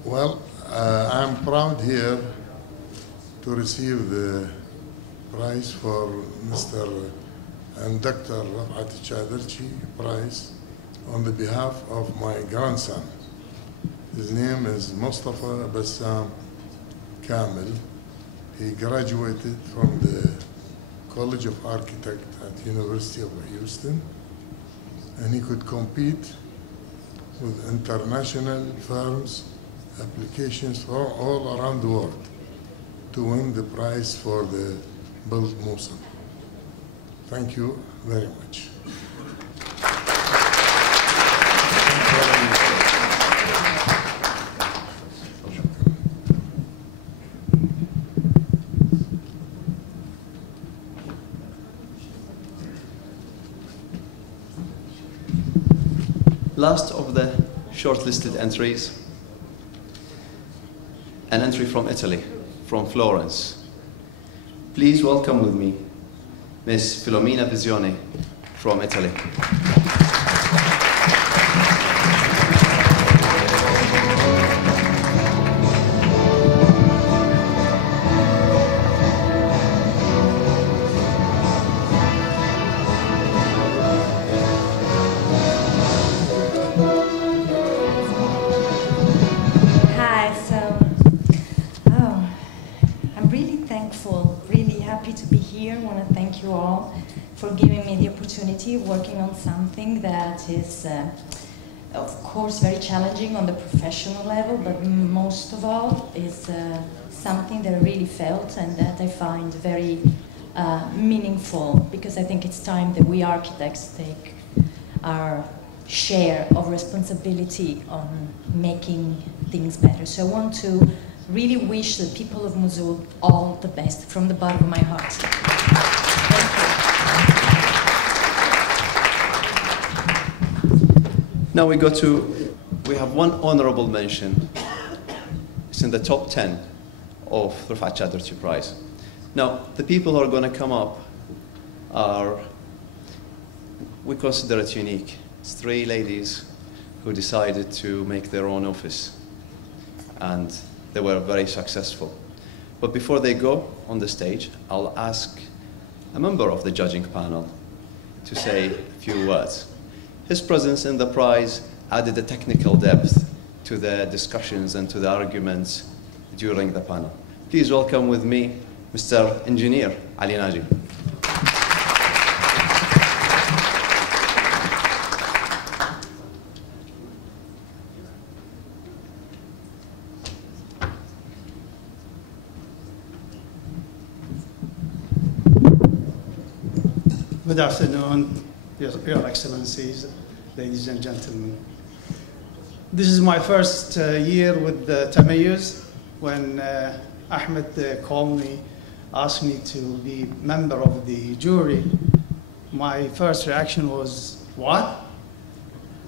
Well, I'm proud here to receive the prize for Mr. and Dr. Rafat Chadarchi prize on the behalf of my grandson. His name is Mustafa Bassam Kamil. He graduated from the College of Architect at University of Houston, and he could compete with international firms, applications from all around the world to win the prize for the Build Musa. Thank you very much. Last of the shortlisted entries, an entry from Italy, from Florence. Please welcome with me Miss Filomena Visione from Italy. Working on something that is, of course, very challenging on the professional level, but most of all is something that I really felt and that I find very meaningful, because I think it's time that we architects take our share of responsibility on making things better. So I want to really wish the people of Mosul all the best from the bottom of my heart. Now we have one honorable mention. It's in the top 10 of the Rafat Chadarchi Prize. Now, the people who are going to come up we consider it unique. It's 3 ladies who decided to make their own office, and they were very successful. But before they go on the stage, I'll ask a member of the judging panel to say a few words. His presence in the prize added a technical depth to the discussions and to the arguments during the panel. Please welcome with me Mr. Engineer Ali Naji. Good afternoon, Your Excellencies, ladies and gentlemen. This is my first year with Tamayouz. When Ahmed called me, asked me to be member of the jury, my first reaction was, what?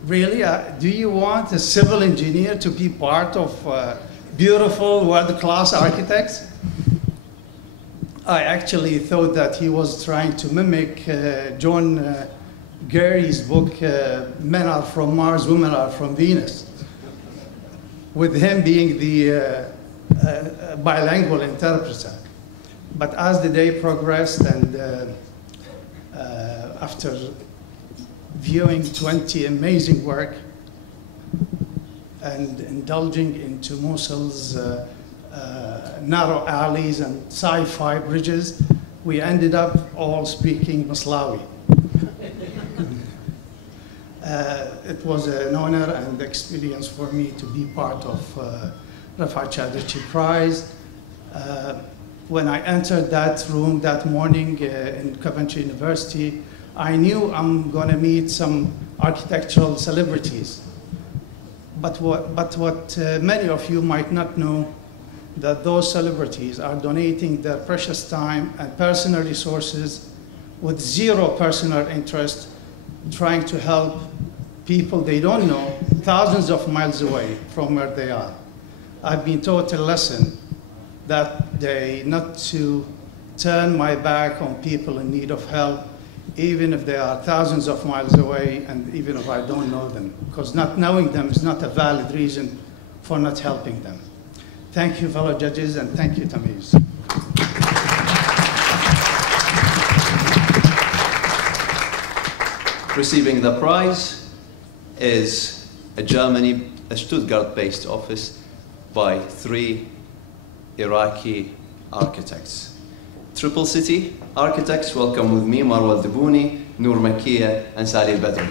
Really? Do you want a civil engineer to be part of beautiful world-class architects? I actually thought that he was trying to mimic John Gary's book, Men Are From Mars, Women Are From Venus, with him being the bilingual interpreter. But as the day progressed and after viewing 20 amazing work and indulging into Mosul's narrow alleys and sci-fi bridges, we ended up all speaking Maslawi. It was an honor and experience for me to be part of Rafat Chaudhry Prize. When I entered that room that morning in Coventry University, I knew I'm going to meet some architectural celebrities. But what many of you might not know, that those celebrities are donating their precious time and personal resources with zero personal interest, trying to help people they don't know thousands of miles away from where they are. I've been taught a lesson that day not to turn my back on people in need of help, even if they are thousands of miles away and even if I don't know them, because not knowing them is not a valid reason for not helping them. Thank you, fellow judges, and thank you, Tamayouz. Receiving the prize is a Stuttgart-based office by 3 Iraqi architects. Triple City architects, welcome with me, Marwa Al-Dibuni, Noor Makia, and Sali Badri.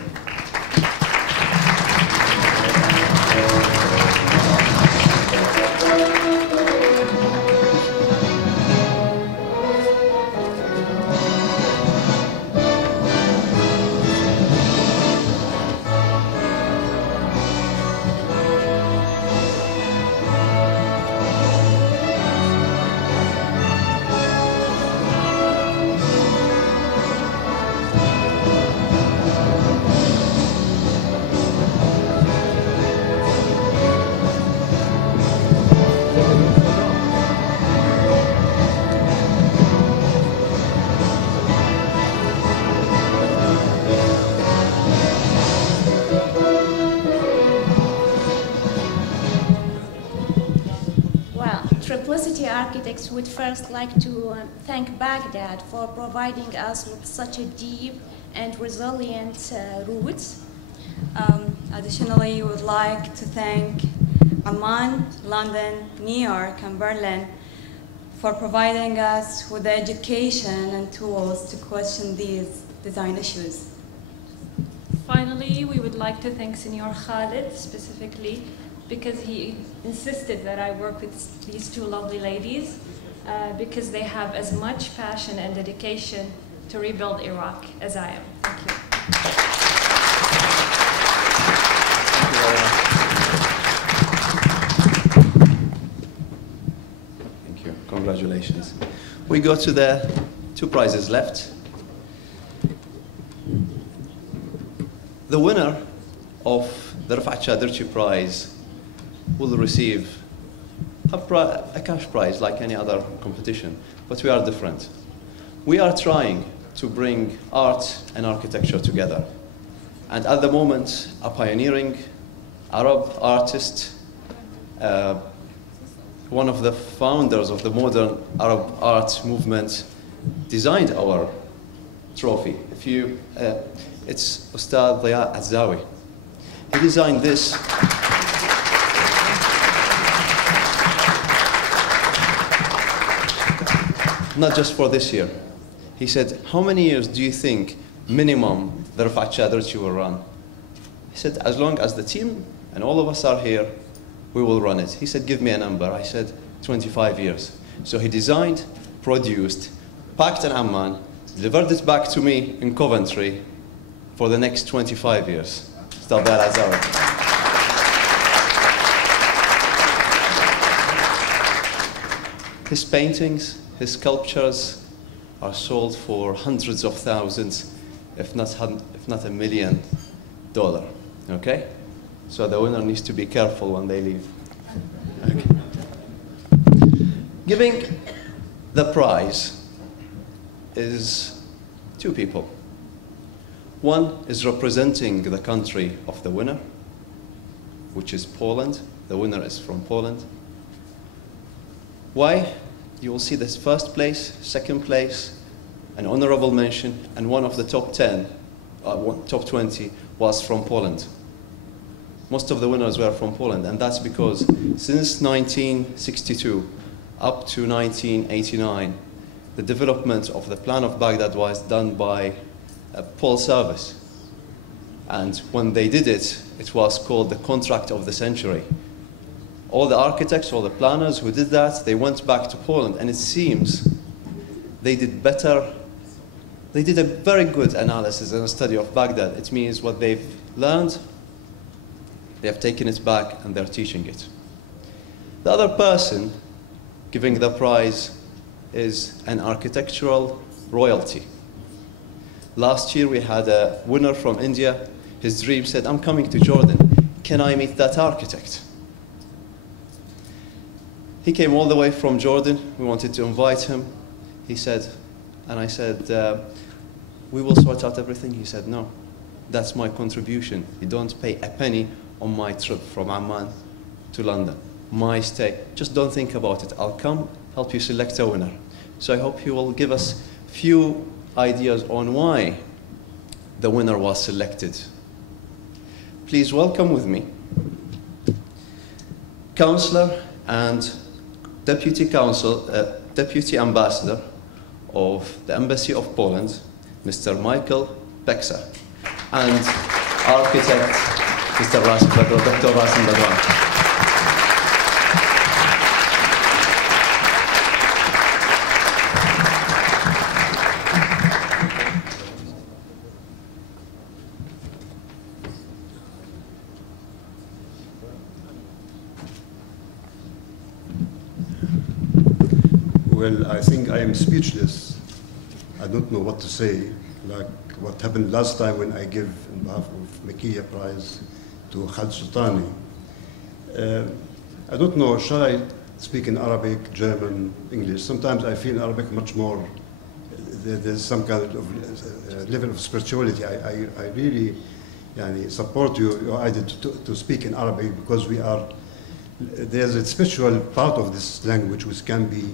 Architects would first like to thank Baghdad for providing us with such a deep and resilient route. Additionally, we would like to thank Amman, London, New York, and Berlin for providing us with the education and tools to question these design issues. Finally, we would like to thank Senor Khalid specifically because he insisted that I work with these two lovely ladies because they have as much passion and dedication to rebuild Iraq as I am. Thank you. Thank you. Congratulations. We go to the 2 prizes left. The winner of the Rafat Chaudhry Prize will receive a cash prize like any other competition, but we are different. We are trying to bring art and architecture together. And at the moment, a pioneering Arab artist one of the founders of the modern Arab art movement, designed our trophy. If you, it's Ustad Diya Azzawi. He designed this. Not just for this year. He said, how many years do you think minimum the Rafat Chaderchi will run? He said, as long as the team and all of us are here, we will run it. He said, give me a number. I said, 25 years. So he designed, produced, packed in Amman, delivered it back to me in Coventry for the next 25 years. His paintings, his sculptures are sold for hundreds of thousands, if not $1 million. Okay? So the winner needs to be careful when they leave. Okay. Giving the prize is two people. One is representing the country of the winner, which is Poland. The winner is from Poland. Why? You will see this first place, second place, an honorable mention, and one of the top 10, top 20 was from Poland. Most of the winners were from Poland, and that's because since 1962 up to 1989, the development of the plan of Baghdad was done by a Pole service. And when they did it, it was called the contract of the century. All the architects, all the planners who did that, they went back to Poland, and it seems they did better. They did a very good analysis and a study of Baghdad. It means what they've learned, they have taken it back and they're teaching it. The other person giving the prize is an architectural royalty. Last year we had a winner from India. His dream said, I'm coming to Jordan. Can I meet that architect? He came all the way from Jordan. We wanted to invite him. He said, and I said, we will sort out everything. He said, no, that's my contribution. You don't pay a penny on my trip from Amman to London. My stay. Just don't think about it. I'll come, help you select a winner. So I hope you will give us a few ideas on why the winner was selected. Please welcome with me Councillor and Deputy Ambassador of the Embassy of Poland, Mr. Michael Peksa, and architect Mr. Dr. Rasim Badwan. Well, I think I am speechless. I don't know what to say, like what happened last time when I gave on behalf of Makiya Prize to Khalid Sultani. I don't know, shall I speak in Arabic, German, English? Sometimes I feel Arabic much more, there's some kind of level of spirituality. I really support your idea to speak in Arabic, because there's a spiritual part of this language which can be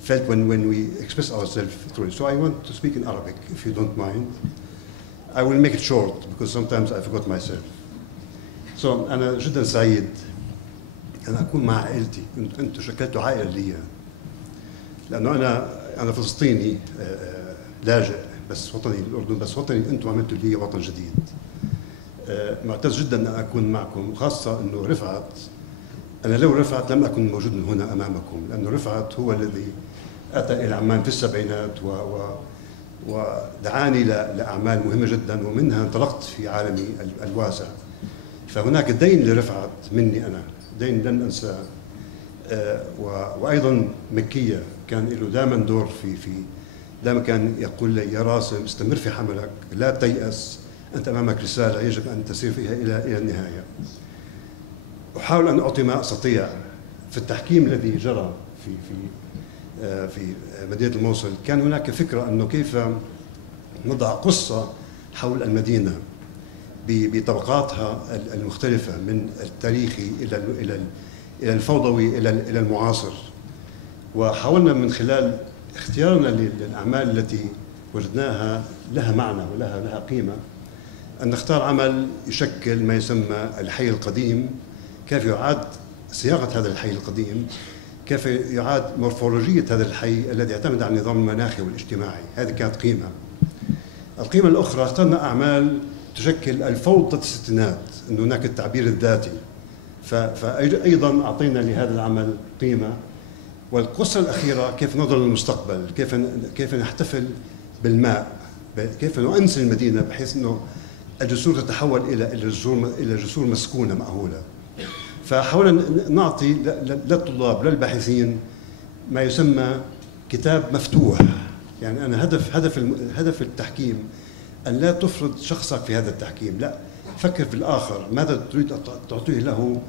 felt when we express ourselves through it. So I want to speak in Arabic, if you don't mind. I will make it short, because sometimes I forgot myself. So أنا جدا سعيد أن أكون مع عائلتي. أنتم شكلتوا عائلة لي، لأنه أنا فلسطيني لاجئ، بس وطني الأردن، بس وطني أنتم عملتوا لي وطن جديد. معتز جدا أن أكون معكم، وخاصة أنه رفعت، أنا لو رفعت لم أكن موجود هنا أمامكم، لأنه رفعت هو الذي أتى إلى عمان في السبعينات ودعاني لأعمال مهمة جدا، ومنها انطلقت في عالمي الواسع. فهناك دين لرفعت مني أنا، دين لن أنساه. وأيضا مكية كان له دائما دور في دائما كان يقول لي يا راسم استمر في حملك، لا تيأس، أنت أمامك رسالة يجب أن تسير فيها إلى النهاية. أحاول أن أعطي ما أستطيع في التحكيم الذي جرى في مدينة الموصل. كان هناك فكرة أنه كيف نضع قصة حول المدينة بطبقاتها المختلفة، من التاريخي إلى الفوضوي إلى المعاصر. وحاولنا من خلال اختيارنا للأعمال التي وجدناها لها معنى ولها قيمة أن نختار عمل يشكل ما يسمى الحي القديم، كيف يعاد صياغة هذا الحي القديم، كيف يعاد مورفولوجية هذا الحي الذي يعتمد على النظام المناخي والاجتماعي. هذه كانت قيمة. القيمة الأخرى اخترنا أعمال تشكل الفوضى الستينات، أن هناك التعبير الذاتي، فأيضا أعطينا لهذا العمل قيمة. والقصة الأخيرة كيف ننظر للمستقبل، كيف نحتفل بالماء، كيف نؤنس المدينة بحيث أنه الجسور تتحول إلى جسور مسكونة مأهولة. فحاولنا نعطي للطلاب للباحثين ما يسمى كتاب مفتوح. يعني أنا هدف التحكيم أن لا تفرض شخصك في هذا التحكيم، لا، فكر في الآخر، ماذا تريد أن تعطيه له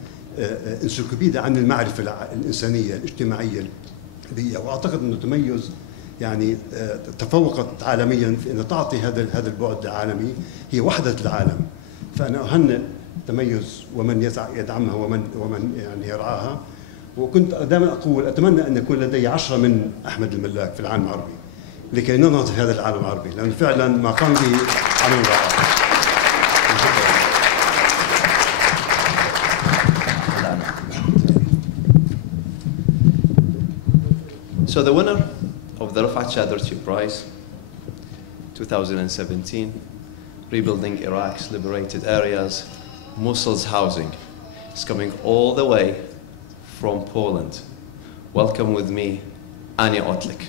انسيكلوبيديا عن المعرفة الإنسانية الاجتماعية البيئية. وأعتقد أنه تميز يعني تفوقت عالميا في أن تعطي هذا البعد العالمي، هي وحدة العالم. فأنا أهنئ تميز ومن يدعمها ومن يعني يرعاها. وكنت دائما أقول أتمنى أن يكون لدي 10 من أحمد الملاك في العالم العربي لكي ننهض في هذا العالم العربي، لأن فعلا ما قام به عمل رائع. So the winner of the Rafat Chaderchi Prize 2017, Rebuilding Iraq's Liberated Areas, Mosul's Housing, is coming all the way from Poland. Welcome with me, Anya Otlik.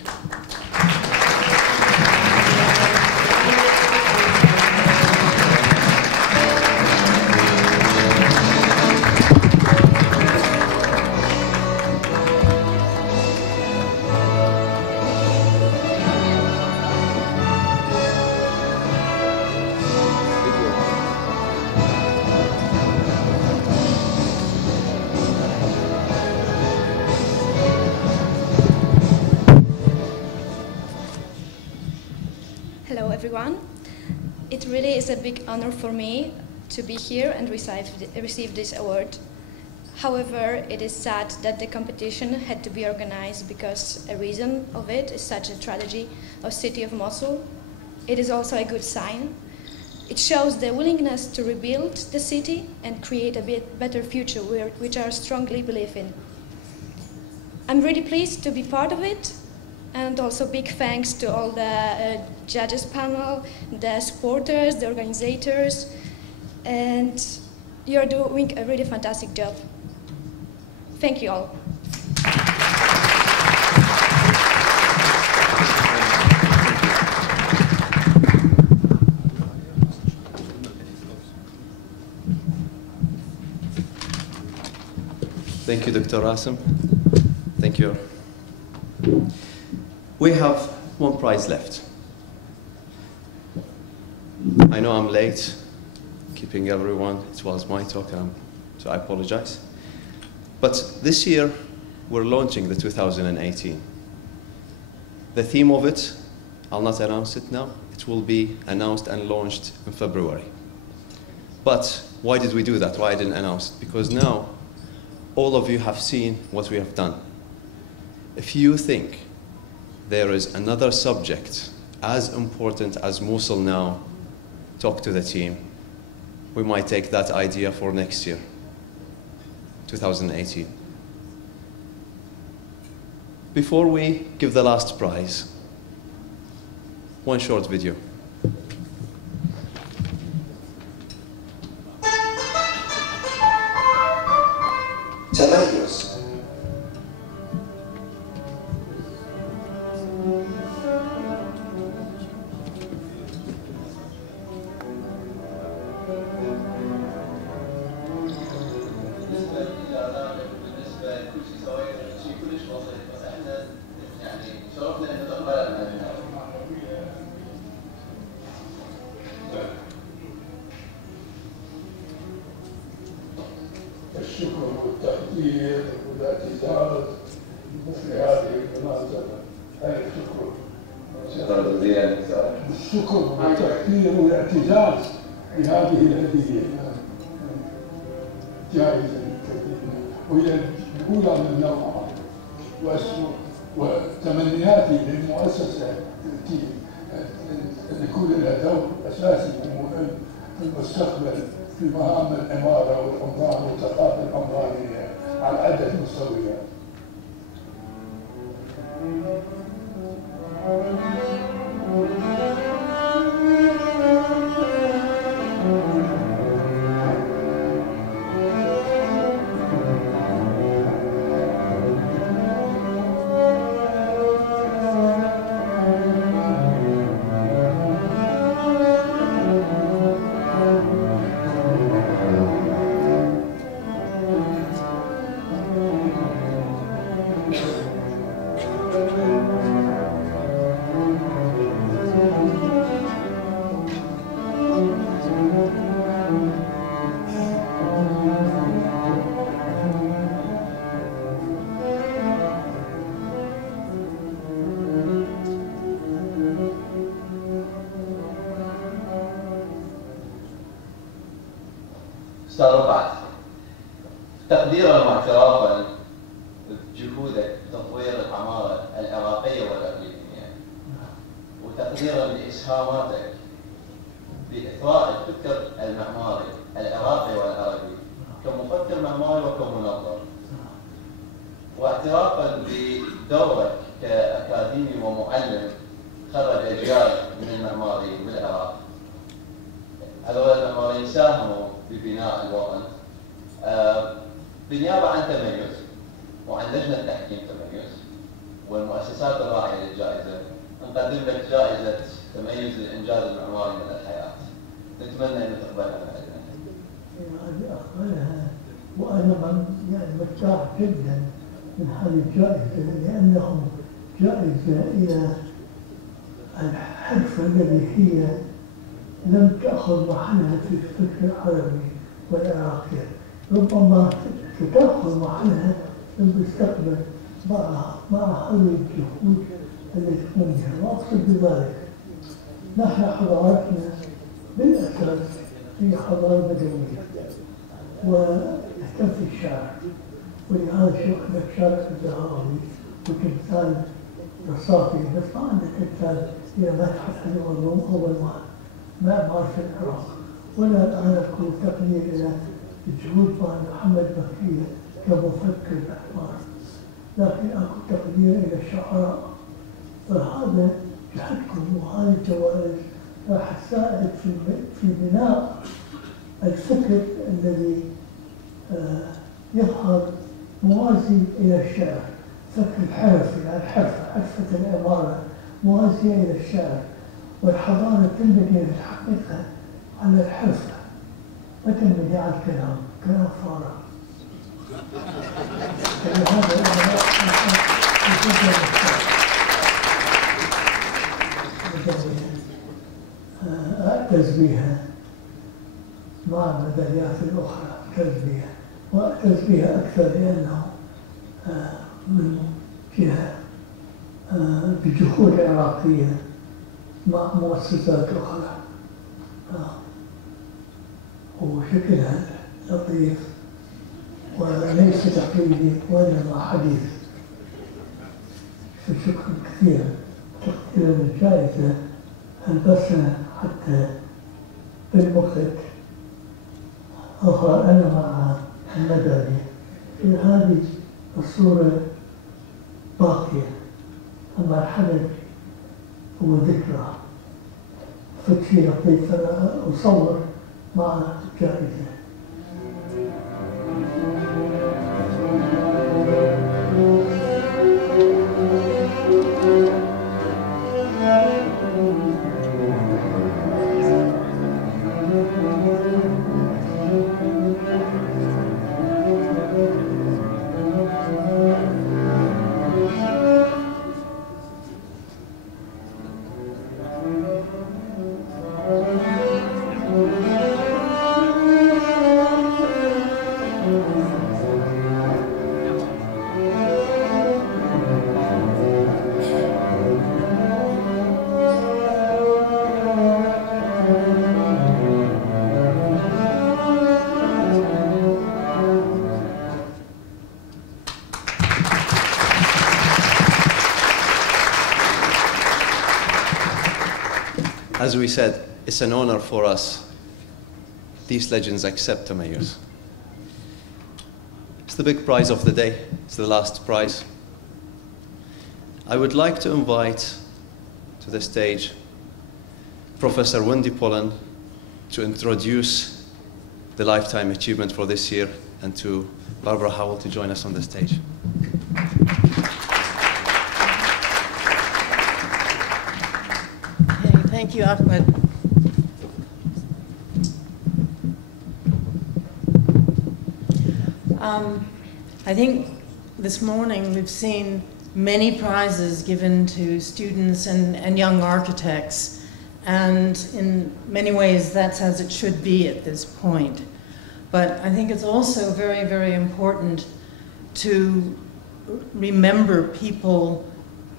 Everyone. It really is a big honor for me to be here and receive this award. However, it is sad that the competition had to be organized because a reason of it is such a tragedy of city of Mosul. It is also a good sign. It shows the willingness to rebuild the city and create a better future, which I strongly believe in. I'm really pleased to be part of it. And also big thanks to all the judges panel, the supporters, the organizers, and you're doing a really fantastic job. Thank you all. Thank you, Dr. Rasim. Thank you. We have one prize left. I know I'm late, keeping everyone. It was my talk, so I apologize. But this year, we're launching the 2018. The theme of it, I'll not announce it now. It will be announced and launched in February. But why did we do that? Why I didn't announce it? Because now, all of you have seen what we have done. If you think there is another subject as important as Mosul now, talk to the team. We might take that idea for next year, 2018. Before we give the last prize, one short video. Tamayouz. الشكر والتقدير والاعتزاز مثل هذه المناسبة. هذا الشكر الشكر والتقدير والاعتزاز بهذه الهدية جائزة كبيرة. وإلى الأولى من نوعها، وتمنياتي للمؤسسة أن يكون لها دور أساسي في المستقبل في مهام العمارة والعمران والثقافة العمرانية على عدة مستويات. أستاذ رفعت، تقديرا واعترافا بجهودك بتطوير العمارة العراقية والأقليمية، وتقديرا لإسهاماتك بإثراء الفكر المعماري العراقي والعربي كمفكر معماري وكمنظر، واعترافا بدورك كأكاديمي ومعلم خرج أجيال من المعماريين بالعراق. هذول المعماريين ساهموا ببناء الوطن. بالنيابة عن تميز وعن لجنة تحكيم تميز والمؤسسات الراعية للجائزة، نقدم لك جائزة تميز للإنجاز المعماري من الحياة. نتمنى أن تقبلها معنا. يعني أقبلها وأنا يعني مرتاح جدا من هذه الجائزة، لأنه جائزة إلى الحرفة التي هي لم تأخذ محلها في الفكر العربي والعراقي، ربما ستأخذ محلها في المستقبل مع هذه الجهود التي تقوم بها. وأقصد بذلك نحن حضارتنا بالأساس هي حضارة بدوية وتهتم في الشعر، ولهذا شو عندك شارع الزهراوي وتمثال رصافي، بس ما عندك تمثال إلى متحف العلوم أول معمار في العراق. ولا الآن أقول تقدير إلى جهود محمد بكير كمفكر معمار، لكن أقول تقدير إلى الشعراء. فهذا جهدكم وهذه الجوائز راح تساعد في بناء الفكر الذي يظهر موازي إلى الشعر، فكر الحرفي، حرفة العمارة موازية إلى الشعر، والحضارة تنبني في الحقيقة على الحرفة، ما تنبني على الكلام، كلام فارغ. أعتز بها مع الميداليات الأخرى، أعتز بها وأعتز بها أكثر لأنه من جهة بجهود عراقية مع مؤسسات أخرى، وشكلها لطيف وليس تقليدي وإنما حديث. شكرا كثيرا تقديرا للجائزة ألبسها حتى بالوقت أظهر أنا مع الميدالية في هذه الصورة باقية، أما الحدث هو ذكرى. فكري لطيف أنا أصور مع الجائزة. as we said, it's an honor for us. These legends accept Tamayouz. It's the big prize of the day. It's the last prize. I would like to invite to the stage Professor Wendy Pollan to introduce the Lifetime Achievement for this year, and to Barbara Howell to join us on the stage. Okay, thank you, Ahmed. I think this morning we've seen many prizes given to students and young architects, and in many ways that's as it should be at this point. But I think it's also very, very important to remember people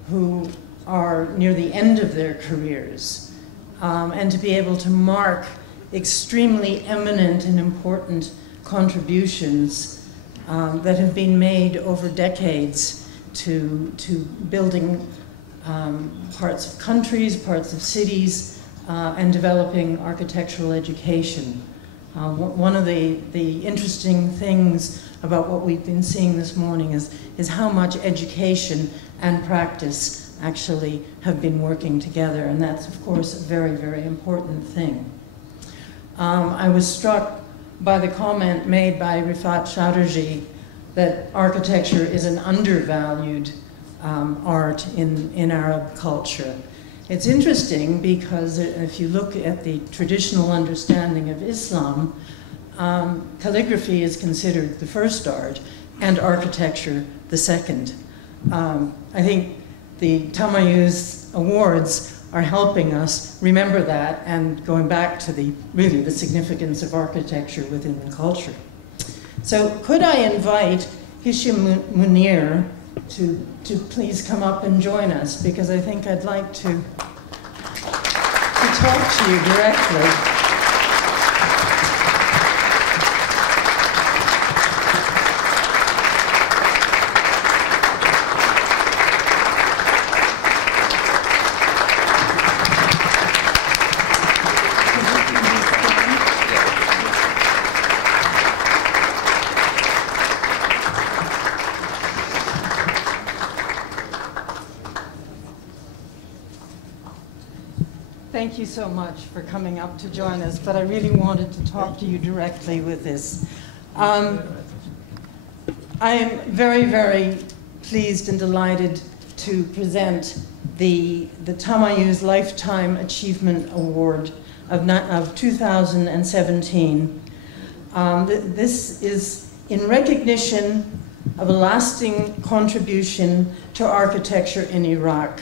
who are near the end of their careers, and to be able to mark extremely eminent and important contributions that have been made over decades to building parts of countries, parts of cities, and developing architectural education. One of the interesting things about what we've been seeing this morning is how much education and practice actually have been working together, and that's of course a very, very important thing. I was struck by the comment made by Rifat Chatterjee that architecture is an undervalued art in Arab culture. It's interesting because if you look at the traditional understanding of Islam, calligraphy is considered the first art and architecture the second. I think the Tamayouz Awards are helping us remember that and going back to really the significance of architecture within the culture. So could I invite Hisham Munir to please come up and join us, because I think I'd like to talk to you directly. Thank you so much for coming up to join us, but I really wanted to talk to you directly with this. I am very, very pleased and delighted to present the Tamayouz Lifetime Achievement Award of 2017. This is in recognition of a lasting contribution to architecture in Iraq.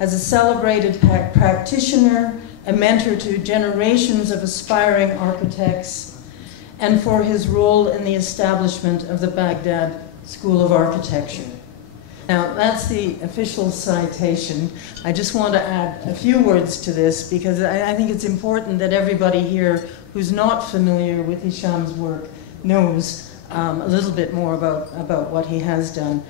As a celebrated practitioner, a mentor to generations of aspiring architects, and for his role in the establishment of the Baghdad School of Architecture. Now, that's the official citation. I just want to add a few words to this because I think it's important that everybody here who's not familiar with Hisham's work knows a little bit more about what he has done.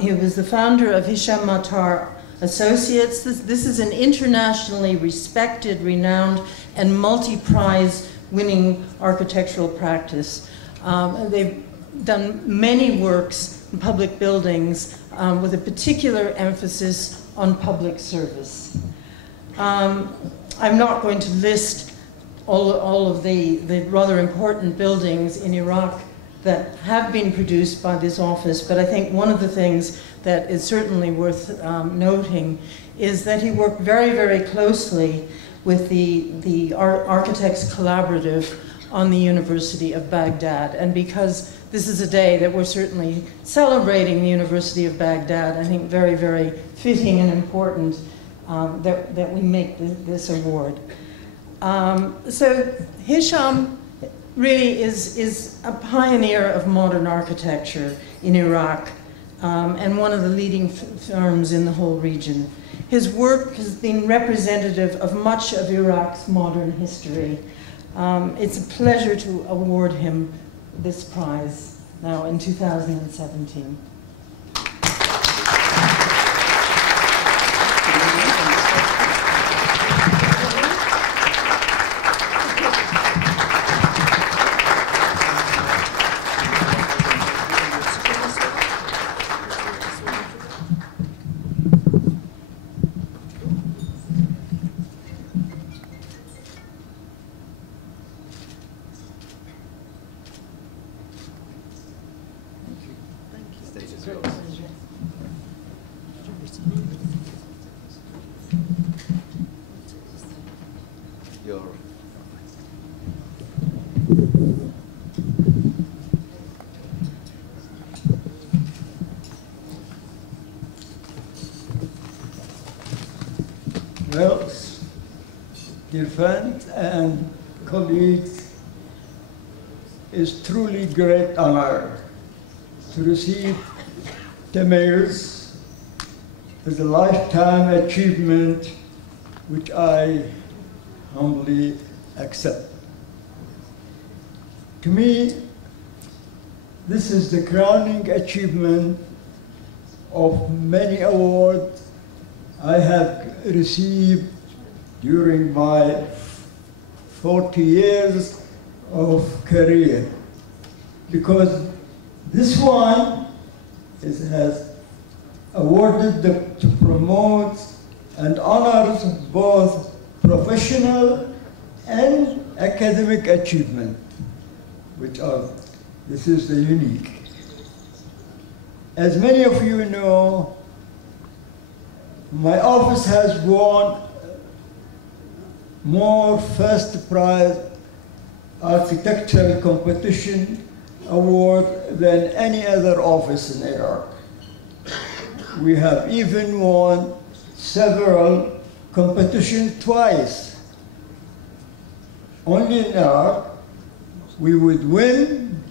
He was the founder of Hisham Matar Associates. This is an internationally respected, renowned, and multi-prize winning architectural practice. They've done many works in public buildings with a particular emphasis on public service. I'm not going to list all of the rather important buildings in Iraq that have been produced by this office, but I think one of the things that is certainly worth noting is that he worked very, very closely with the Architects Collaborative on the University of Baghdad. And because this is a day that we're certainly celebrating the University of Baghdad, I think very, very fitting and important that we make this award. So Hisham really is a pioneer of modern architecture in Iraq, and one of the leading firms in the whole region. His work has been representative of much of Iraq's modern history. It's a pleasure to award him this prize now in 2017. Well, dear friends and colleagues, it's truly great honor to receive Tamayouz as a lifetime achievement, which I humbly accept. To me, this is the crowning achievement of many awards I have received during my 40 years of career, because this one has awarded to promote and honors both professional and academic achievement, this is the unique. As many of you know, my office has won more first prize architectural competition award than any other office in Iraq. We have even won several competitions twice. Only in Iraq, we would win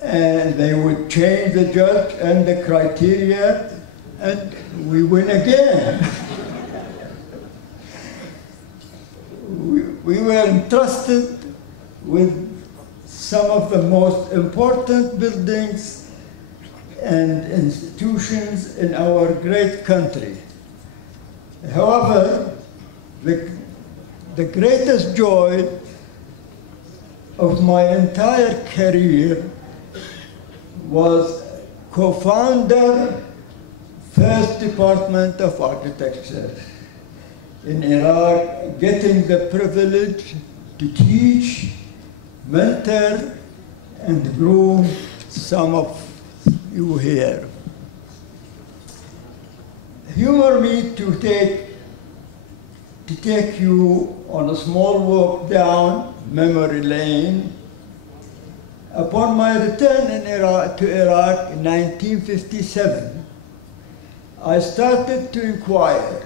and they would change the judge and the criteria and we win again. We were entrusted with some of the most important buildings and institutions in our great country. However, the greatest joy of my entire career was co-founder, First Department of Architecture in Iraq, getting the privilege to teach, mentor, and groom some of you here. Humor me to take you on a small walk down memory lane. Upon my return to Iraq in 1957, I started to inquire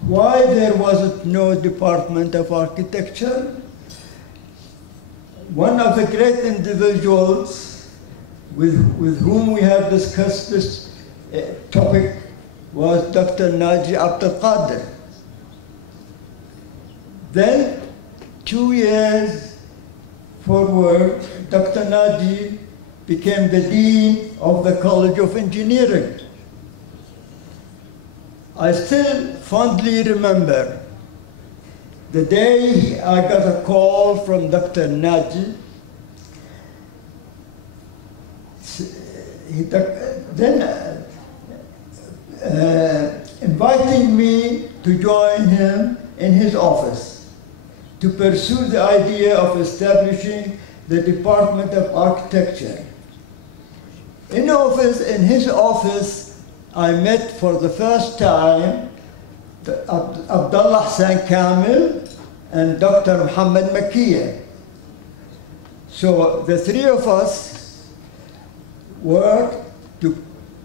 why there was no Department of Architecture. One of the great individuals with whom we have discussed this topic was Dr. Naji Abdul Qadir. Then, 2 years forward, Dr. Naji became the Dean of the College of Engineering. I still fondly remember the day I got a call from Dr. Naji, inviting me to join him in his office to pursue the idea of establishing the Department of Architecture. In his office, I met for the first time Abdullah Hassan Kamil and Dr. Muhammad Makiya. So the three of us worked to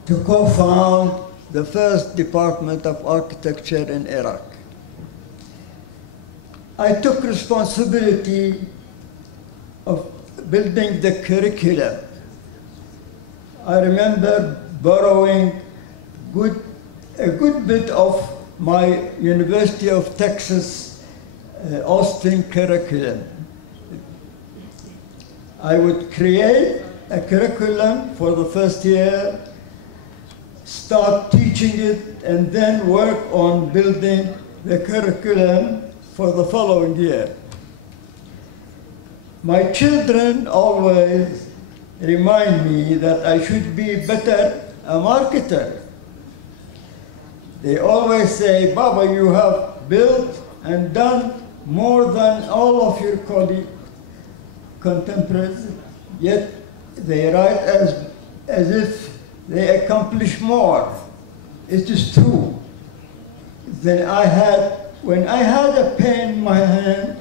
co-found the first Department of Architecture in Iraq. I took responsibility of building the curriculum. I remember borrowing a good bit of my University of Texas Austin curriculum. I would create a curriculum for the first year, start teaching it, and then work on building the curriculum for the following year. My children always remind me that I should be better a marketer. They always say, Baba, you have built and done more than all of your contemporaries, yet they write as if they accomplish more. It is true. Then when I had a pen in my hand,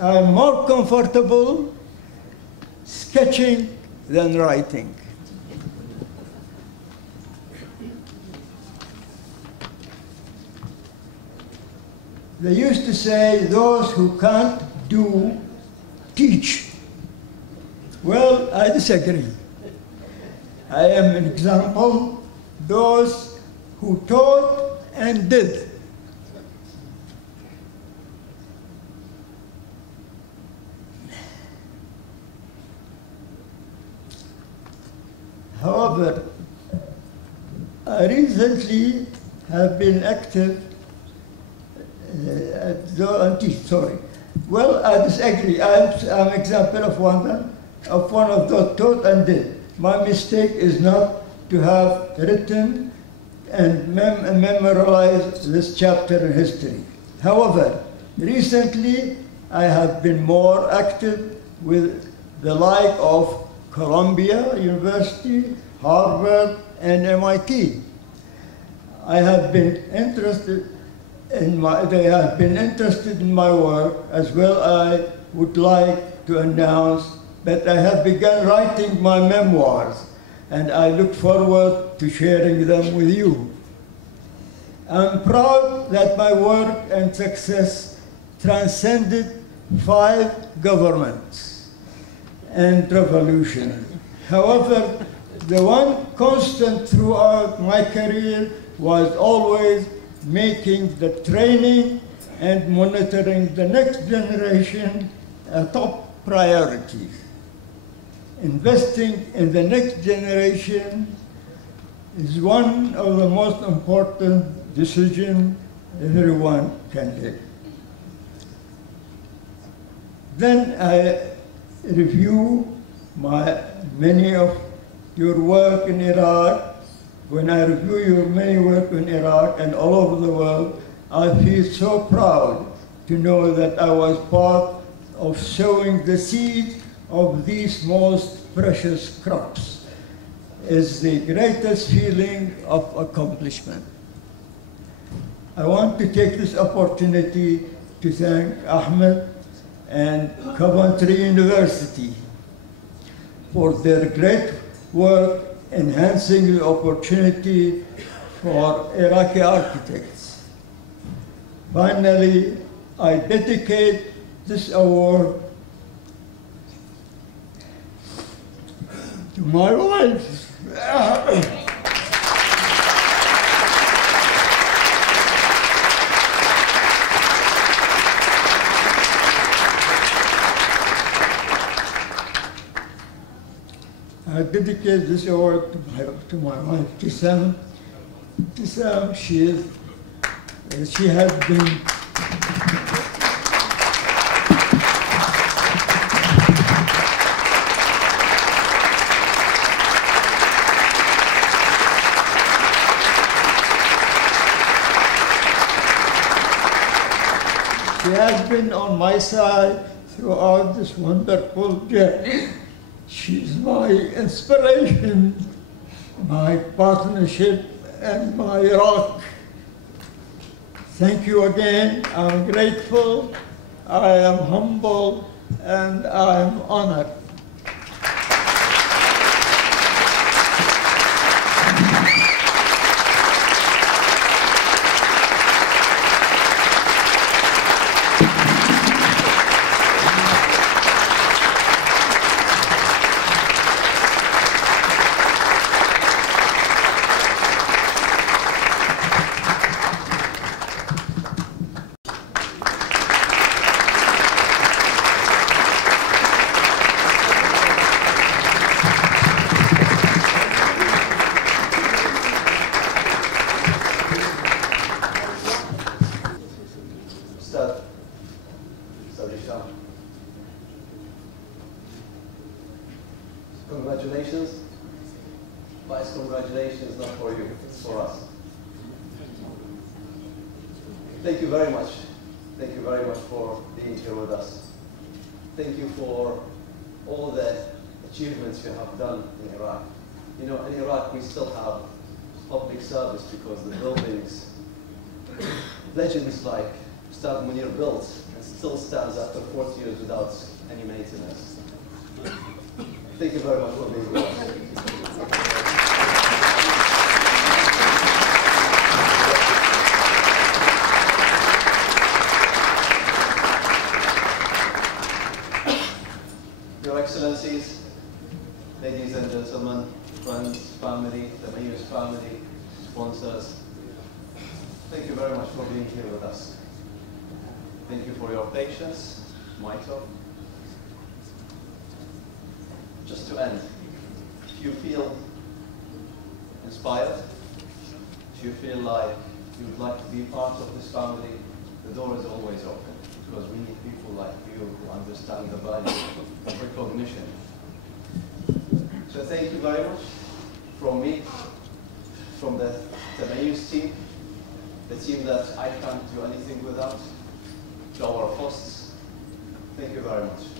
I'm more comfortable sketching than writing. They used to say, those who can't do, teach. Well, I disagree. I am an example, those who taught and did. However, I recently have been active sorry. Well, I disagree. I'm an example of one of those taught and did. My mistake is not to have written and memorized this chapter in history. However, recently I have been more active with the like of Columbia University, Harvard, and MIT. They have been interested in my work, as well. I would like to announce that I have begun writing my memoirs, and I look forward to sharing them with you. I'm proud that my work and success transcended 5 governments and revolutions. However, the one constant throughout my career was always making the training and monitoring the next generation a top priority. Investing in the next generation is one of the most important decisions everyone can take. Then I review many of your work in Iraq. When I review your many work in Iraq and all over the world, I feel so proud to know that I was part of sowing the seed of these most precious crops. Is the greatest feeling of accomplishment. I want to take this opportunity to thank Ahmed and Coventry University for their great work enhancing the opportunity for Iraqi architects. Finally, I dedicate this award to my wife. I dedicate this award to my wife, Tisam. Tisam, she has been on my side throughout this wonderful journey. She's my inspiration, my partnership, and my rock. Thank you again. I'm grateful, I am humble, and I'm honored. Congratulations. Vice, congratulations, not for you, it's for us. Thank you very much. Thank you very much for being here with us. Thank you for all the achievements you have done in Iraq. You know, in Iraq we still have public service because the buildings, legends like Ustad Munir built and still stands after 40 years without any maintenance. Thank you very much for being with us. gentlemen, friends, family, the Tamayouz family, sponsors, thank you very much for being here with us. Thank you for your patience. Michael. Just to end, if you feel inspired, if you feel like you would like to be part of this family, the door is always open, because we need people like you who understand the value of recognition. So thank you very much from me, from the Tamayouz team, the team that I can't do anything without, to our hosts. Thank you very much.